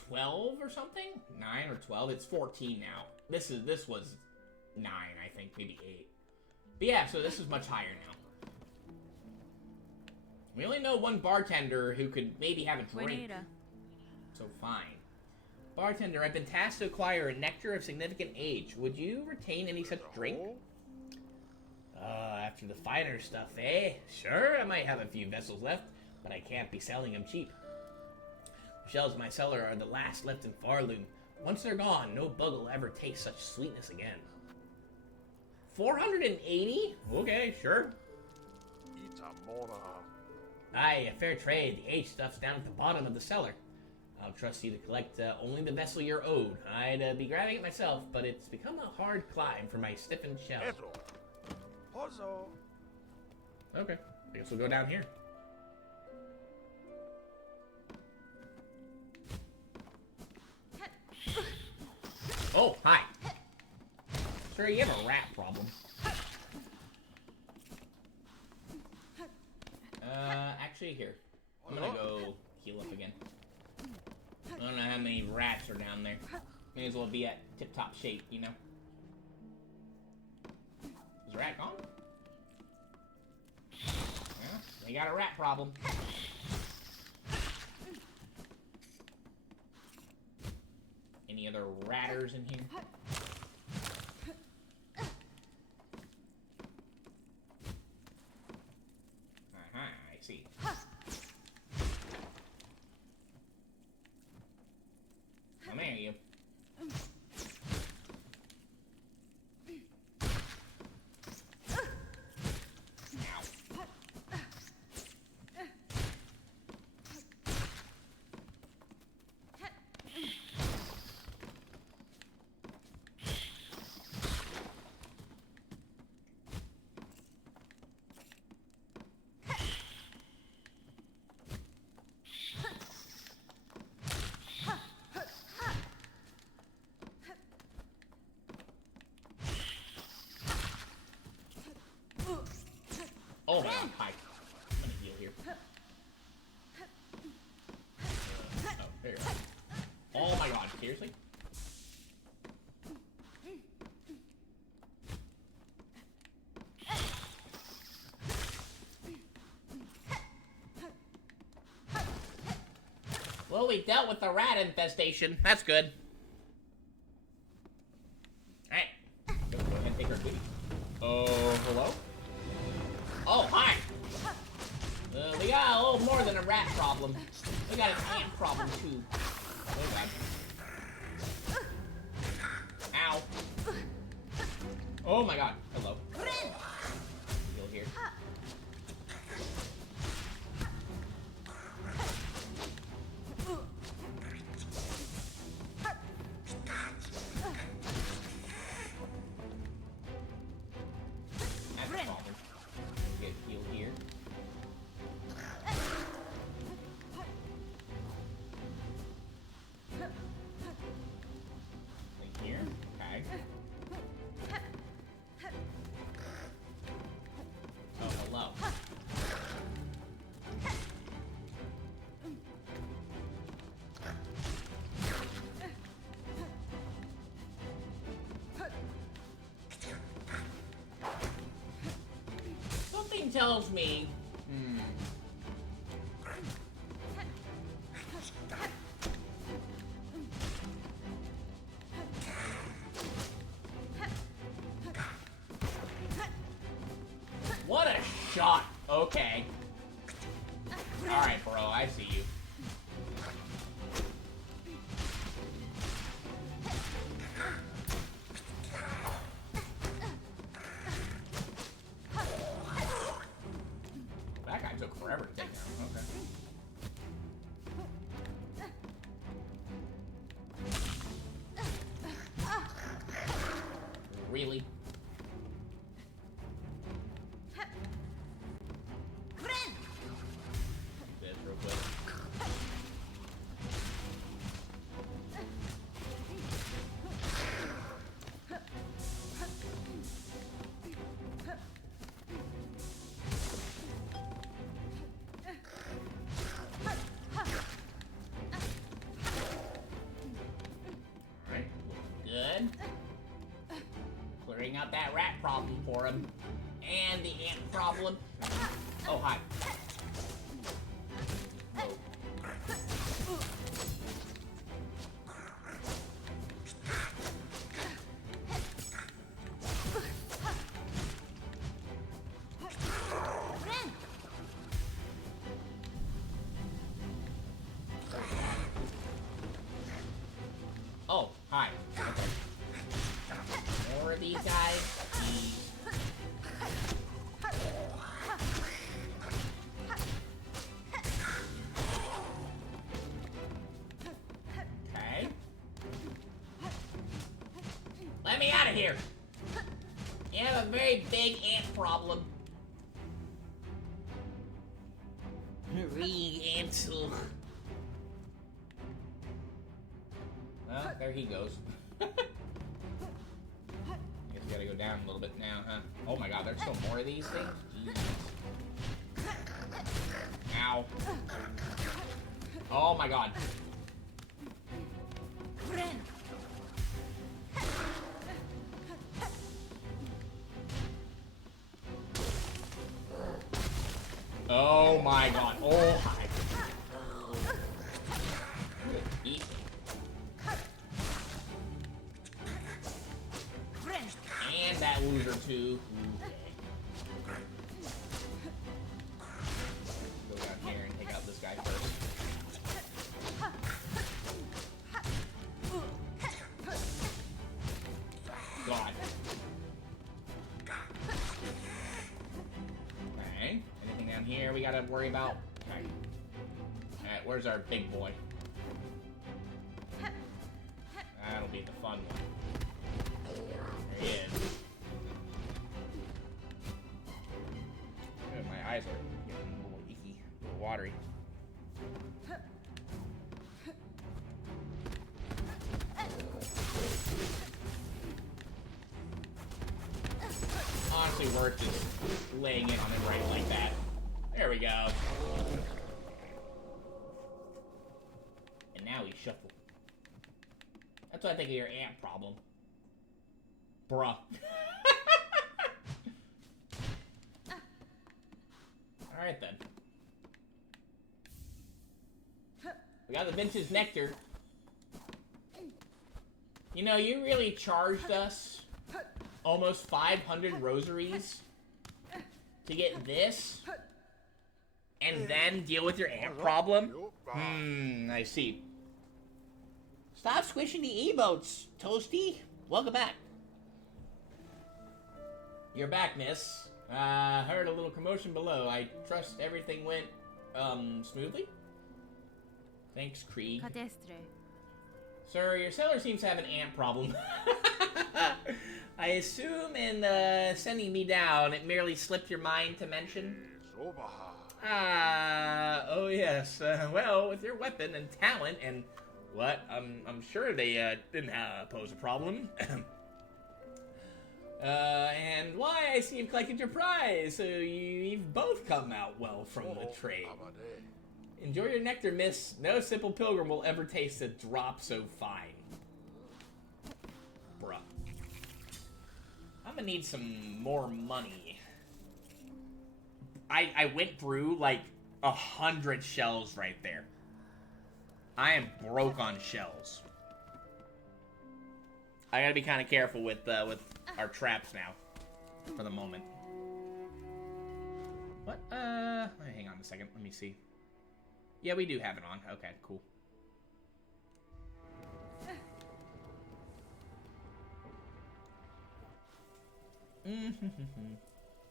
12 or something? 9 or 12? It's 14 now. This was 9, I think, maybe 8. But yeah, so this is much higher now. We only know one bartender who could maybe have a drink. So fine. Bartender, I've been tasked to acquire a nectar of significant age. Would you retain any such drink? After the finer stuff, eh? Sure, I might have a few vessels left, but I can't be selling them cheap. The shells in my cellar are the last left in Farloom. Once they're gone, no bug will ever taste such sweetness again. 480? Okay, sure. Aye, a fair trade. The age stuff's down at the bottom of the cellar. I'll trust you to collect only the vessel you're owed. I'd be grabbing it myself, but it's become a hard climb for my stiffened shell. Okay, I guess we'll go down here. Oh, hi. Sir, you have a rat problem. Actually, here. I'm gonna go heal up again. I don't know how many rats are down there. May as well be at tip-top shape, you know? Is the rat gone? Well, they got a rat problem. Any other other ratters in here? I see. Come here, you. Oh my god, hi. I'm gonna heal here. Oh, there you are. Oh my god, seriously? Well, we dealt with the rat infestation. That's good. Alright. Let's go ahead and take our goodies. Oh, hello? Oh, hi! We got a little more than a rat problem. We got an ant problem, too. Oh, God. Ow. Oh, my God. Hello. Heal here. That's a problem. Get heal here. Right here. Okay. Oh, hello. Something tells me. What a shot. Okay. Alright, bro, I see you. That guy took forever to take down. Okay. Really? This real quick. Alright, good. Clearing out that rat problem for him. And the ant problem. Oh, hi. Oh, hi. More of these guys. Okay. Let me out of here. You have a very big ant problem. Ants. Well, there he goes. Guess we gotta go down a little bit now, huh? Oh my god, there's still more of these things? Jeez. Ow. Oh my god. Oh my god. Oh hi. Eat. that loser too. Okay. Go down here and take out this guy first. God. Okay. Anything down here we gotta worry about? Okay. Alright, where's our big boy? That'll be the fun one. There he is. Oh, my eyes are getting a little icky, a little watery. Honestly, worth just laying in on him right like that. There we go. And now we shuffle. That's what I think of your ant problem. Bruh. Alright then. We got the Vince's Nectar. You know, you really charged us almost 500 rosaries to get this and then deal with your ant problem? I see. Stop squishing the emotes, Toasty. Welcome back. You're back, miss. Heard a little commotion below. I trust everything went, smoothly? Thanks, Krieg. Sir, your seller seems to have an ant problem. I assume in, sending me down, it merely slipped your mind to mention? Oh yes. Well, with your weapon and talent and what, I'm sure they, didn't, pose a problem. And why I see you've collected your prize, so you've both come out well from the trade. Enjoy your nectar, miss. No simple pilgrim will ever taste a drop so fine. Bruh. I'm gonna need some more money. I went through, like, 100 shells right there. I am broke on shells. I gotta be kind of careful with our traps now, for the moment. What? Hang on a second. Let me see. Yeah, we do have it on. Okay, cool.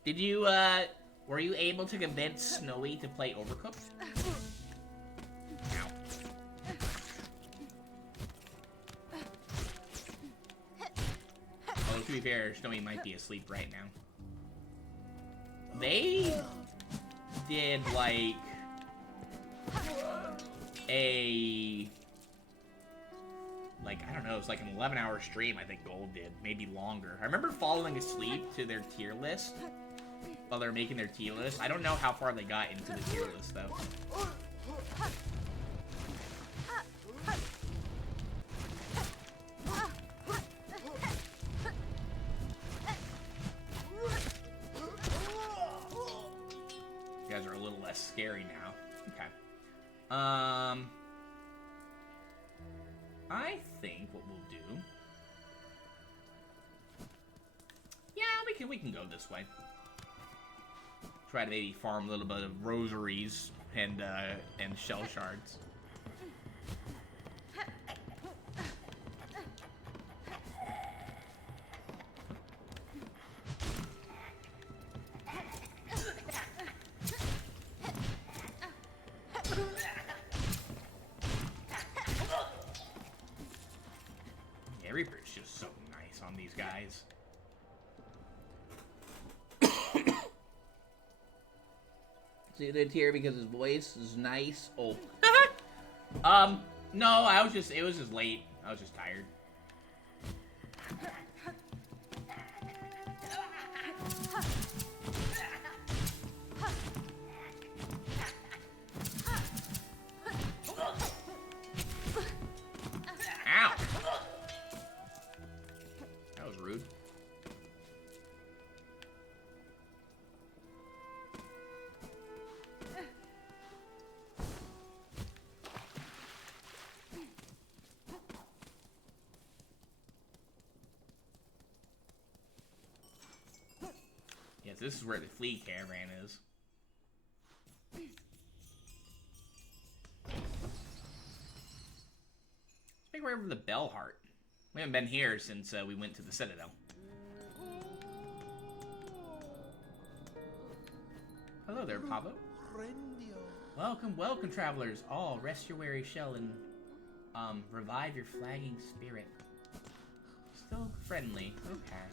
Did you, were you able to convince Snowy to play Overcooked? Ow. Oh, to be fair, Snowy might be asleep right now. They did, like, I don't know, it's like an 11-hour stream, I think Gold did. Maybe longer. I remember falling asleep to their tier list while they were making their tier list. I don't know how far they got into the tier list, though. You guys are a little less scary now. Okay. I think what we'll do... Yeah, we can go this way. Try to maybe farm a little bit of rosaries and shell shards. Yeah, Reaper's just so nice on these guys. See the tier because his voice is nice. Oh. No, it was just late. I was just tired. Ow! That was rude. Yes, this is where the flea caravan is. Let's make our way over to the Bell Heart. We haven't been here since we went to the Citadel. Hello there, Pablo. Welcome, welcome, travelers. All rest your weary shell and revive your flagging spirit. Still friendly. Okay.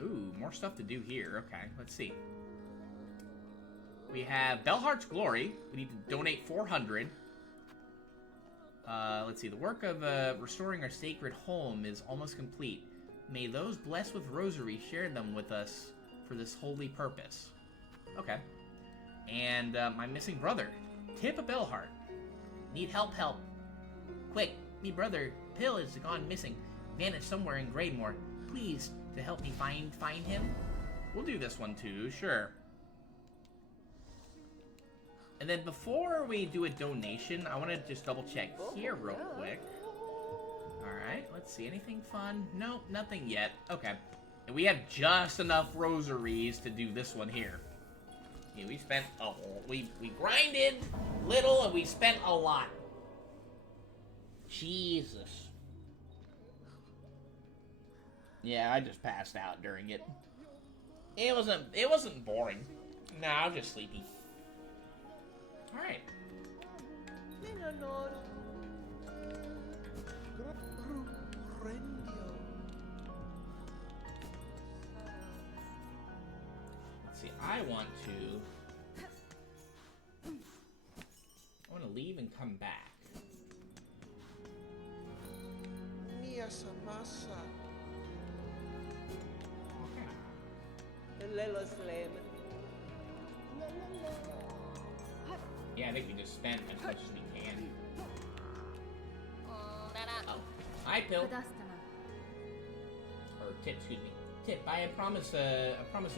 Ooh, more stuff to do here. Okay, let's see. We have Bellheart's Glory. We need to donate 400. Let's see. The work of restoring our sacred home is almost complete. May those blessed with rosaries share them with us for this holy purpose. Okay. And my missing brother, Tip of Bellheart. Need help. Quick, me brother, Pill is gone missing. Vanished somewhere in Greymore. Please, to help me find him? We'll do this one too, sure. And then before we do a donation, I want to just double check here real quick. Alright, let's see. Anything fun? Nope, nothing yet. Okay. And we have just enough rosaries to do this one here. Yeah, we spent we grinded little and we spent a lot. Jesus. Yeah, I just passed out during it. It wasn't boring. Nah, I was just sleepy. Alright. Let's see, I want to leave and come back. Yeah, I think we just spent as much as we can. Oh, hi, Pill. Or Tip, excuse me. Tip, I promise a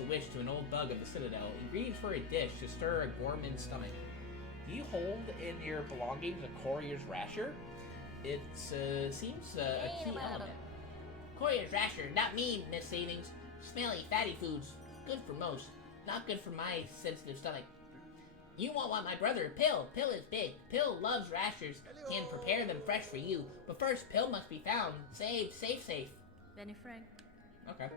wish to an old bug of the Citadel. Ingredients for a dish to stir a gourmand's stomach. Do you hold in your belongings a courier's rasher? It seems a key element. Courier's rasher, not me, Miss Savings. Smelly, fatty foods. Good for most. Not good for my sensitive stomach. You won't want my brother, Pill. Pill is big. Pill loves rashers. Can prepare them fresh for you. But first, Pill must be found. Saved, safe. Benny Frank. Okay.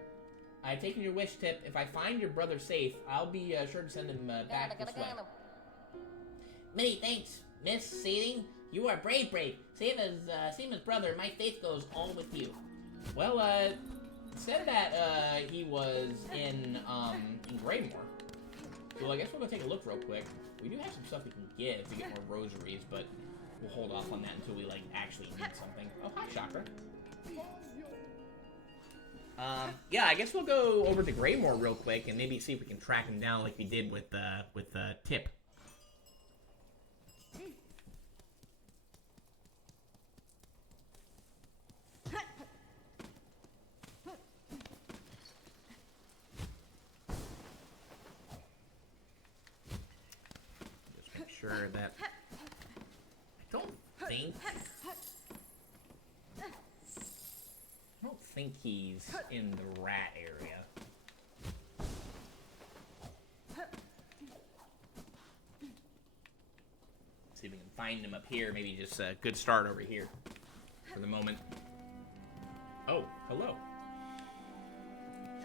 I've taken your wish, Tip. If I find your brother safe, I'll be sure to send him back this way. Many thanks, Miss Saving. You are brave. Same as brother, my faith goes all with you. Well, said that he was in Greymore. So I guess we'll go take a look real quick. We do have some stuff we can give to get more rosaries, but we'll hold off on that until we actually need something. Oh, hi, Chakra. Yeah, I guess we'll go over to Greymore real quick and maybe see if we can track him down like we did with Tip. Sure that I don't think he's in the rat area. See if we can find him up here. Maybe just a good start over here for the moment. Oh, hello.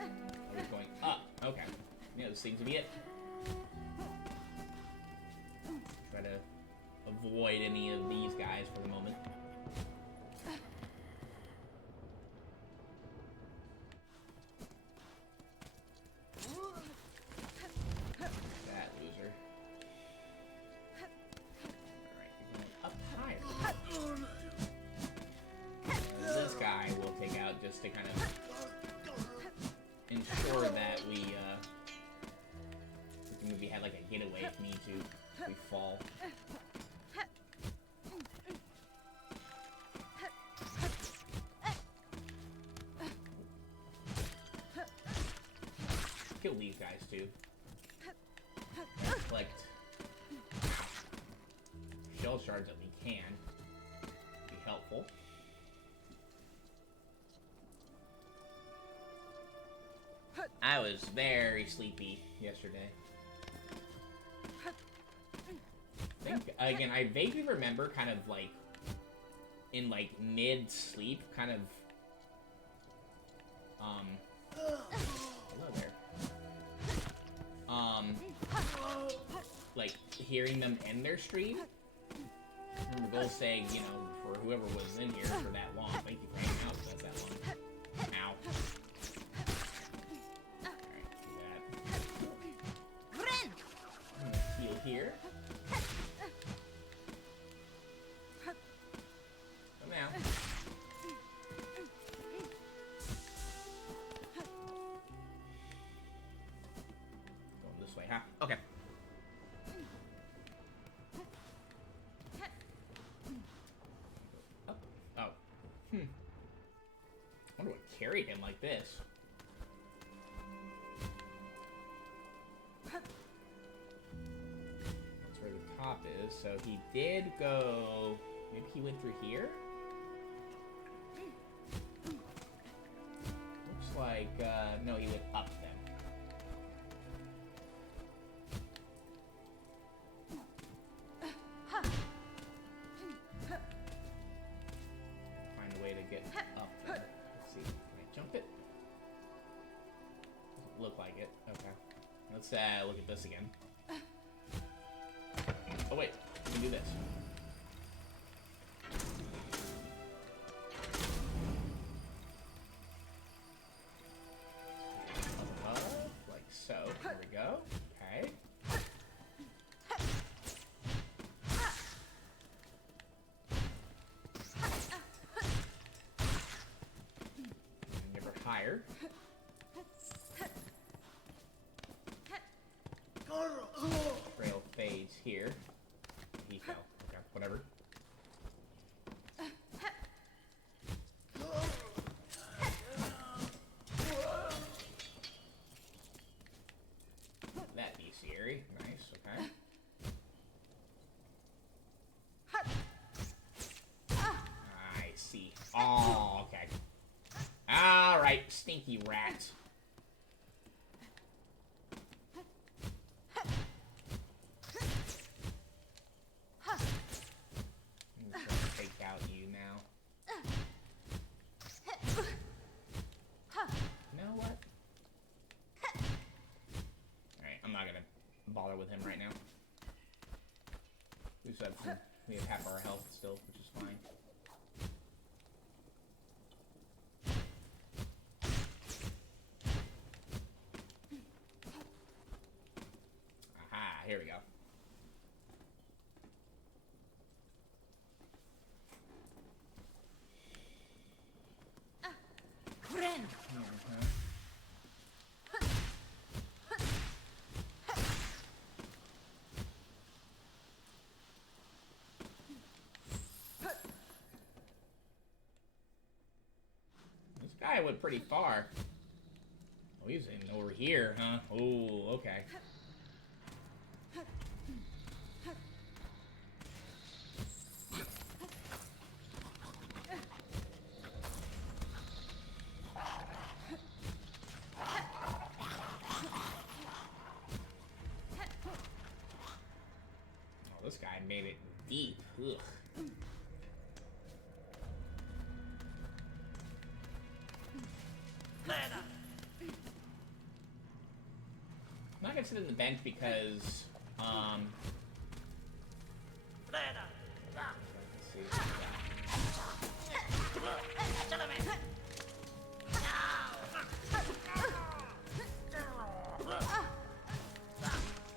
Oh, he's going up. Okay. Yeah, this seems to be it. Try to avoid any of these guys for the moment. That loser. Alright, we're going up higher. This guy we'll take out just to kind of ensure that we can maybe have like a getaway if need to. We fall. Kill these guys too. Collect shell shards that we can. Be helpful. I was very sleepy yesterday. I think, again, I vaguely remember kind of like in like mid-sleep, kind of hello there. Like hearing them end their stream. I remember Bill saying, you know, for whoever was in here for that long, thank you for hanging out with us that long. Ow. Alright, do that. I'm gonna heal here. Come now. Going this way, huh? Okay. Oh. I wonder what carried him like this. That's where the top is. So he did go... Maybe he went through here? Looks like, no, he went up then. Find a way to get up there. Let's see. Can I jump it? Doesn't look like it. Okay. Let's look at this again. Oh wait, we can do this. Like so. There we go. Okay. Never higher. Trail fades here. He fell. Okay, whatever. That bestiary. Nice, okay. I see. Oh, okay. Alright, stinky rat. I'm just gonna take out you now. You know what? Alright, I'm not gonna bother with him right now. We have half our health still, which is fine. Aha, here we go. Friend. This guy went pretty far. Oh, he's in over here, huh? Oh, okay. Oh, this guy made it deep. Ugh. I'm not gonna sit in the bench because, let's see.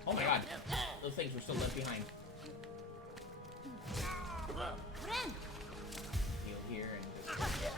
Oh my god, those things were still left behind. Friend. Heal here and just... that.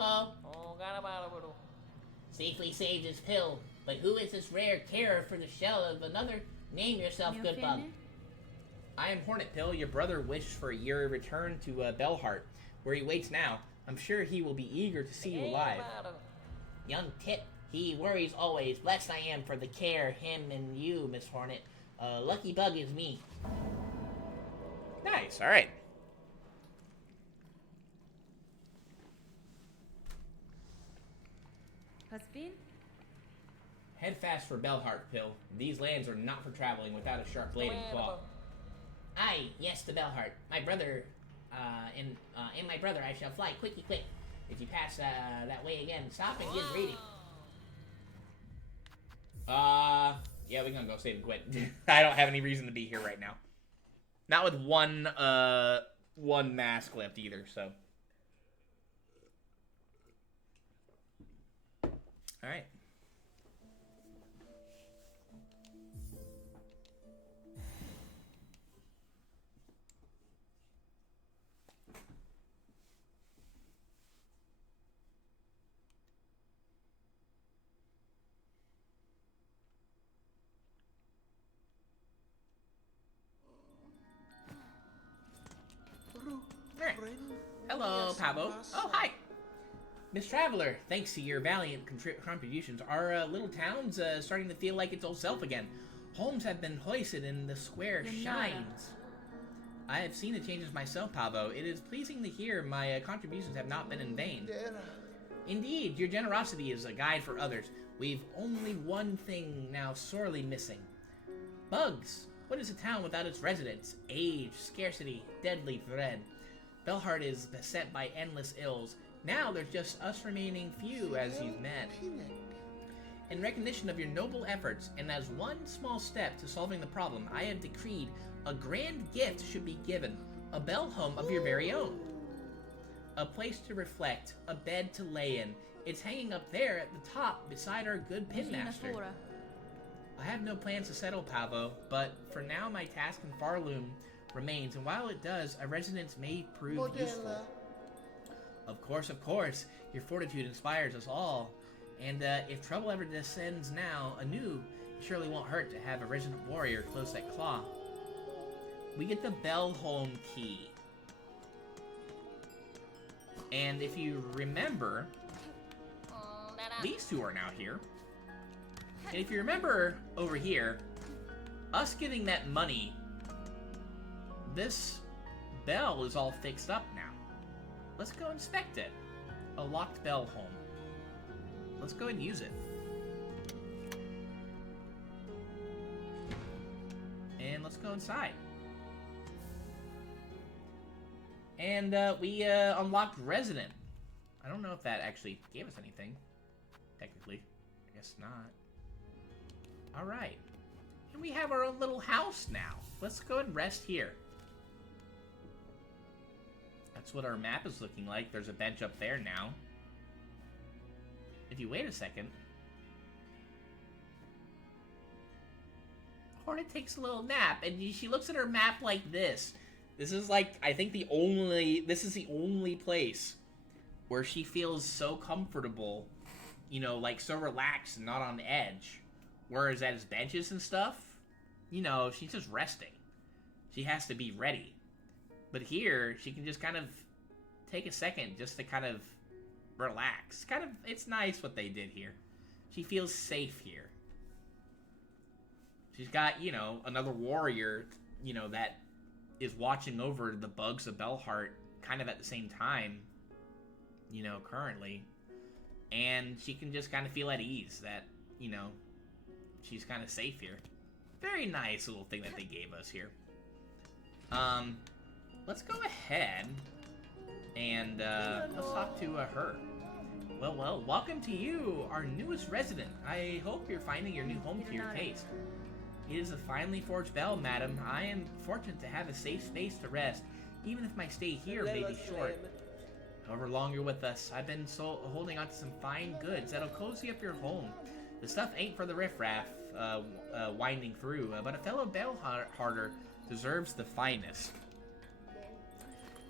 Hello. Safely saved his pill, but who is this rare carer for the shell of another? Name yourself, good bug. I am Hornet Pill. Your brother wished for your return to Bellheart, where he waits now. I'm sure he will be eager to see you alive. Young Tit, he worries always. Blessed I am for the care, him and you, Miss Hornet. Lucky bug is me. Nice, alright. Husband? Head fast for Bellheart, Pill. These lands are not for traveling without a sharp blade and claw. Aye, yes, to Bellheart. My brother, and my brother, I shall fly quicky quick. If you pass that way again, stop and give reading. Yeah, we can go save and quit. I don't have any reason to be here right now. Not with one mask left either, so. Alright. Hello, Pablo. Oh, hi. Miss Traveler, thanks to your valiant contributions, our little town's starting to feel like its old self again. Homes have been hoisted and the square shines. I have seen the changes myself, Pablo. It is pleasing to hear my contributions have not been in vain. Indeed, your generosity is a guide for others. We've only one thing now sorely missing. Bugs. What is a town without its residents? Age, scarcity, deadly thread. Bellheart is beset by endless ills. Now there's just us remaining few as you've met. In recognition of your noble efforts, and as one small step to solving the problem, I have decreed a grand gift should be given. A bell home of your very own. A place to reflect, a bed to lay in. It's hanging up there at the top beside our good pinmaster. I have no plans to settle, Pavo, but for now my task in Farloom remains, and while it does, a residence may prove useful. Of course, your fortitude inspires us all, and if trouble ever descends now anew, it surely won't hurt to have a resident warrior close that claw. We get the Bellholm key. And if you remember, these two are now here. And if you remember over here, us getting that money, this bell is all fixed up now. Let's go inspect it. A locked bell home. Let's go and use it. And let's go inside. And we unlocked resident. I don't know if that actually gave us anything. Technically. I guess not. Alright. And we have our own little house now. Let's go and rest here. That's what our map is looking like. There's a bench up there now. If you wait a second. Hornet takes a little nap, and she looks at her map like this. This is like, I think this is the only place where she feels so comfortable, you know, like so relaxed and not on edge. Whereas at his benches and stuff, you know, she's just resting. She has to be ready. But here, she can just kind of take a second just to kind of relax. It's nice what they did here. She feels safe here. She's got, you know, another warrior, you know, that is watching over the bugs of Bellheart kind of at the same time, you know, currently. And she can just kind of feel at ease that, you know, she's kind of safe here. Very nice little thing that they gave us here. Let's go ahead and let's talk to her. Well, welcome to you, our newest resident. I hope you're finding your new home to your taste. It is a finely forged bell, madam. I am fortunate to have a safe space to rest, even if my stay here may be short. However long you're with us, I've been holding on to some fine goods that'll cozy up your home. The stuff ain't for the riffraff winding through, but a fellow bellhearter deserves the finest.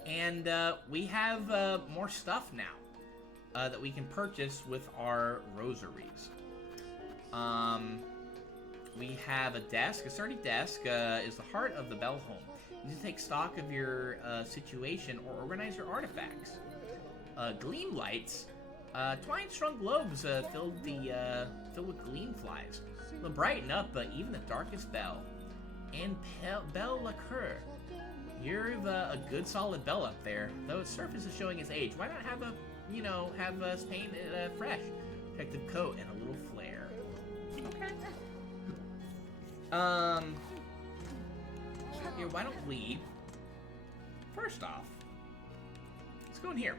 And we have more stuff now. that we can purchase with our rosaries. We have a desk. A sturdy desk is the heart of the Bell home. You can take stock of your situation or organize your artifacts. Gleam lights. Twine-strung globes filled with gleam flies. They'll brighten up even the darkest bell. And bell lacquer. You've a good solid bell up there, though its surface is showing its age. Why not have us paint it fresh? Protective coat and a little flair. Okay. Here, why don't we... First off, let's go in here.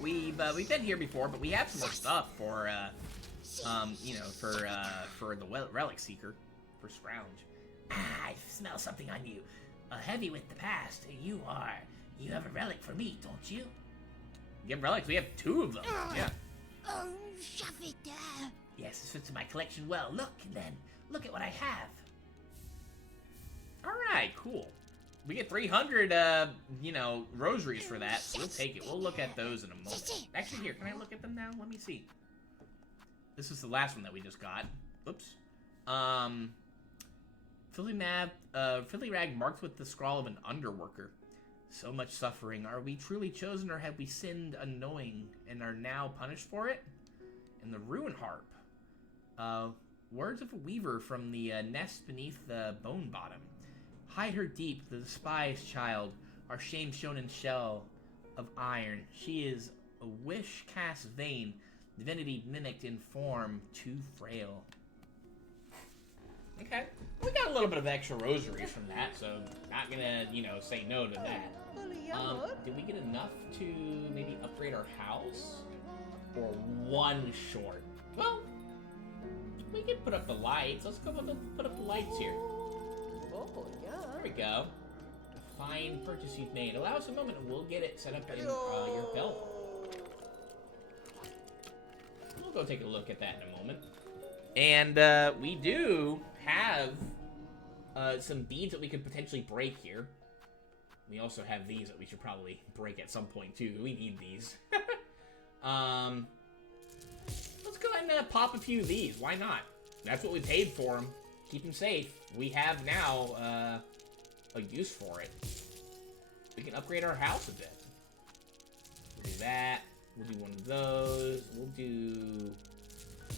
We've been here before, but we have some more stuff for for the relic seeker, for Scrounge. I smell something on you. Heavy with the past. You have a relic for me, don't you? You have relics? We have 2 of them. Yeah. Oh, shove it there. Yes, this fits in my collection well. Look at what I have. All right, cool. We get 300, rosaries for that. So we'll take it. We'll look at those in a moment. Actually, here, can I look at them now? Let me see. This is the last one that we just got. Oops. Filthy rag marked with the scrawl of an underworker. So much suffering. Are we truly chosen, or have we sinned unknowing and are now punished for it? And the ruin harp. Words of a weaver from the nest beneath the bone bottom. Hide her deep, the despised child, our shame shown in shell of iron. She is a wish cast vain, divinity mimicked in form too frail. Okay, we got a little bit of extra rosaries from that, so not gonna, say no to that. Did we get enough to maybe upgrade our house? Or one short? Well, we can put up the lights. Let's go put up the lights here. There we go. A fine purchase you've made. Allow us a moment and we'll get it set up in your belt. We'll go take a look at that in a moment. And we do have some beads that we could potentially break here. We also have these that we should probably break at some point too. We need these. Let's go ahead and pop a few of these. Why not? That's what we paid for them. Keep them safe. We have now a use for it. We can upgrade our house a bit. We'll do that. We'll do one of those. We'll do a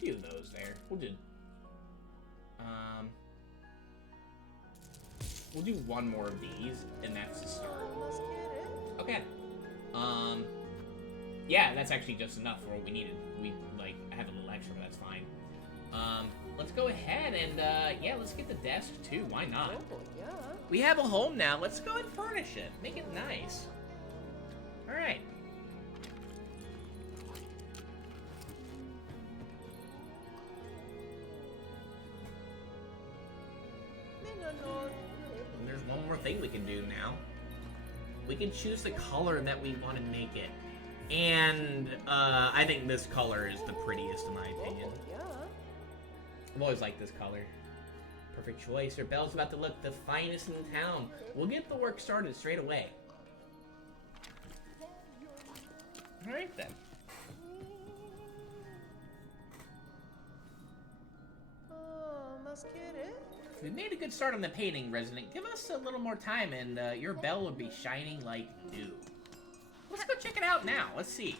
few of those there. We'll do one more of these, and that's the start. Okay. Yeah, that's actually just enough for what we needed. We have a little extra, but that's fine. Let's go ahead and yeah, let's get the desk too. Why not? We have a home now. Let's go and furnish it. Make it nice. All right. And there's one more thing we can do now. We can choose the color that we want to make it. And I think this color is the prettiest in my opinion. I've always liked this color. Perfect choice. Your bell's about to look the finest in town. We'll get the work started straight away. Alright then. We made a good start on the painting, resident. Give us a little more time and your bell will be shining like new. Let's go check it out now. Let's see.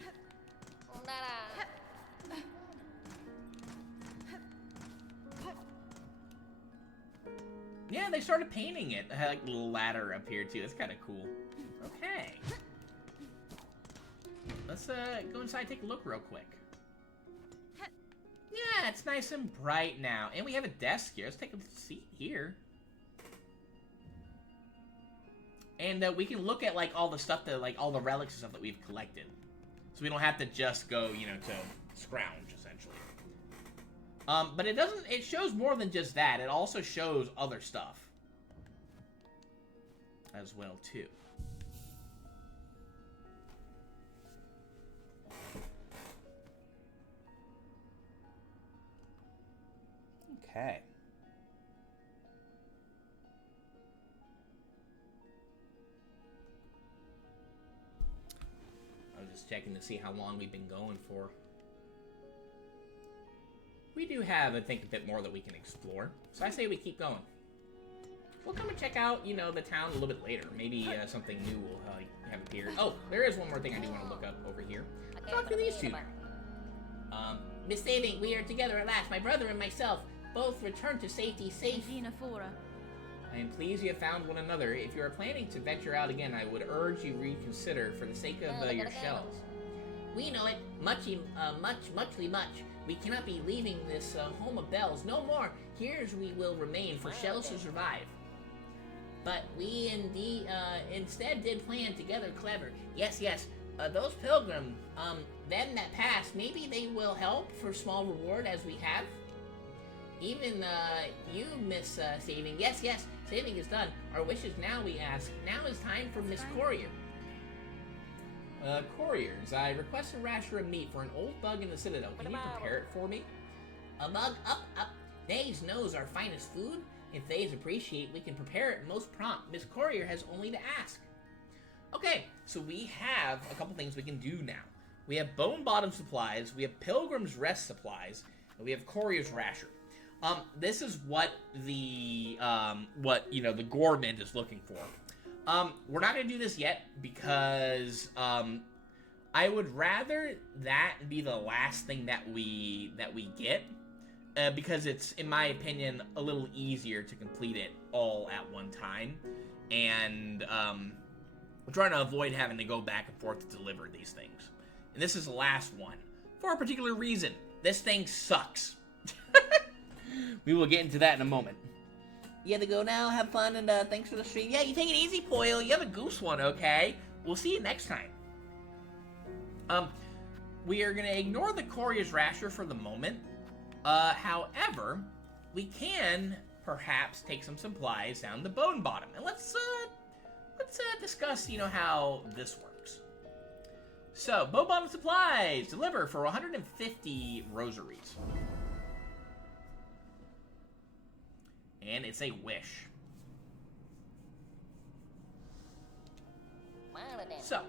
Yeah, they started painting it. I had like a little ladder up here too. That's kind of cool. Okay. Let's go inside and take a look real quick. Yeah, it's nice and bright now. And we have a desk here. Let's take a seat here. And we can look at like all the stuff that all the relics and stuff that we've collected. So we don't have to just go, to scrounge essentially. But it shows more than just that. It also shows other stuff as well too. Okay. I'll just checking to see how long we've been going for. We do have, I think, a bit more that we can explore. So I say we keep going. We'll come and check out, you know, the town a little bit later. Maybe something new will have appeared. Oh, there is one more thing I do want to look up over here. Talk to these two. Miss Saving, we are together at last. My brother and myself both returned to safety safe. I am pleased you have found one another. If you are planning to venture out again, I would urge you reconsider for the sake of your shells. We know it. Muchly much. We cannot be leaving this home of bells. No more. Here's we will remain for shells to survive. But we indeed instead did plan together clever. Yes. Those pilgrims, them that passed, maybe they will help for small reward as we have. Even you, Miss Saving. Yes. Saving is done. Our wishes now we ask. Now is time for Miss Courier. Couriers, I request a rasher of meat for an old bug in the Citadel. Can you prepare it for me? A bug up. Theys knows our finest food. If theys appreciate, we can prepare it most prompt. Miss Courier has only to ask. Okay, so we have a couple things we can do now. We have Bone Bottom supplies, we have Pilgrim's Rest supplies, and we have Courier's Rasher. This is what the the Gormand is looking for. We're not gonna do this yet because I would rather that be the last thing that we get, because it's, in my opinion, a little easier to complete it all at one time, and we're trying to avoid having to go back and forth to deliver these things. And this is the last one for a particular reason. This thing sucks. We will get into that in a moment. You have to go now, have fun, and thanks for the stream. Yeah, you take it easy, Poyle. You have a goose one, okay? We'll see you next time. We are going to ignore the Courier's Rasher for the moment. However, we can perhaps take some supplies down the Bone Bottom. And let's discuss, how this works. So, Bone Bottom supplies deliver for 150 rosaries. And it's a wish. So,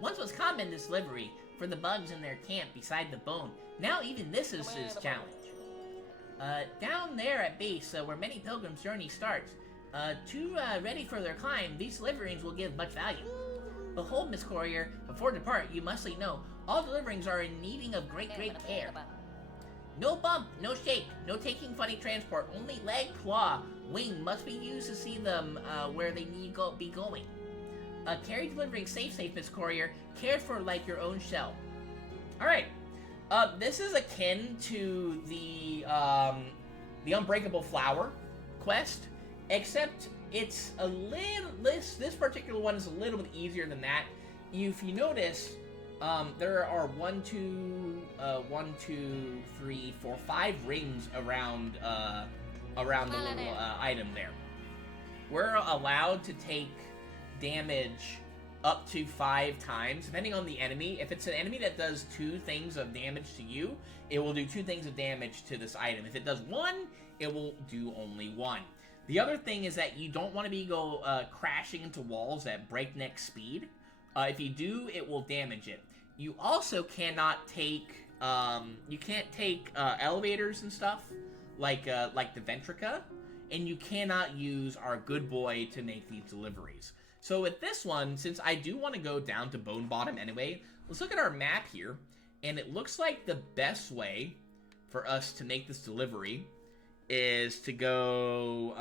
once was common this delivery for the bugs in their camp beside the bone. Now even this is his challenge. Down there at base, where many pilgrims' journey starts, ready for their climb, these deliverings will give much value. Behold, Miss Courier, before depart, you mustly know, all deliverings are in needing of great care. No bump, no shake, no taking funny transport, only leg, claw, wing must be used to see them where they need be going. Carry delivering safe, Miss Courier, cared for like your own shell. Alright, this is akin to the Unbreakable Flower quest, except it's a little, this particular one is a little bit easier than that. If you notice, there are 5 rings around the little item there. We're allowed to take damage up to 5 times, depending on the enemy. If it's an enemy that does 2 things of damage to you, it will do 2 things of damage to this item. If it does 1, it will do only 1. The other thing is that you don't want to go crashing into walls at breakneck speed. If you do, it will damage it. You also cannot take, you can't take elevators and stuff, like the Ventrica, and you cannot use our good boy to make these deliveries. So with this one, since I do want to go down to Bone Bottom anyway, let's look at our map here, and it looks like the best way for us to make this delivery is to go,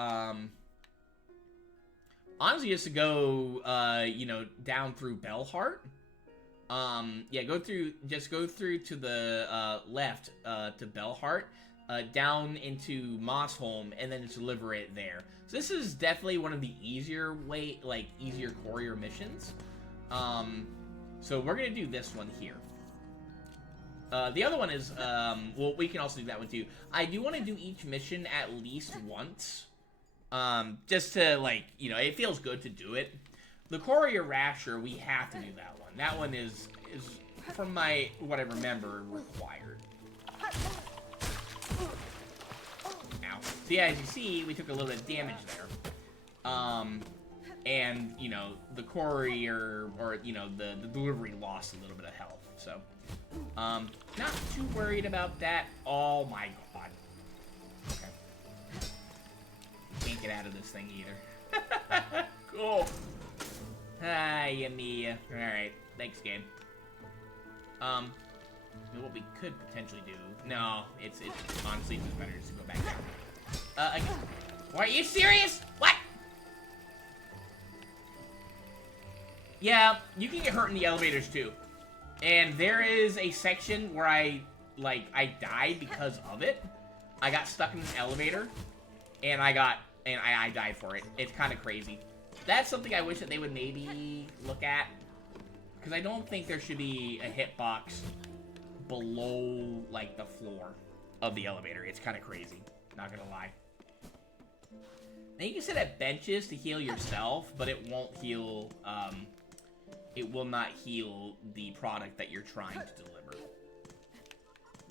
honestly, just to go, down through Bellheart. Go through to the left to Bellheart, down into Mossholm, and then just deliver it there. So this is definitely one of the easier courier missions. So we're gonna do this one here. The other one is, we can also do that one too. I do want to do each mission at least once, just to, it feels good to do it. The Courier Rasher, we have to do that one. That one is from what I remember, required. Now, so yeah, as you see, we took a little bit of damage there. and, you know, the courier, or, you know, the delivery lost a little bit of health, so. Not too worried about that. Oh my god. Okay. Can't get out of this thing either. Cool. Hi, Mia. Alright, thanks, game. What we could potentially do... No, it's honestly just better just to go back down. Again. Are you serious? What? Yeah, you can get hurt in the elevators too. And there is a section where I died because of it. I got stuck in an elevator, and I died for it. It's kind of crazy. That's something I wish that they would maybe look at, because I don't think there should be a hitbox below, like, the floor of the elevator. It's kind of crazy, not gonna lie. Now, you can sit at benches to heal yourself, but it won't heal, it will not heal the product that you're trying to deliver.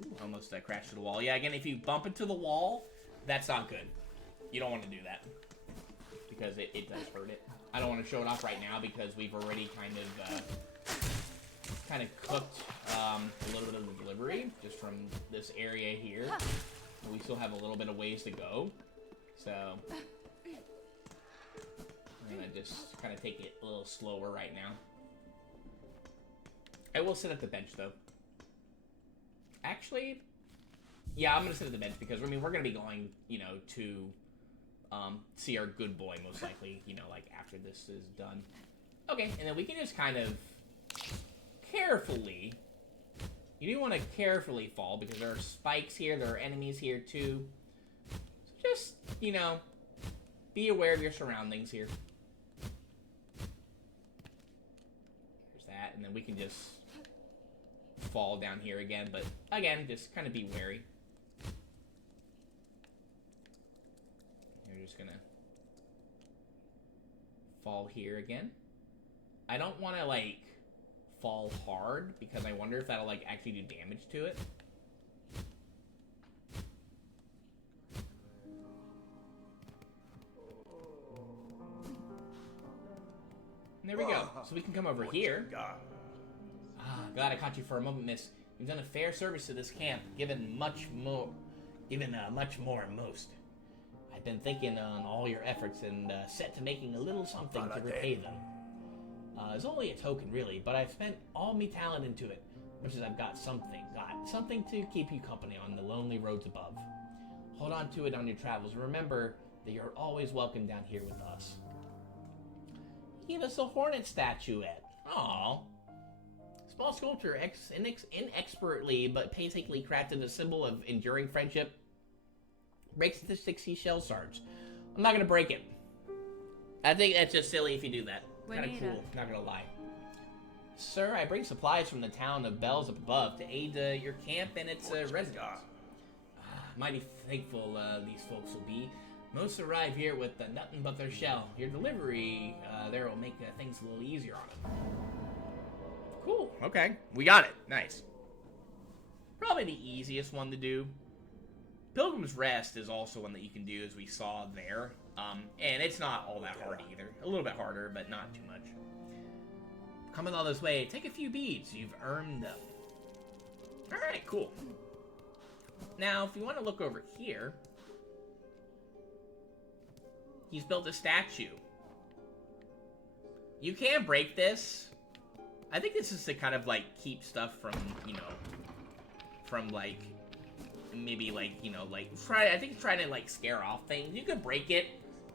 Ooh, almost crashed to the wall. Yeah, again, if you bump into the wall, that's not good. You don't want to do that, because it does hurt it. I don't want to show it off right now, because we've already kind of cooked a little bit of the delivery, just from this area here. We still have a little bit of ways to go, so I'm gonna just kind of take it a little slower right now. I will sit at the bench, though. Actually, yeah, I'm gonna sit at the bench, because, I mean, we're gonna be going, you know, to see our good boy, most likely, you know, like, after this is done. Okay, and then we can just kind of carefully, you do want to carefully fall, because there are spikes here, there are enemies here, too. So just, you know, be aware of your surroundings here. There's that, and then we can just fall down here again, but, again, just kind of be wary. You're just gonna fall here again. I don't want to, like, fall hard, because I wonder if that'll, like, actually do damage to it. And there we go. So we can come over here. Ah, glad I caught you for a moment, miss. You've done a fair service to this camp, given much more than most. I've been thinking on all your efforts and set to making a little something to repay them. It's only a token, really, but I've spent all me talent into it, much as I've got something to keep you company on the lonely roads above. Hold on to it on your travels, and remember that you're always welcome down here with us. Give us a hornet statuette. Aww. Small sculpture, inexpertly but painstakingly crafted, a symbol of enduring friendship. Breaks into 60 shell shards. I'm not gonna break it. I think that's just silly if you do that. Kind of cool, not gonna lie. Sir, I bring supplies from the town of Bells up above to aid your camp and its residents. Mighty thankful these folks will be. Most arrive here with nothing but their shell. Your delivery there will make things a little easier on them. Cool, okay. We got it, nice. Probably the easiest one to do. Pilgrim's Rest is also one that you can do, as we saw there. And it's not all that hard either. A little bit harder, but not too much. Coming all this way, take a few beads. You've earned them. Alright, cool. Now, if you want to look over here, he's built a statue. You can break this. I think this is to kind of, like, keep stuff from, you know, from, like, maybe, like, you know, like, trying to, like, scare off things. You could break it,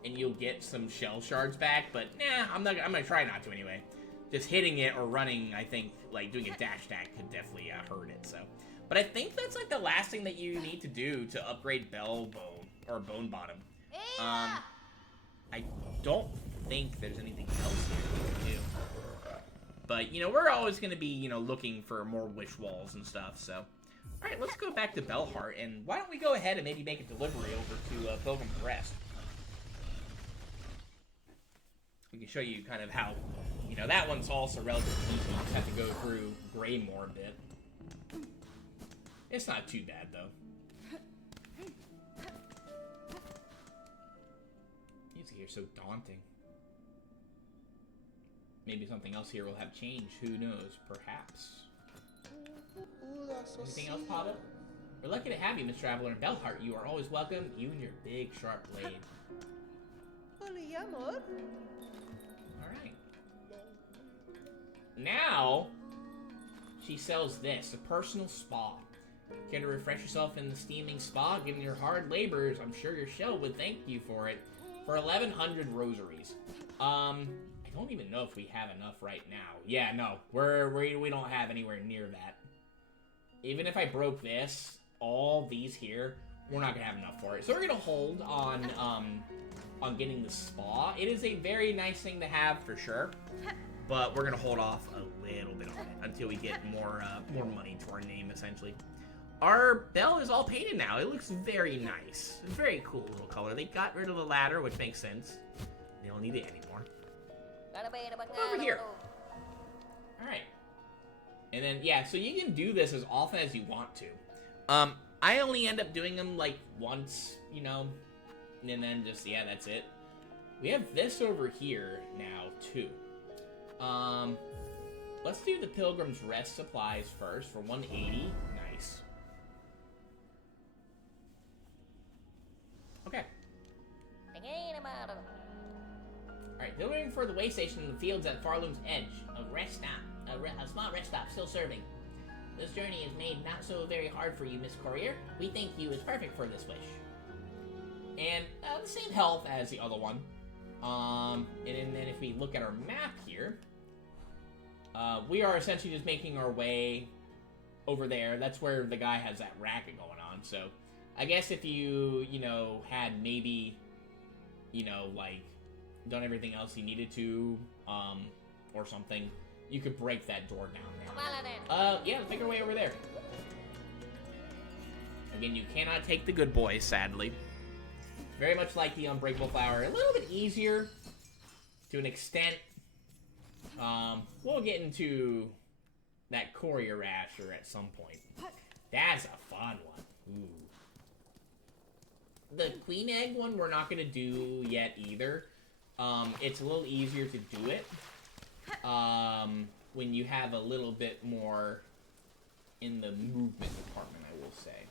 and you'll get some shell shards back, but, nah, I'm gonna try not to anyway. Just hitting it or running, I think, like, doing a dash attack could definitely hurt it, so. But I think that's, like, the last thing that you need to do to upgrade Bell Bone, or Bone Bottom. I don't think there's anything else here to do. But, you know, we're always gonna be, you know, looking for more wish walls and stuff, so. Alright, let's go back to Bellheart, and why don't we go ahead and maybe make a delivery over to Pilgrim's Rest. We can show you kind of how, you know, that one's also relatively easy. You just have to go through Greymore a bit. It's not too bad, though. Music here is so daunting. maybe something else here will have changed. Who knows? Perhaps. Anything else, Pablo? We're lucky to have you, Miss Traveler and Bellheart. You are always welcome, you and your big, sharp blade. Alright. Now, she sells this, a personal spa. Care to refresh yourself in the steaming spa? Given your hard labors, I'm sure your shell would thank you for it. For 1,100 rosaries. I don't even know if we have enough right now. Yeah, no, we don't have anywhere near that. Even if I broke this, all these here, we're not gonna have enough for it. So we're gonna hold on getting the spa. It is a very nice thing to have for sure, but we're gonna hold off a little bit on it until we get more money to our name, essentially. Our bell is all painted now. It looks very nice. Very cool little color. They got rid of the ladder, which makes sense. They don't need it anymore. Over here. Alright. And then, yeah, so you can do this as often as you want to. I only end up doing them, like, once, you know, and then just, yeah, that's it. We have this over here now, too. Let's do the Pilgrim's Rest supplies first for 180. Nice. Okay. Alright, delivering for the way station in the fields at Farloom's Edge. A rest stop. A small rest stop, still serving. This journey is made not so very hard for you, Miss Courier. We think you is perfect for this wish. And the same health as the other one. And then if we look at our map here, we are essentially just making our way over there. That's where the guy has that racket going on. So I guess if you know, had maybe, you know, like, done everything else you needed to, or something, you could break that door down there. Yeah, let's make our way over there. Again, you cannot take the good boys, sadly. Very much like the Unbreakable Flower. A little bit easier, to an extent. We'll get into that Courier Rasher at some point. That's a fun one. Ooh. The Queen Egg one we're not going to do yet either. It's a little easier to do it when you have a little bit more in the movement department, I will say.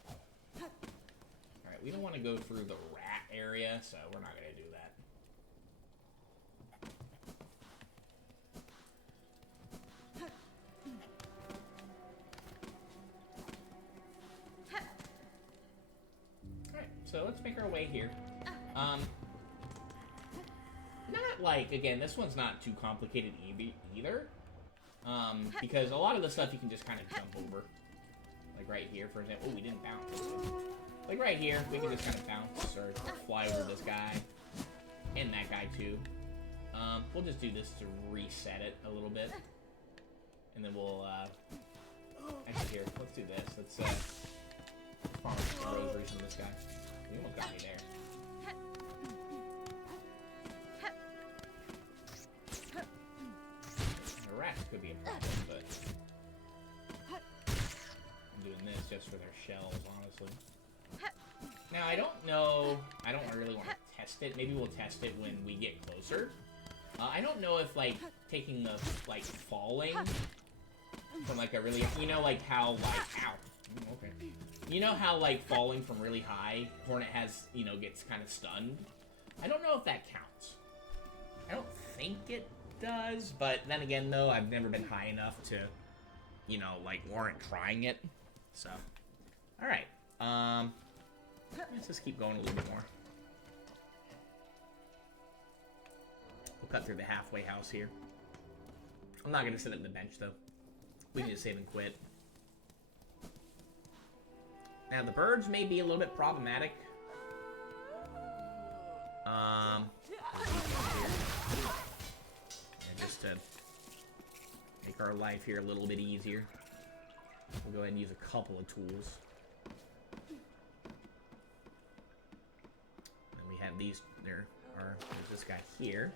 Alright, we don't want to go through the rat area, so we're not going to do that. Alright, so let's make our way here. Not like, again, this one's not too complicated either. Because a lot of the stuff you can just kind of jump over. Like right here, for example. Oh, we didn't bounce. Like right here, we can just kind of bounce or fly over this guy. And that guy too. We'll just do this to reset it a little bit. And then we'll, actually here, let's do this. Let's, farm some rosaries on this guy. He almost got me there. The rats could be a problem, but I'm doing this just for their shells, honestly. Now, I don't know, I don't really want to test it. Maybe we'll test it when we get closer. I don't know if, like, taking the, like, falling from, like, a really, you know, like, how, like, ow. Okay. You know how, like, falling from really high, Hornet has, you know, gets kind of stunned? I don't know if that counts. I don't think it does, but then again, though, I've never been high enough to, you know, like, warrant trying it. So, alright. Let's just keep going a little bit more. We'll cut through the halfway house here. I'm not going to sit at the bench, though. We can just save and quit. Now, the birds may be a little bit problematic. And just to make our life here a little bit easier, we'll go ahead and use a couple of tools. And we have these, there's this guy here.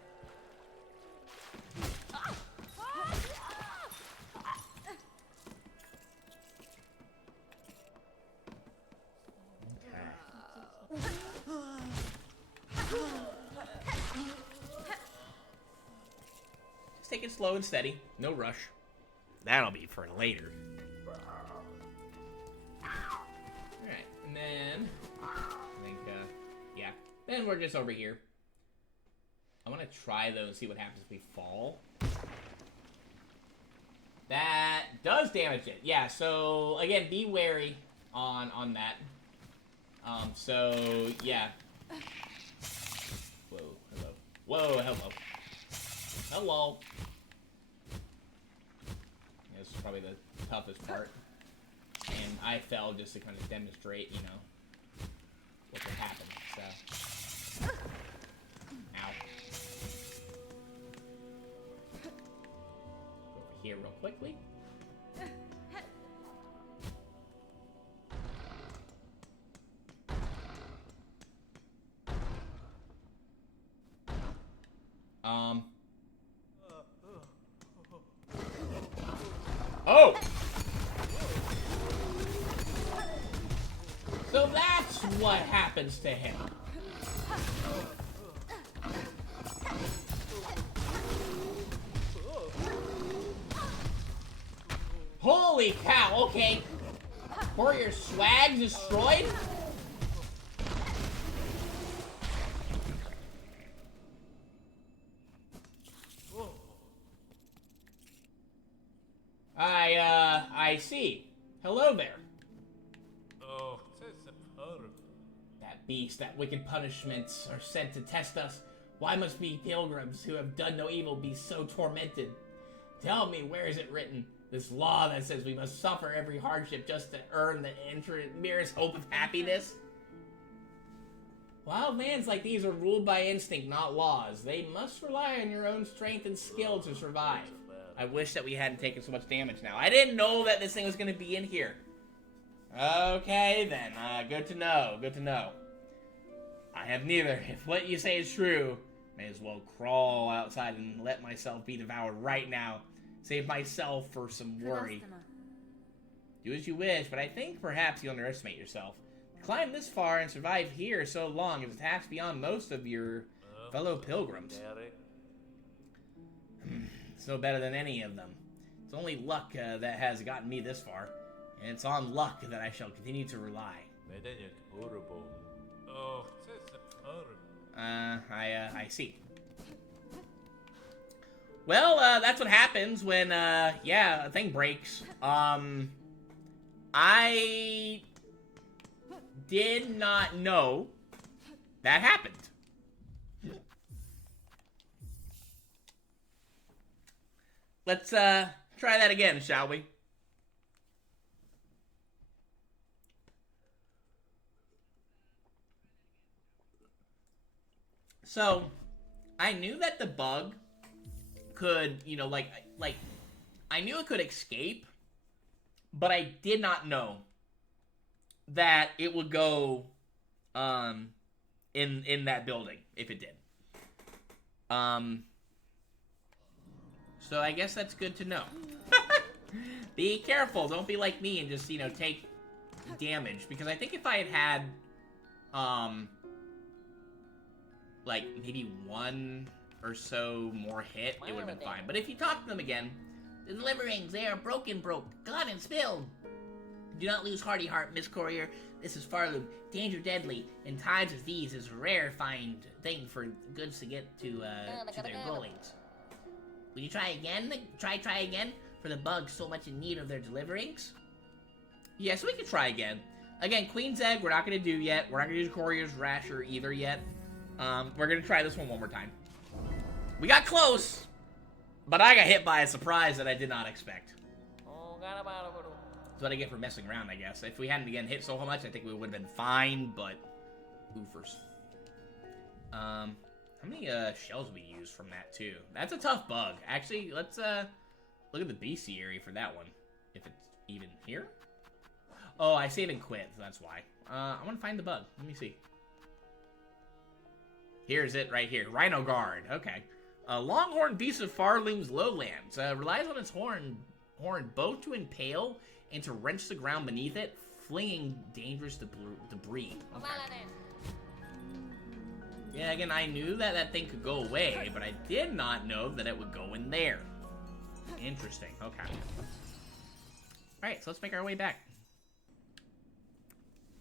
Let's take it slow and steady. No rush. That'll be for later. Alright, and then... I think, yeah. Then we're just over here. I want to try, though, and see what happens if we fall. That does damage it. Yeah, so, again, be wary on that. So, yeah. Whoa, hello. Whoa, hello. Hello. This is probably the toughest part. And I fell just to kind of demonstrate, you know, what could happen, so. Ow. Over here real quickly. Oh! So that's what happens to him. Holy cow, okay. Warrior swag destroyed? I see. Hello there. Oh, That beast, that wicked punishments are sent to test us. Why must we pilgrims who have done no evil be so tormented? Tell me, where is it written? This law that says we must suffer every hardship just to earn the merest hope of happiness? Wild lands like these are ruled by instinct, not laws. They must rely on your own strength and skill to survive. I wish that we hadn't taken so much damage now. I didn't know that this thing was going to be in here. Okay, then. Good to know. Good to know. I have neither. If what you say is true, may as well crawl outside and let myself be devoured right now. Save myself for some worry. Do as you wish, but I think perhaps you underestimate yourself. To climb this far and survive here so long is a task beyond most of your fellow pilgrims. It's no better than any of them. It's only luck that has gotten me this far, and it's on luck that I shall continue to rely. I see. Well, that's what happens when, yeah, a thing breaks. I did not know that happened. Let's, try that again, shall we? So, I knew that the bug could, you know, like, I knew it could escape, but I did not know that it would go, in that building, if it did. So I guess that's good to know. Be careful, don't be like me and just, you know, take damage, because I think if I had like, maybe one or so more hit, it would have been fine. But if you talk to them again, the deliverings, they are broke, gone and spilled. Do not lose hearty heart, Miss Courier. This is Farloom. Danger deadly. In times as these, is a rare find thing for goods to get to their goalings. Will you try again? Try again? For the bugs so much in need of their deliverings? Yes, we can try again. Again, Queen's Egg, we're not going to do yet. We're not going to do Courier's Rasher either yet. We're going to try this one more time. We got close, but I got hit by a surprise that I did not expect. That's what I get for messing around, I guess. If we hadn't again hit so much, I think we would have been fine, but oofers. How many shells we use from that too? That's a tough bug. Actually, let's look at the bestiary for that one. If it's even here. Oh, I save and quit, so that's why. I want to find the bug. Let me see. Here's it right here. Rhino Guard. Okay. Longhorn beast of Farloom's lowlands. Relies on its horn both to impale and to wrench the ground beneath it, flinging dangerous debris. Okay. Yeah, again, I knew that that thing could go away, but I did not know that it would go in there. Interesting. Okay. Alright, so let's make our way back.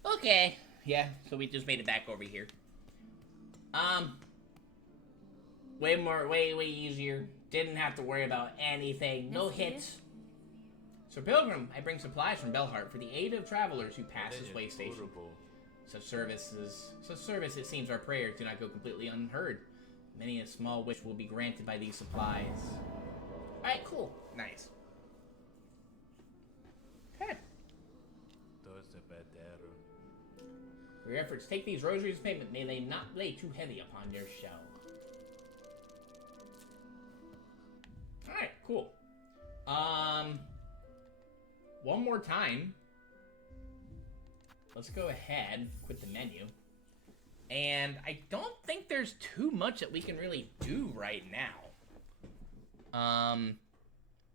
Okay. Yeah, so we just made it back over here. Way easier. Didn't have to worry about anything. No hits. So, Pilgrim, I bring supplies from Belhart for the aid of travelers who pass this way station. Such service, it seems our prayers do not go completely unheard. Many a small wish will be granted by these supplies. Alright, cool. Nice. Okay. For your efforts, take these rosaries of payment. May they not lay too heavy upon your shell. Alright, cool. One more time. Let's go ahead, quit the menu. And I don't think there's too much that we can really do right now.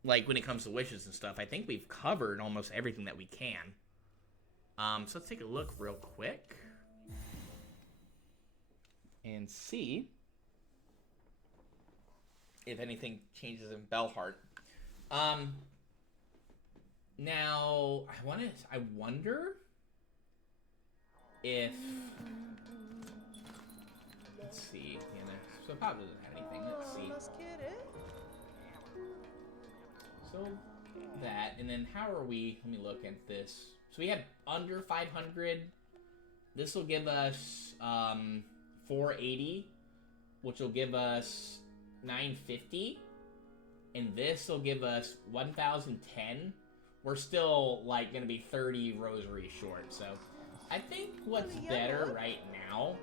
Like when it comes to wishes and stuff, I think we've covered almost everything that we can. So let's take a look real quick. And see if anything changes in Belhart. Now, I wonder if, let's see, so Pop doesn't have anything, let's see. So, that, and then how are we, let me look at this. So we have under 500, this will give us, 480, which will give us 950, and this will give us 1010. We're still, like, gonna be 30 rosaries short, so I think what's better right now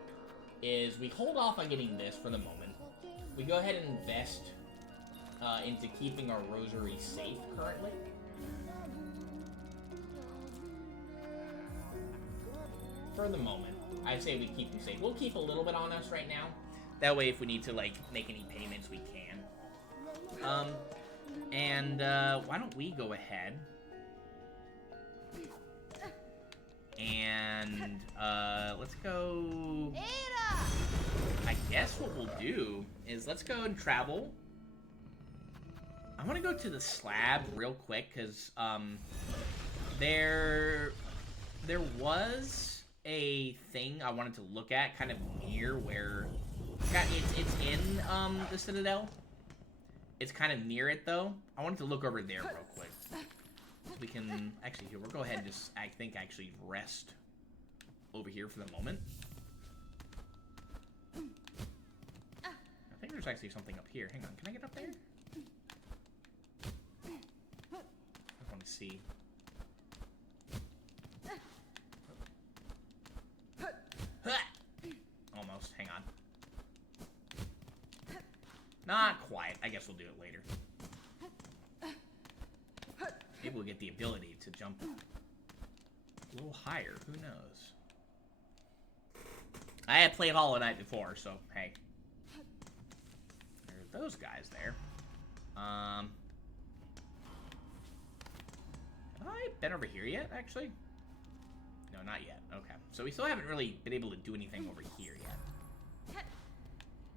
is we hold off on getting this for the moment. We go ahead and invest into keeping our rosary safe currently. For the moment, I'd say we keep them safe. We'll keep a little bit on us right now. That way, if we need to, like, make any payments, we can. Why don't we go ahead and, let's go... I guess what we'll do is let's go and travel. I want to go to the slab real quick, because, there was a thing I wanted to look at kind of near where... It's in, the Citadel. It's kind of near it, though. I wanted to look over there real quick. We can... Actually, here, we'll go ahead and just, I think, actually rest over here for the moment. I think there's actually something up here. Hang on, can I get up there? I want to see. Almost, hang on. Not quite. I guess we'll do it later. Maybe we'll get the ability to jump a little higher. Who knows? I had played Hollow Knight before, so hey. There's those guys there. Have I been over here yet, actually? No, not yet. Okay. So we still haven't really been able to do anything over here yet.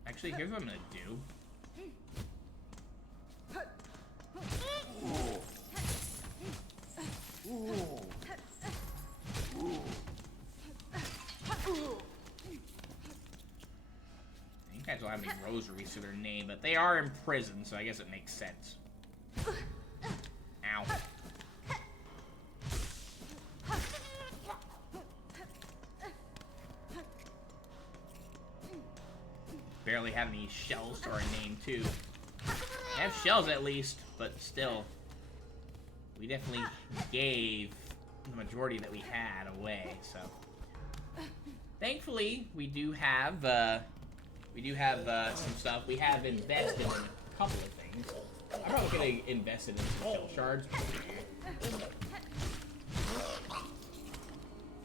Actually, here's what I'm gonna do. These guys don't have any rosaries to their name, but they are in prison, so I guess it makes sense. Ow. Barely have any shells to our name, too. I have shells at least, but still. We definitely gave the majority that we had away, so. Thankfully, we do have some stuff. We have invested in a couple of things. I'm probably gonna invest in some shell shards.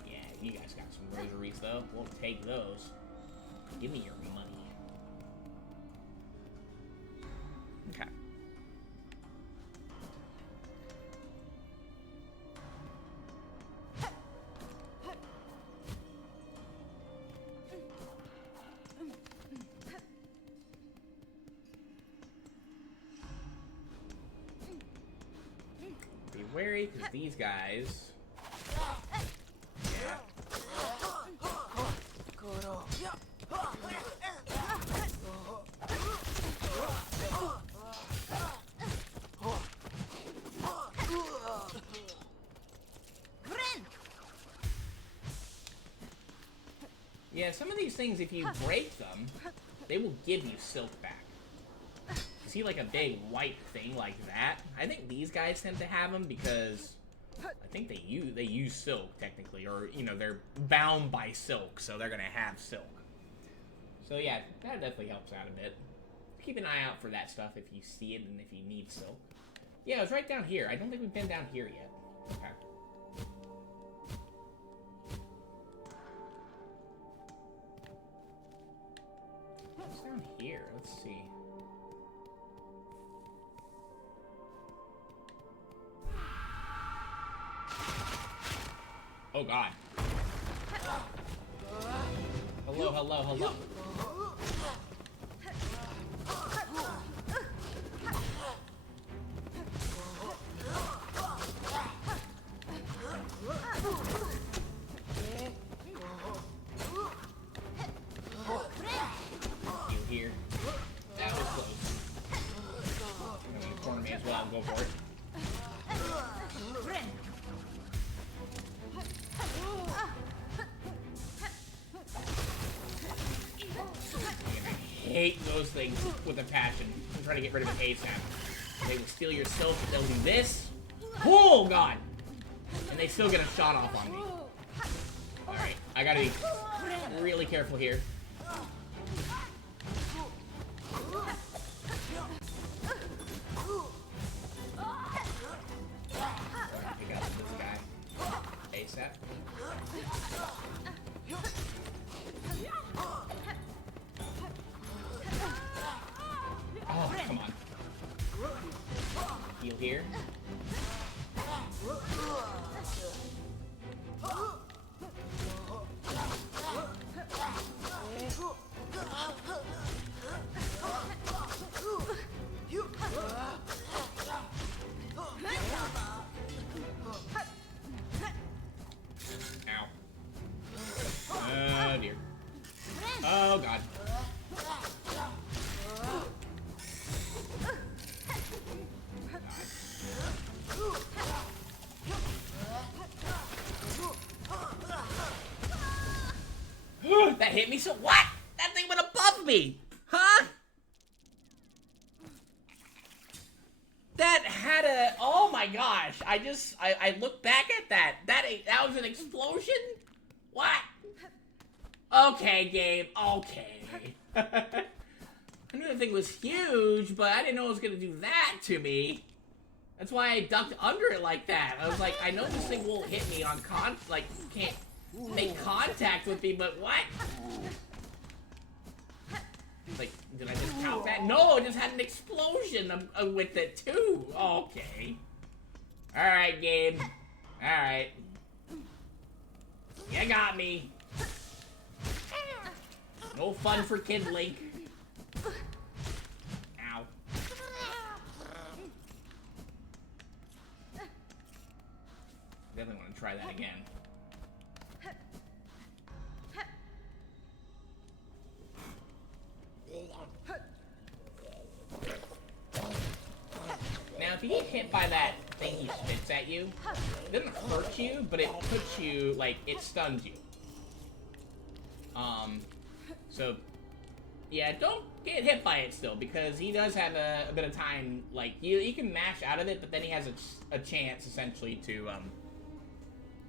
Yeah, you guys got some rosaries though. We'll take those. Give me your money. Okay. wary, because these guys... Yeah, some of these things, if you break them, they will give you silk back. See, like a big white thing like that? I think these guys tend to have them because I think they use silk technically, or you know, they're bound by silk, so they're gonna have silk. So yeah, that definitely helps out a bit. Keep an eye out for that stuff if you see it and if you need silk. Yeah, it was right down here. I don't think we've been down here yet. Okay. What's down here? Let's see. Oh god. Hello, hello, hello. You here? That was close. I'm gonna corner me as well. Go for it. I hate those things with a passion. I'm trying to get rid of it ASAP. They will steal your silk, but they'll do this. Oh god! And they still get a shot off on me. Alright, I gotta be really careful here. Pick up this guy. ASAP. Oh, come on. Heal here. Ow. Oh dear. Oh god. That hit me so what? That thing went above me! Huh? That had a... Oh my gosh. I look back at that. That was an explosion? What? Okay, game. Okay. I knew the thing was huge, but I didn't know it was gonna do that to me. That's why I ducked under it like that. I was like, I know this thing won't hit me on can't make contact with me, but what? Like, did I just count that? No, I just had an explosion with it too. Okay. Alright, game. Alright. You got me. No fun for Kid Link. Ow. Definitely want to try that again. Now, if you get hit by that thing he spits at you, it doesn't hurt you, but it puts you, like, it stuns you. So, yeah, don't get hit by it still, because he does have a bit of time, like, you can mash out of it, but then he has a chance, essentially, to,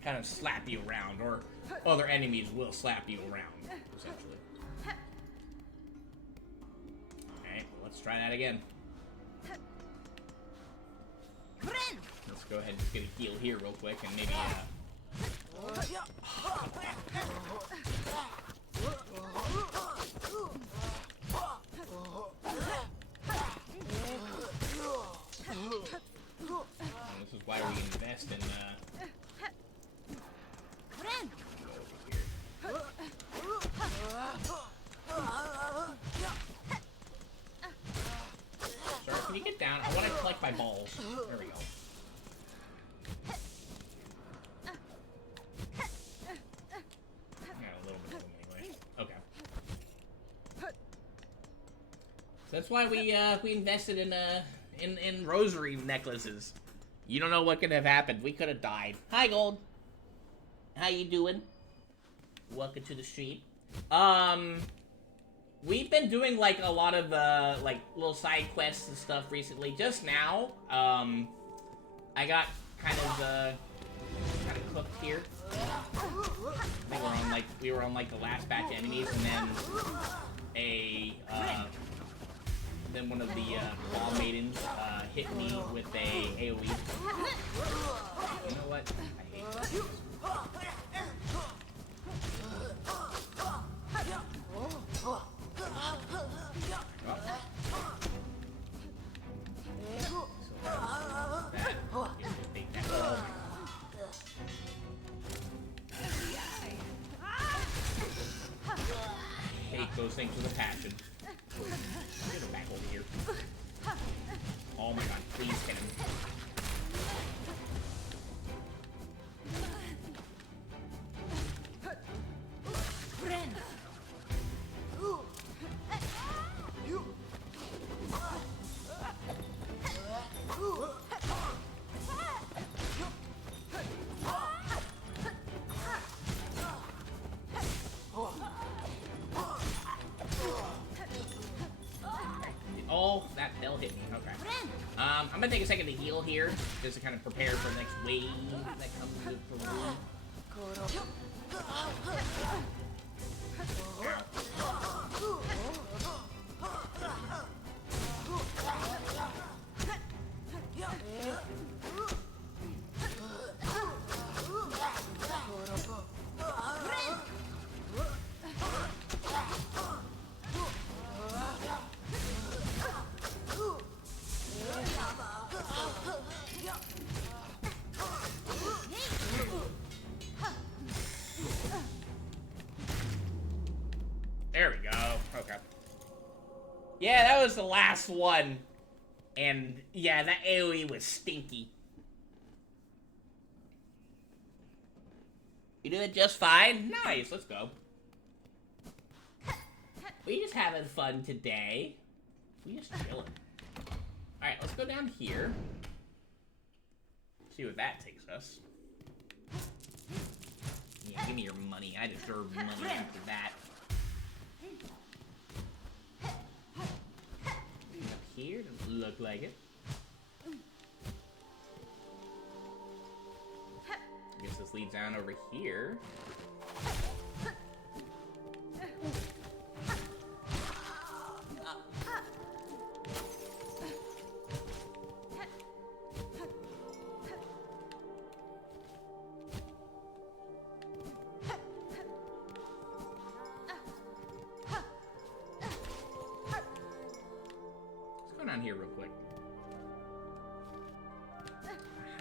kind of slap you around, or other enemies will slap you around, essentially. Alright, well, let's try that again. Let's go ahead and just get a heal here real quick, and maybe, this is why we invest in, Sir, can you get down? I want to collect my balls. There we go. That's why we invested in rosary necklaces. You don't know what could have happened. We could have died. Hi, Gold. How you doing? Welcome to the stream. We've been doing like a lot of like little side quests and stuff recently. Just now, I got kind of cooked here. I think we were on like the last batch of enemies, and then one of the ball maidens hit me with a AoE. You know what? I hate this. Hate those things with a passion. Get him back over here. Oh my god, please hit him. Oh, they'll hit me. Okay. I'm gonna take a second to heal here, just to kind of prepare for the next wave that comes through. There we go. Okay. Yeah, that was the last one. And yeah, that AoE was stinky. You did it just fine? Nice, let's go. We just having fun today. We just chilling. Alright, let's go down here. See what that takes us. Yeah, give me your money. I deserve money after that. Up here, doesn't look like it. I guess this leads down over here. On here real quick.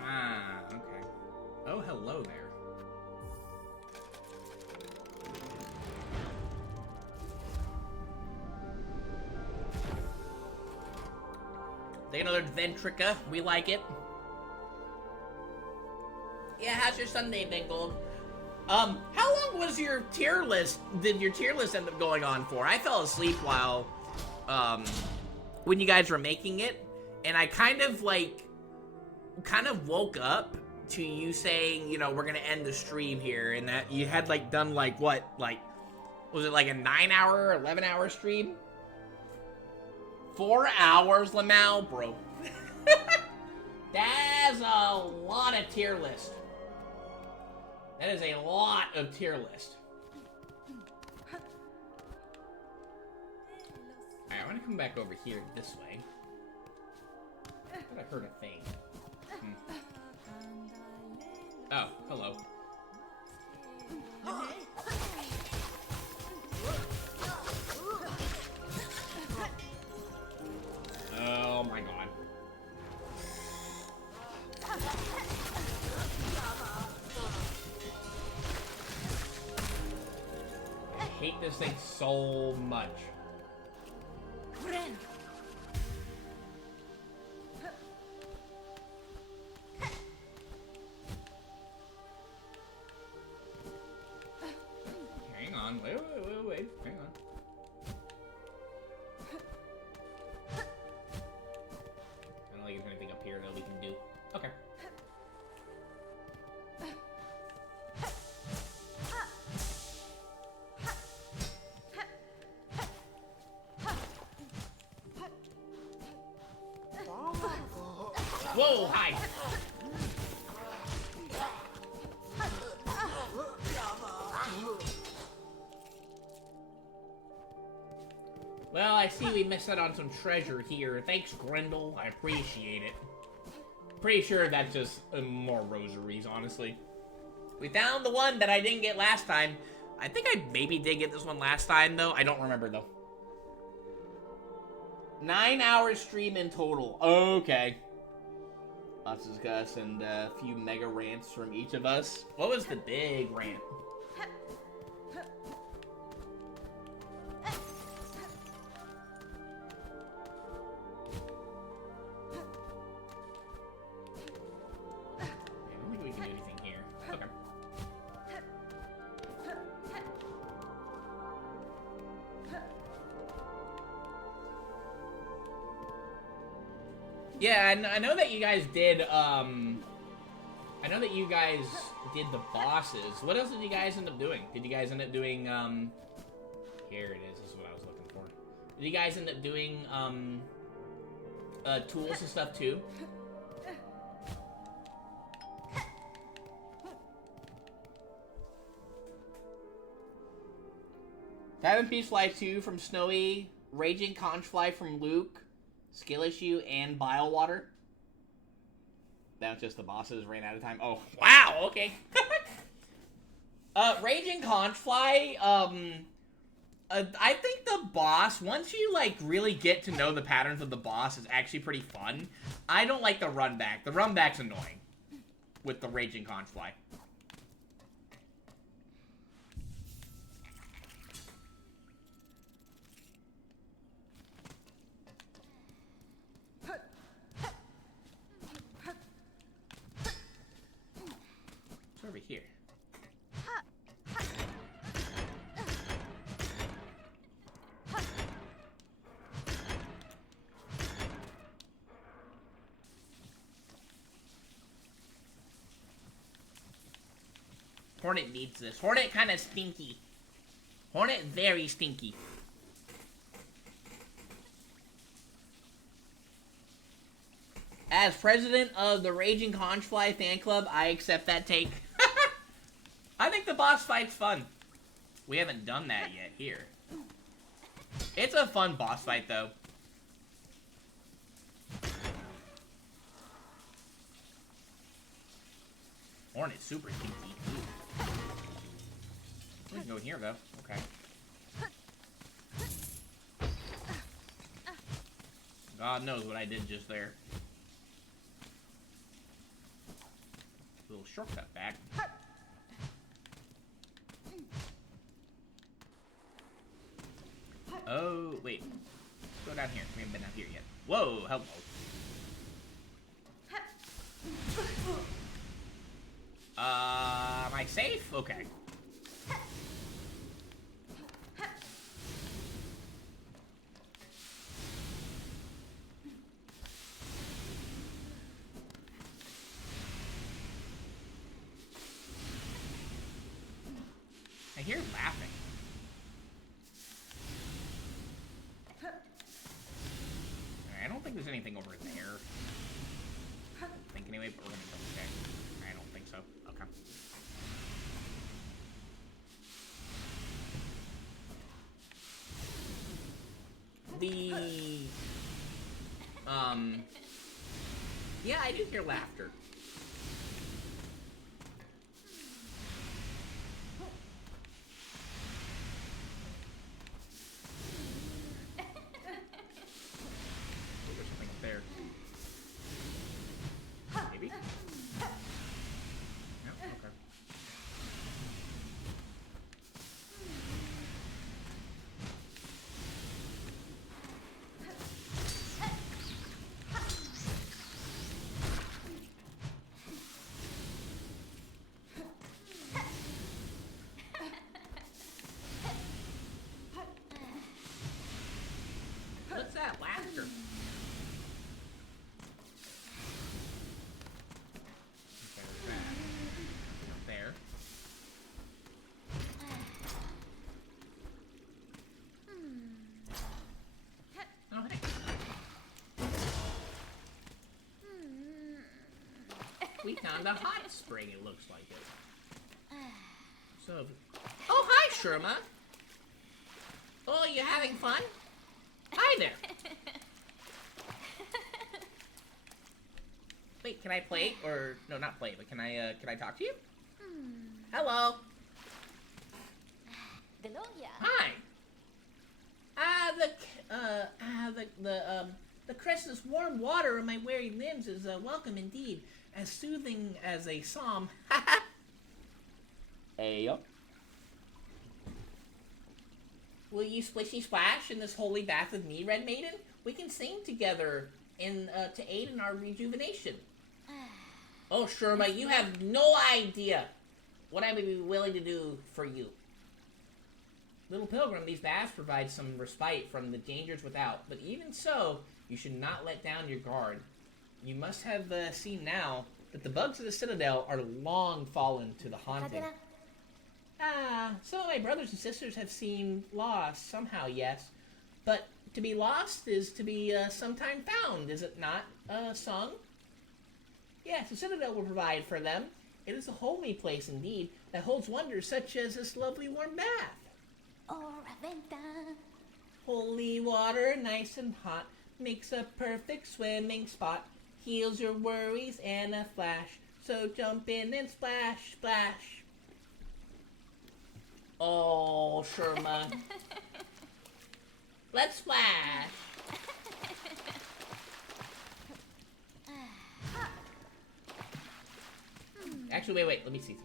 Ah, okay. Oh, hello there. Take another Ventrica. We like it. Yeah, how's your Sunday been, Gold? How long was your tier list? Did your tier list end up going on for? I fell asleep while, when you guys were making it, and I kind of woke up to you saying, you know, we're gonna end the stream here, and that you had like done like what, like, was it like a 9-hour, 11-hour stream? 4 hours, Lamau, bro. That's a lot of tier list. That is a lot of tier list. Alright, I'm gonna come back over here this way. I thought I heard a thing. Oh, hello. Oh my god. I hate this thing so much. Hang on, wait, hang on. Whoa, hi. Well, I see we missed out on some treasure here. Thanks, Grendel. I appreciate it. Pretty sure that's just more rosaries, honestly. We found the one that I didn't get last time. I think I maybe did get this one last time, though. I don't remember, though. 9 hours stream in total. Okay. Lots to discuss and a few mega rants from each of us. What was the big rant? I don't think we can do anything here. Okay. Yeah, I know that you guys did, I know that you guys did the bosses. What else did you guys end up doing? Did you guys end up doing, here it is. This is what I was looking for. Did you guys end up doing, tools and stuff, too? Fathom Peach Fly 2 from Snowy, Raging Conchfly from Luke, Skill Issue, and Bile Water. That was just the bosses ran out of time. Oh, wow, okay. Raging Conchfly, I think the boss, once you, like, really get to know the patterns of the boss, is actually pretty fun. I don't like the run back. The run back's annoying with the Raging Conchfly. Over here. Hornet needs this. Hornet kind of stinky. Hornet very stinky. As president of the Raging Conchfly fan club, I accept that take. I think the boss fight's fun. We haven't done that yet here. It's a fun boss fight, though. Hornet's super stinky. We can go in here, though. Okay. God knows what I did just there. Little shortcut back. Oh, wait. Let's go down here. We haven't been down here yet. Whoa, hello. Am I safe? Okay. I hear laughing. I don't think there's anything over there. I don't think anyway, but we're gonna double check. I don't think so. Okay. Yeah, I do hear laughter. There's something up there. Maybe? No? Okay. we found a hot spring, it looks like it. So, oh, hi, Sherma. Oh, you having fun? Hi there. Wait, can I play? Or, no, not play, but can I talk to you? Hello. Gloria. Hi. The crest's warm water on my weary limbs is welcome indeed, as soothing as a psalm. Ayo. Will you splishy splash in this holy bath with me, Red Maiden? We can sing together to aid in our rejuvenation. Oh, Sherma, you have no idea what I would be willing to do for you. Little Pilgrim, these baths provide some respite from the dangers without, but even so, you should not let down your guard. You must have seen now that the bugs of the Citadel are long fallen to the haunted. Some of my brothers and sisters have seemed lost, somehow, yes. But to be lost is to be sometime found, is it not, Song? Yes, the Citadel will provide for them. It is a holy place, indeed, that holds wonders such as this lovely warm bath. Oraventa. Holy water, nice and hot, makes a perfect swimming spot. Heals your worries in a flash, so jump in and splash, splash. Oh, Sherma. Let's splash. Actually, wait, let me see.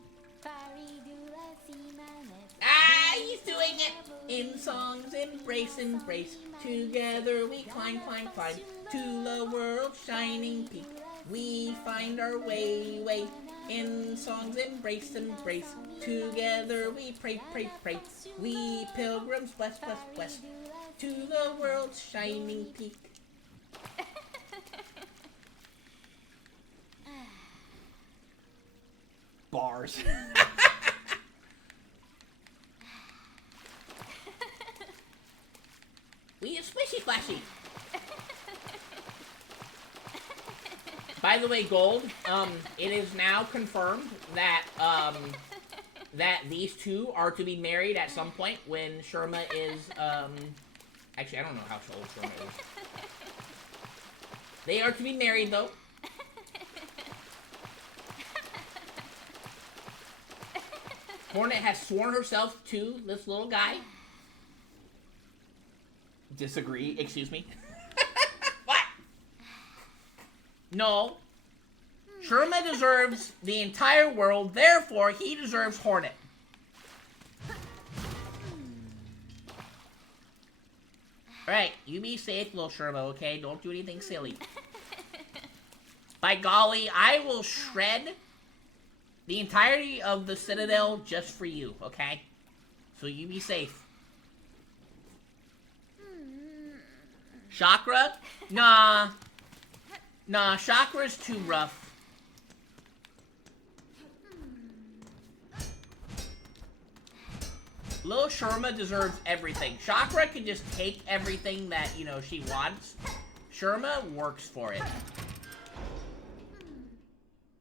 He's doing it! In songs, embrace, embrace. Together we climb, climb, climb. To the world's shining peak. We find our way, way. In songs, embrace, embrace. Together we pray, pray, pray. We pilgrims west, west, west. To the world's shining peak. Bars. We are squishy flashy. By the way, Gold, it is now confirmed that that these two are to be married at some point when Sherma is actually I don't know how old Sherma is. They are to be married though. Hornet has sworn herself to this little guy. Disagree, excuse me. What? No. Sherma deserves the entire world, therefore he deserves Hornet. Alright, you be safe, little Sherma, okay? Don't do anything silly. By golly, I will shred the entirety of the Citadel just for you, okay? So you be safe. Chakra? Nah. Nah, Chakra's too rough. Lil Sherma deserves everything. Chakra can just take everything that, you know, she wants. Sherma works for it.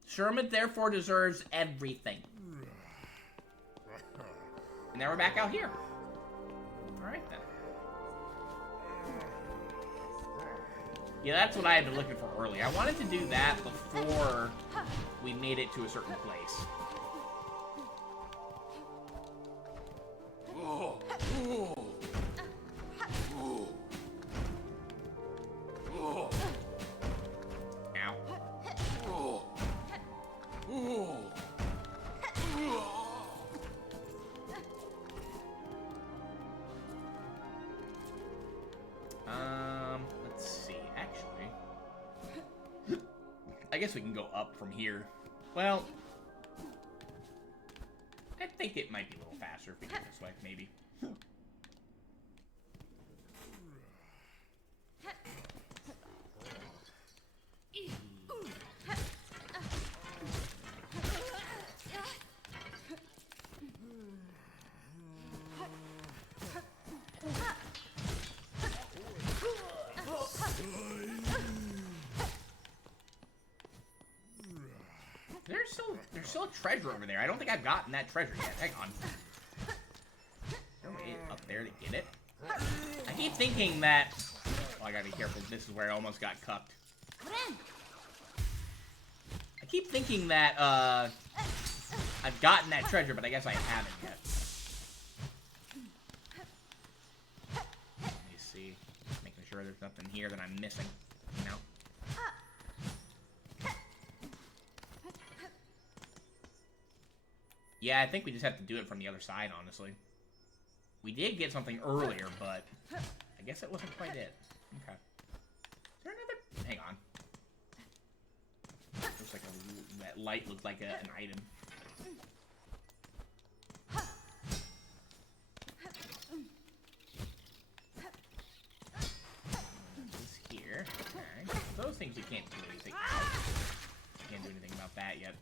Sherma therefore deserves everything. And now we're back out here. Alright then. Yeah, that's what I had been looking for earlier. I wanted to do that before we made it to a certain place. Let's see, actually. I guess we can go up from here. Well, I think it might be a little faster if we go this way, maybe. There's still a treasure over there. I don't think I've gotten that treasure yet. Hang on. Somebody up there to get it. I keep thinking that. Oh, I gotta be careful. This is where I almost got cupped. I keep thinking that I've gotten that treasure, but I guess I haven't yet. Let me see. Making sure there's nothing here that I'm missing. You know? Yeah, I think we just have to do it from the other side, honestly. We did get something earlier, but I guess it wasn't quite it. Okay. Is there another? Hang on. Looks like that light looked like an item. This here. Okay. Those things you can't do anything about. You can't do anything about that yet.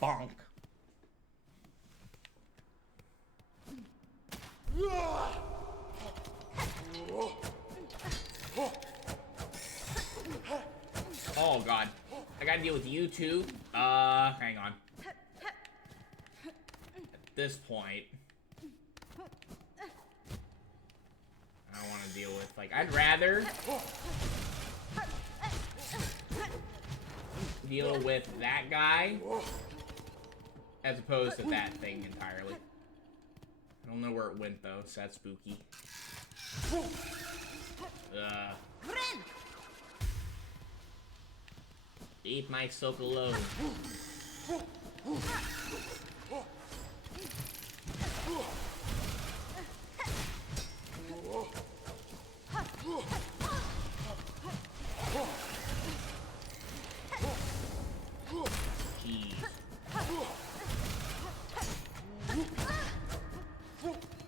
Bonk. Oh god. I gotta deal with you too. Hang on. At this point, I don't want to deal with, like, I'd rather deal with that guy as opposed to that thing entirely. I don't know where it went though, so that's spooky. Leave my soap alone. Jeez.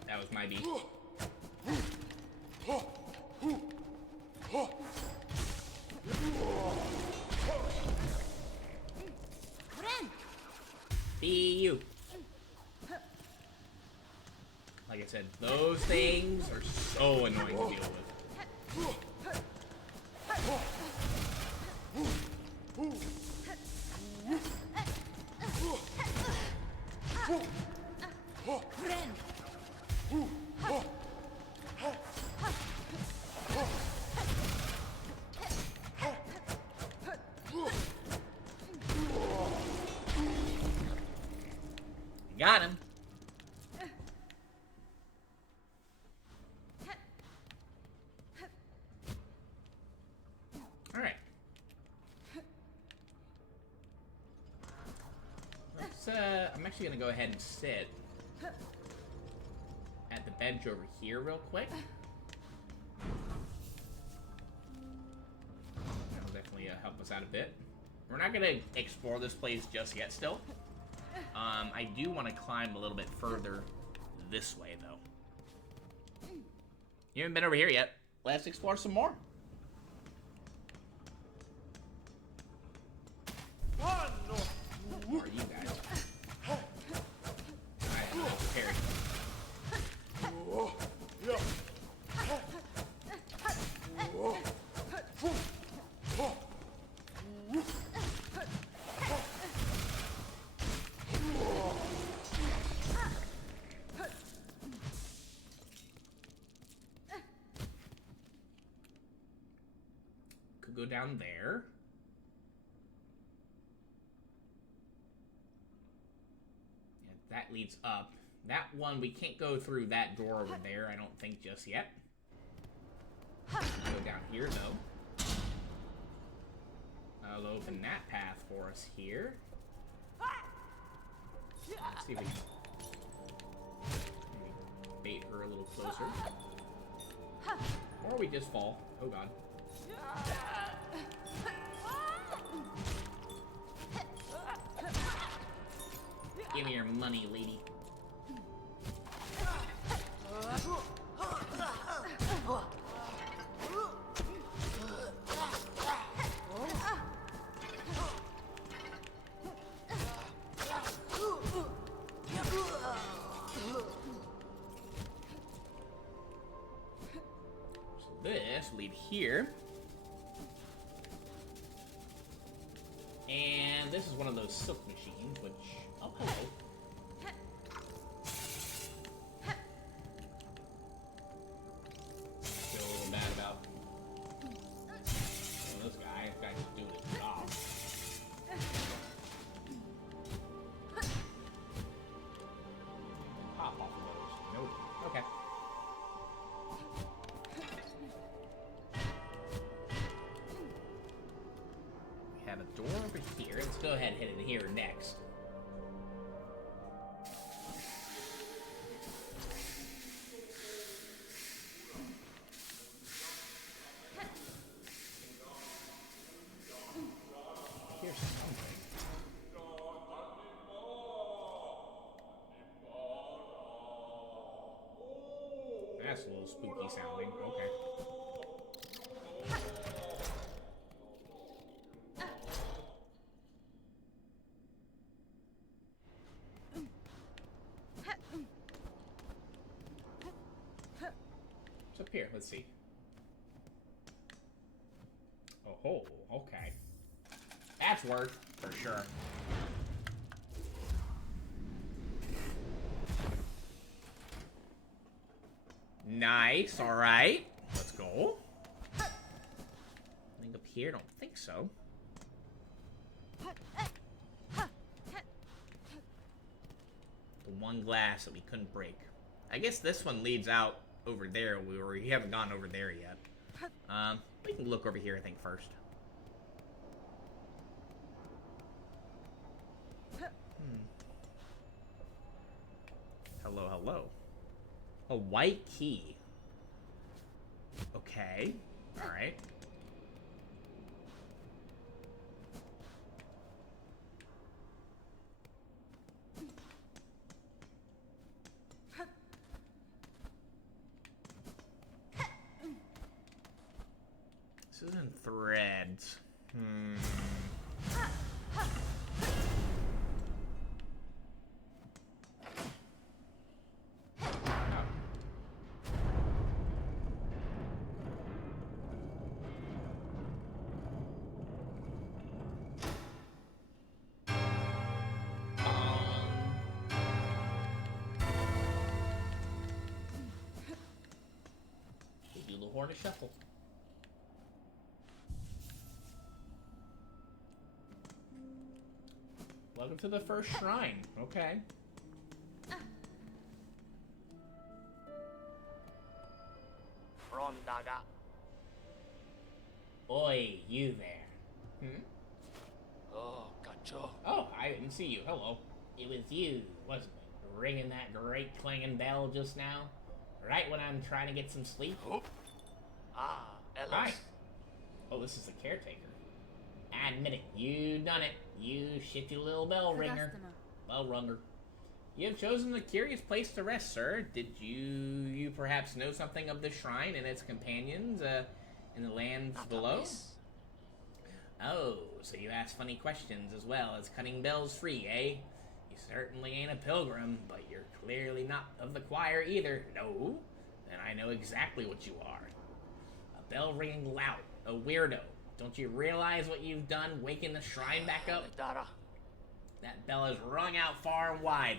That was my beat. Be you. Like I said, those things are so annoying to deal with. Got him. All right. Let's, I'm actually gonna go ahead and sit at the bench over here real quick. That'll definitely help us out a bit. We're not gonna explore this place just yet still. I do want to climb a little bit further this way, though. You haven't been over here yet. Let's explore some more. Who are you guys? I am not prepared. Could go down there. Yeah, that leads up. That one, we can't go through that door over there, I don't think, just yet. Go down here, though. I'll open that path for us here. Let's see if we can maybe bait her a little closer. Or we just fall. Oh, God. Give me your money, lady. here. And this is one of those silk machines, which... Oh, hello. Feel a little bad about... Oh, this guy. This guy's just doing his job. Pop off of those. Nope. Okay. We have a door over here. Let's go ahead and hit it here next. Here's something. That's a little spooky sounding. Okay. What's up here? Let's see. Oh, okay. That's worth for sure. Nice, alright. Let's go. Anything up here? Don't think so. The one glass that we couldn't break. I guess this one leads out over there. We haven't gone over there yet. We can look over here, I think, first. Hello, hello. A white key. Okay. Alright. This is in threads. Do the horn to shuffle. Welcome to the first shrine. Okay. Rondaga. Oi, you there. Oh, gotcha. Oh, I didn't see you. Hello. It was you, wasn't it? Ringing that great clanging bell just now? Right when I'm trying to get some sleep? Oh. Ah, Ellis. Hi. Oh, this is the caretaker. Admit it, you done it. You shifty little bell ringer. Bell runger. You have chosen the curious place to rest, sir. Did you perhaps know something of the shrine and its companions in the lands below? Oh, so you ask funny questions as well as cutting bells free, eh? You certainly ain't a pilgrim, but you're clearly not of the choir either. No? Then I know exactly what you are. A bell-ringing lout, a weirdo. Don't you realize what you've done, waking the shrine back up? That bell has rung out far and wide.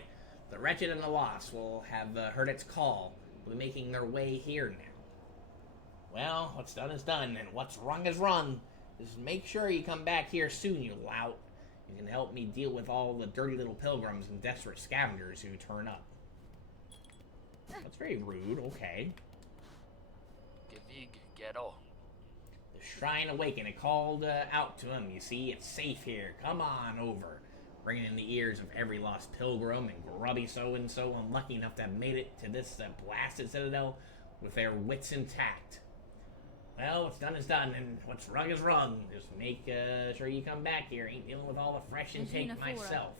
The wretched and the lost will have heard its call, will be making their way here now. Well, what's done is done, and what's rung is rung. Just make sure you come back here soon, you lout. You can help me deal with all the dirty little pilgrims and desperate scavengers who turn up. That's very rude, okay. Ghetto. The Shrine Awakened. It called out to him. You see, it's safe here. Come on over. Ringing in the ears of every lost pilgrim and grubby so-and-so unlucky enough to have made it to this blasted citadel with their wits intact. Well, what's done is done, and what's rung is rung. Just make sure you come back here. Ain't dealing with all the fresh intake myself.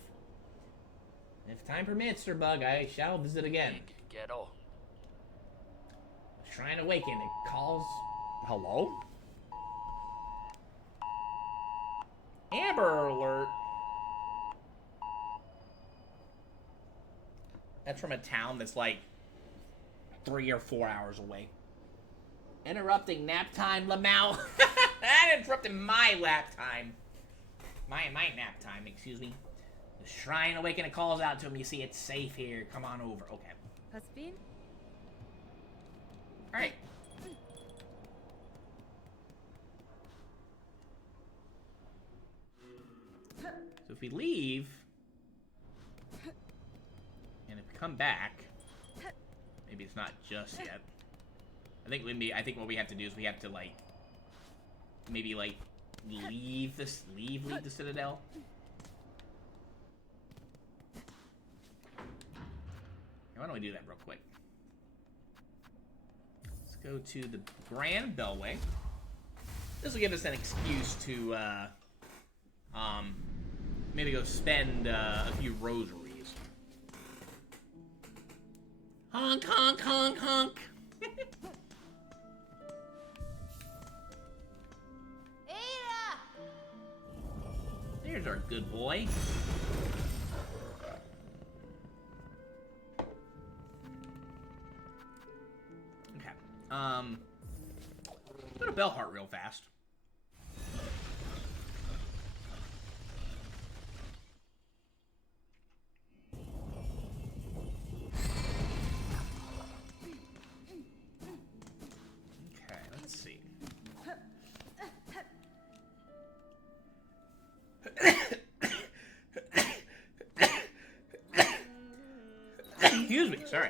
If time permits, Sir Bug, I shall visit again. Ghetto. The Shrine Awakened. It calls... Hello? Amber Alert. That's from a town that's like 3 or 4 hours away. Interrupting nap time, Lamau. That interrupted my lap time. My nap time, excuse me. The Shrine Awakening calls out to him. You see, it's safe here. Come on over. Okay. Husband? Alright. So if we leave, and if we come back, maybe it's not just yet. I think what we have to do is we have to like maybe like leave the Citadel. Why don't we do that real quick? Let's go to the Grand Bellway. This will give us an excuse to maybe go spend a few rosaries. Honk, honk, honk, honk. There's our good boy. Okay. Go to Bellheart real fast. Okay, let's see. Excuse me, sorry.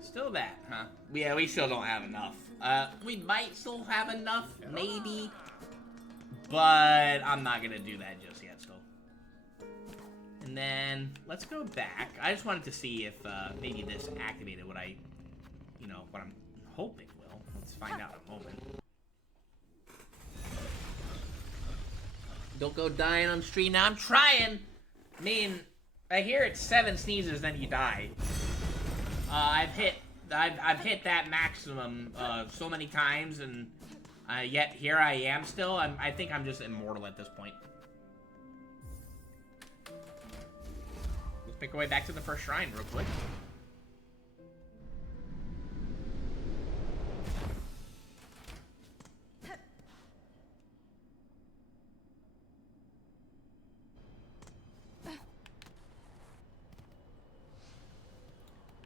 Still that, huh? Yeah, we still don't have enough. We might still have enough, maybe. But I'm not gonna do that just yet, still. And then, let's go back. I just wanted to see if, maybe this activated what I, what I'm hoping will. Let's find out in a moment. Don't go dying on stream now. I'm trying. I mean, I hear it's 7 sneezes, then you die. I've hit that maximum so many times, and yet here I am still. I think I'm just immortal at this point. Let's make our way back to the first shrine real quick.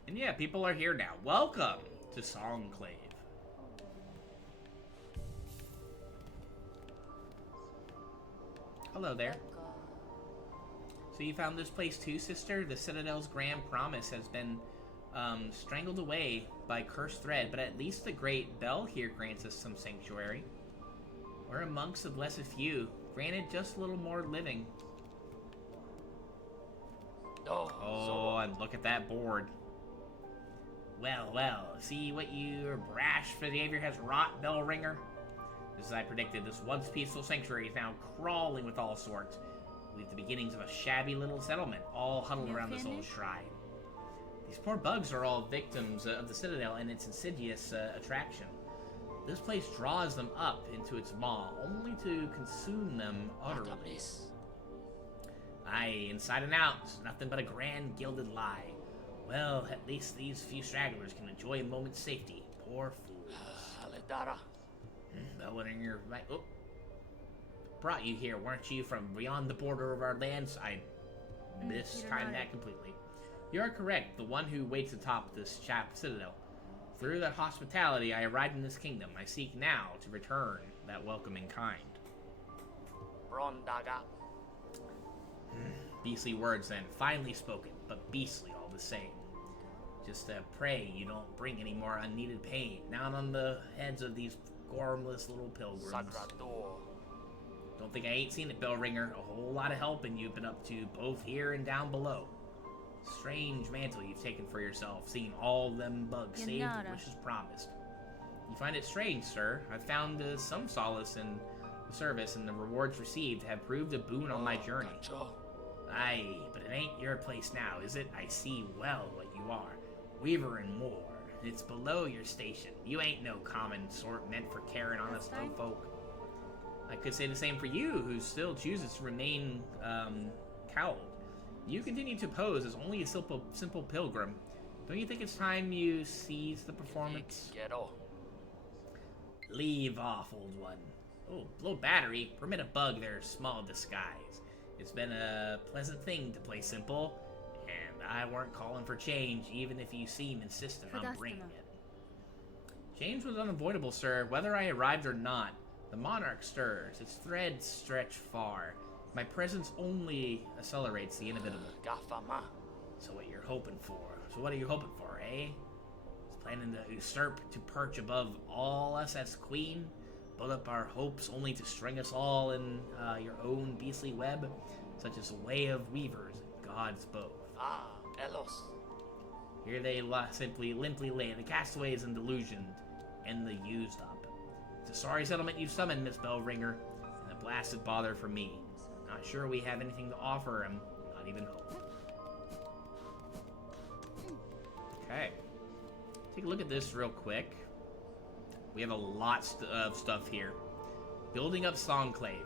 And yeah, people are here now. Welcome to Songclave. Hello there. So you found this place too, sister? The Citadel's grand promise has been strangled away by cursed thread, but at least the great bell here grants us some sanctuary. We're amongst the blessed few, granted just a little more living. Oh, and look at that board. Well, well, see what your brash behavior has wrought, bell ringer? As I predicted, this once peaceful sanctuary is now crawling with all sorts. We've the beginnings of a shabby little settlement, all huddled around this old shrine. These poor bugs are all victims of the Citadel and its insidious attraction. This place draws them up into its maw, only to consume them utterly. Aye, inside and out, nothing but a grand gilded lie. Well, at least these few stragglers can enjoy a moment's safety. Poor fools. Bellringer, right? Oh. Brought you here, weren't you, from beyond the border of our lands? I mistimed that completely. You are correct, the one who waits atop this citadel. Through that hospitality, I arrived in this kingdom. I seek now to return that welcoming kind. Beastly words then, finely spoken, but beastly all the same. Just pray you don't bring any more unneeded pain down on the heads of these gormless little pilgrims. Don't think I ain't seen it, Bellringer. A whole lot of helping you've been up to, both here and down below. Strange mantle you've taken for yourself, seeing all them bugs saved and wishes promised. You find it strange, sir. I've found some solace in the service, and the rewards received have proved a boon on my journey. Aye, but it ain't your place now, is it? I see well what you are. Weaver and Moore. It's below your station. You ain't no common sort meant for carrying on us low folk. I could say the same for you, who still chooses to remain cowled. You continue to pose as only a simple pilgrim. Don't you think it's time you seize the performance? Quiero. Leave off, old one. Oh, low battery. Permit a bug their small disguise. It's been a pleasant thing to play simple, and I weren't calling for change, even if you seem insistent on bringing it. Change was unavoidable, sir. Whether I arrived or not, the monarch stirs. Its threads stretch far. My presence only accelerates the inevitable. Gafama. So what are you hoping for, eh? It's planning to usurp, to perch above all us as queen? Build up our hopes only to string us all in your own beastly web? Such as a way of weavers, gods both. Ah, Elos. Here they limply lay, the castaways and delusioned, and the used up. It's a sorry settlement you've summoned, Miss Bellringer, and a blasted bother for me. Not sure we have anything to offer him, not even hope. Okay. Take a look at this real quick. We have a lot of stuff here. Building up Songclave.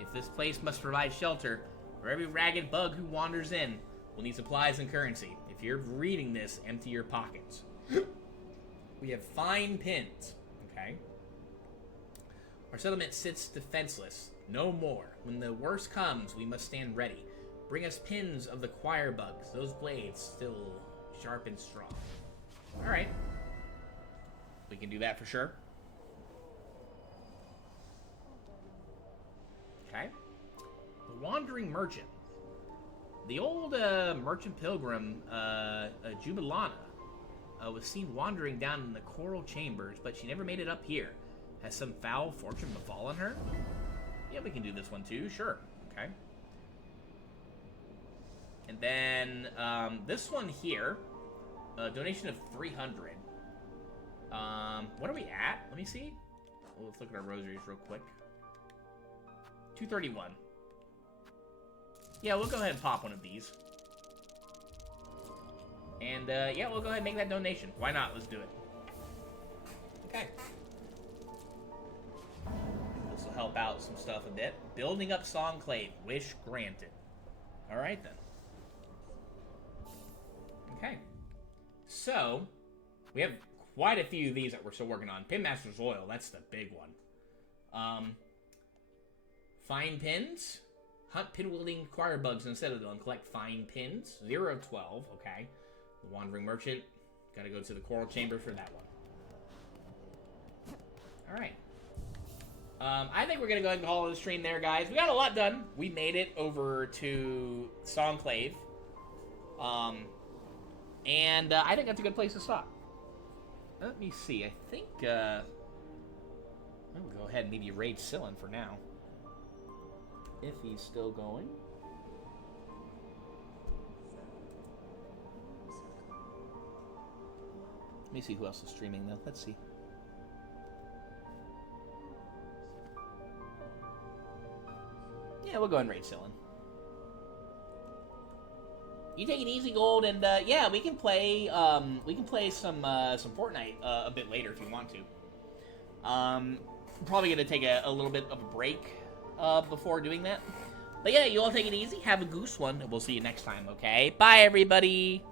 If this place must provide shelter for every ragged bug who wanders in, we'll need supplies and currency. If you're reading this, empty your pockets. We have fine pins. Okay. Our settlement sits defenseless. No more. When the worst comes, we must stand ready. Bring us pins of the choir bugs. Those blades still sharp and strong. Alright. We can do that for sure. Okay. The Wandering Merchant. The old merchant pilgrim, Jubilana, was seen wandering down in the coral chambers, but she never made it up here. Has some foul fortune befallen her? Yeah, we can do this one too, sure. Okay. And then, this one here, a donation of 300. What are we at? Let me see. Well, let's look at our rosaries real quick. 231. Yeah, we'll go ahead and pop one of these. And, yeah, we'll go ahead and make that donation. Why not? Let's do it. Okay. This will help out some stuff a bit. Building up Songclave. Wish granted. Alright, then. Okay. So, we have quite a few of these that we're still working on. Pinmaster's Oil, that's the big one. Fine pins. Hunt pin-wielding choir bugs in Citadel and collect fine pins. 0 of 12, okay. The Wandering Merchant. Gotta go to the Coral Chamber for that one. Alright. I think we're gonna go ahead and call it a stream there, guys. We got a lot done. We made it over to Songclave. And I think that's a good place to stop. Let me see. I think, I'm gonna go ahead and maybe raid Sillin for now. If he's still going. Let me see who else is streaming, though. Let's see. Yeah, we'll go ahead and raid Sillin. You take it easy, Gold, and yeah, we can play some Fortnite a bit later if you want to. Probably gonna take a little bit of a break before doing that. But yeah, you all take it easy. Have a goose one, and we'll see you next time. Okay, bye everybody.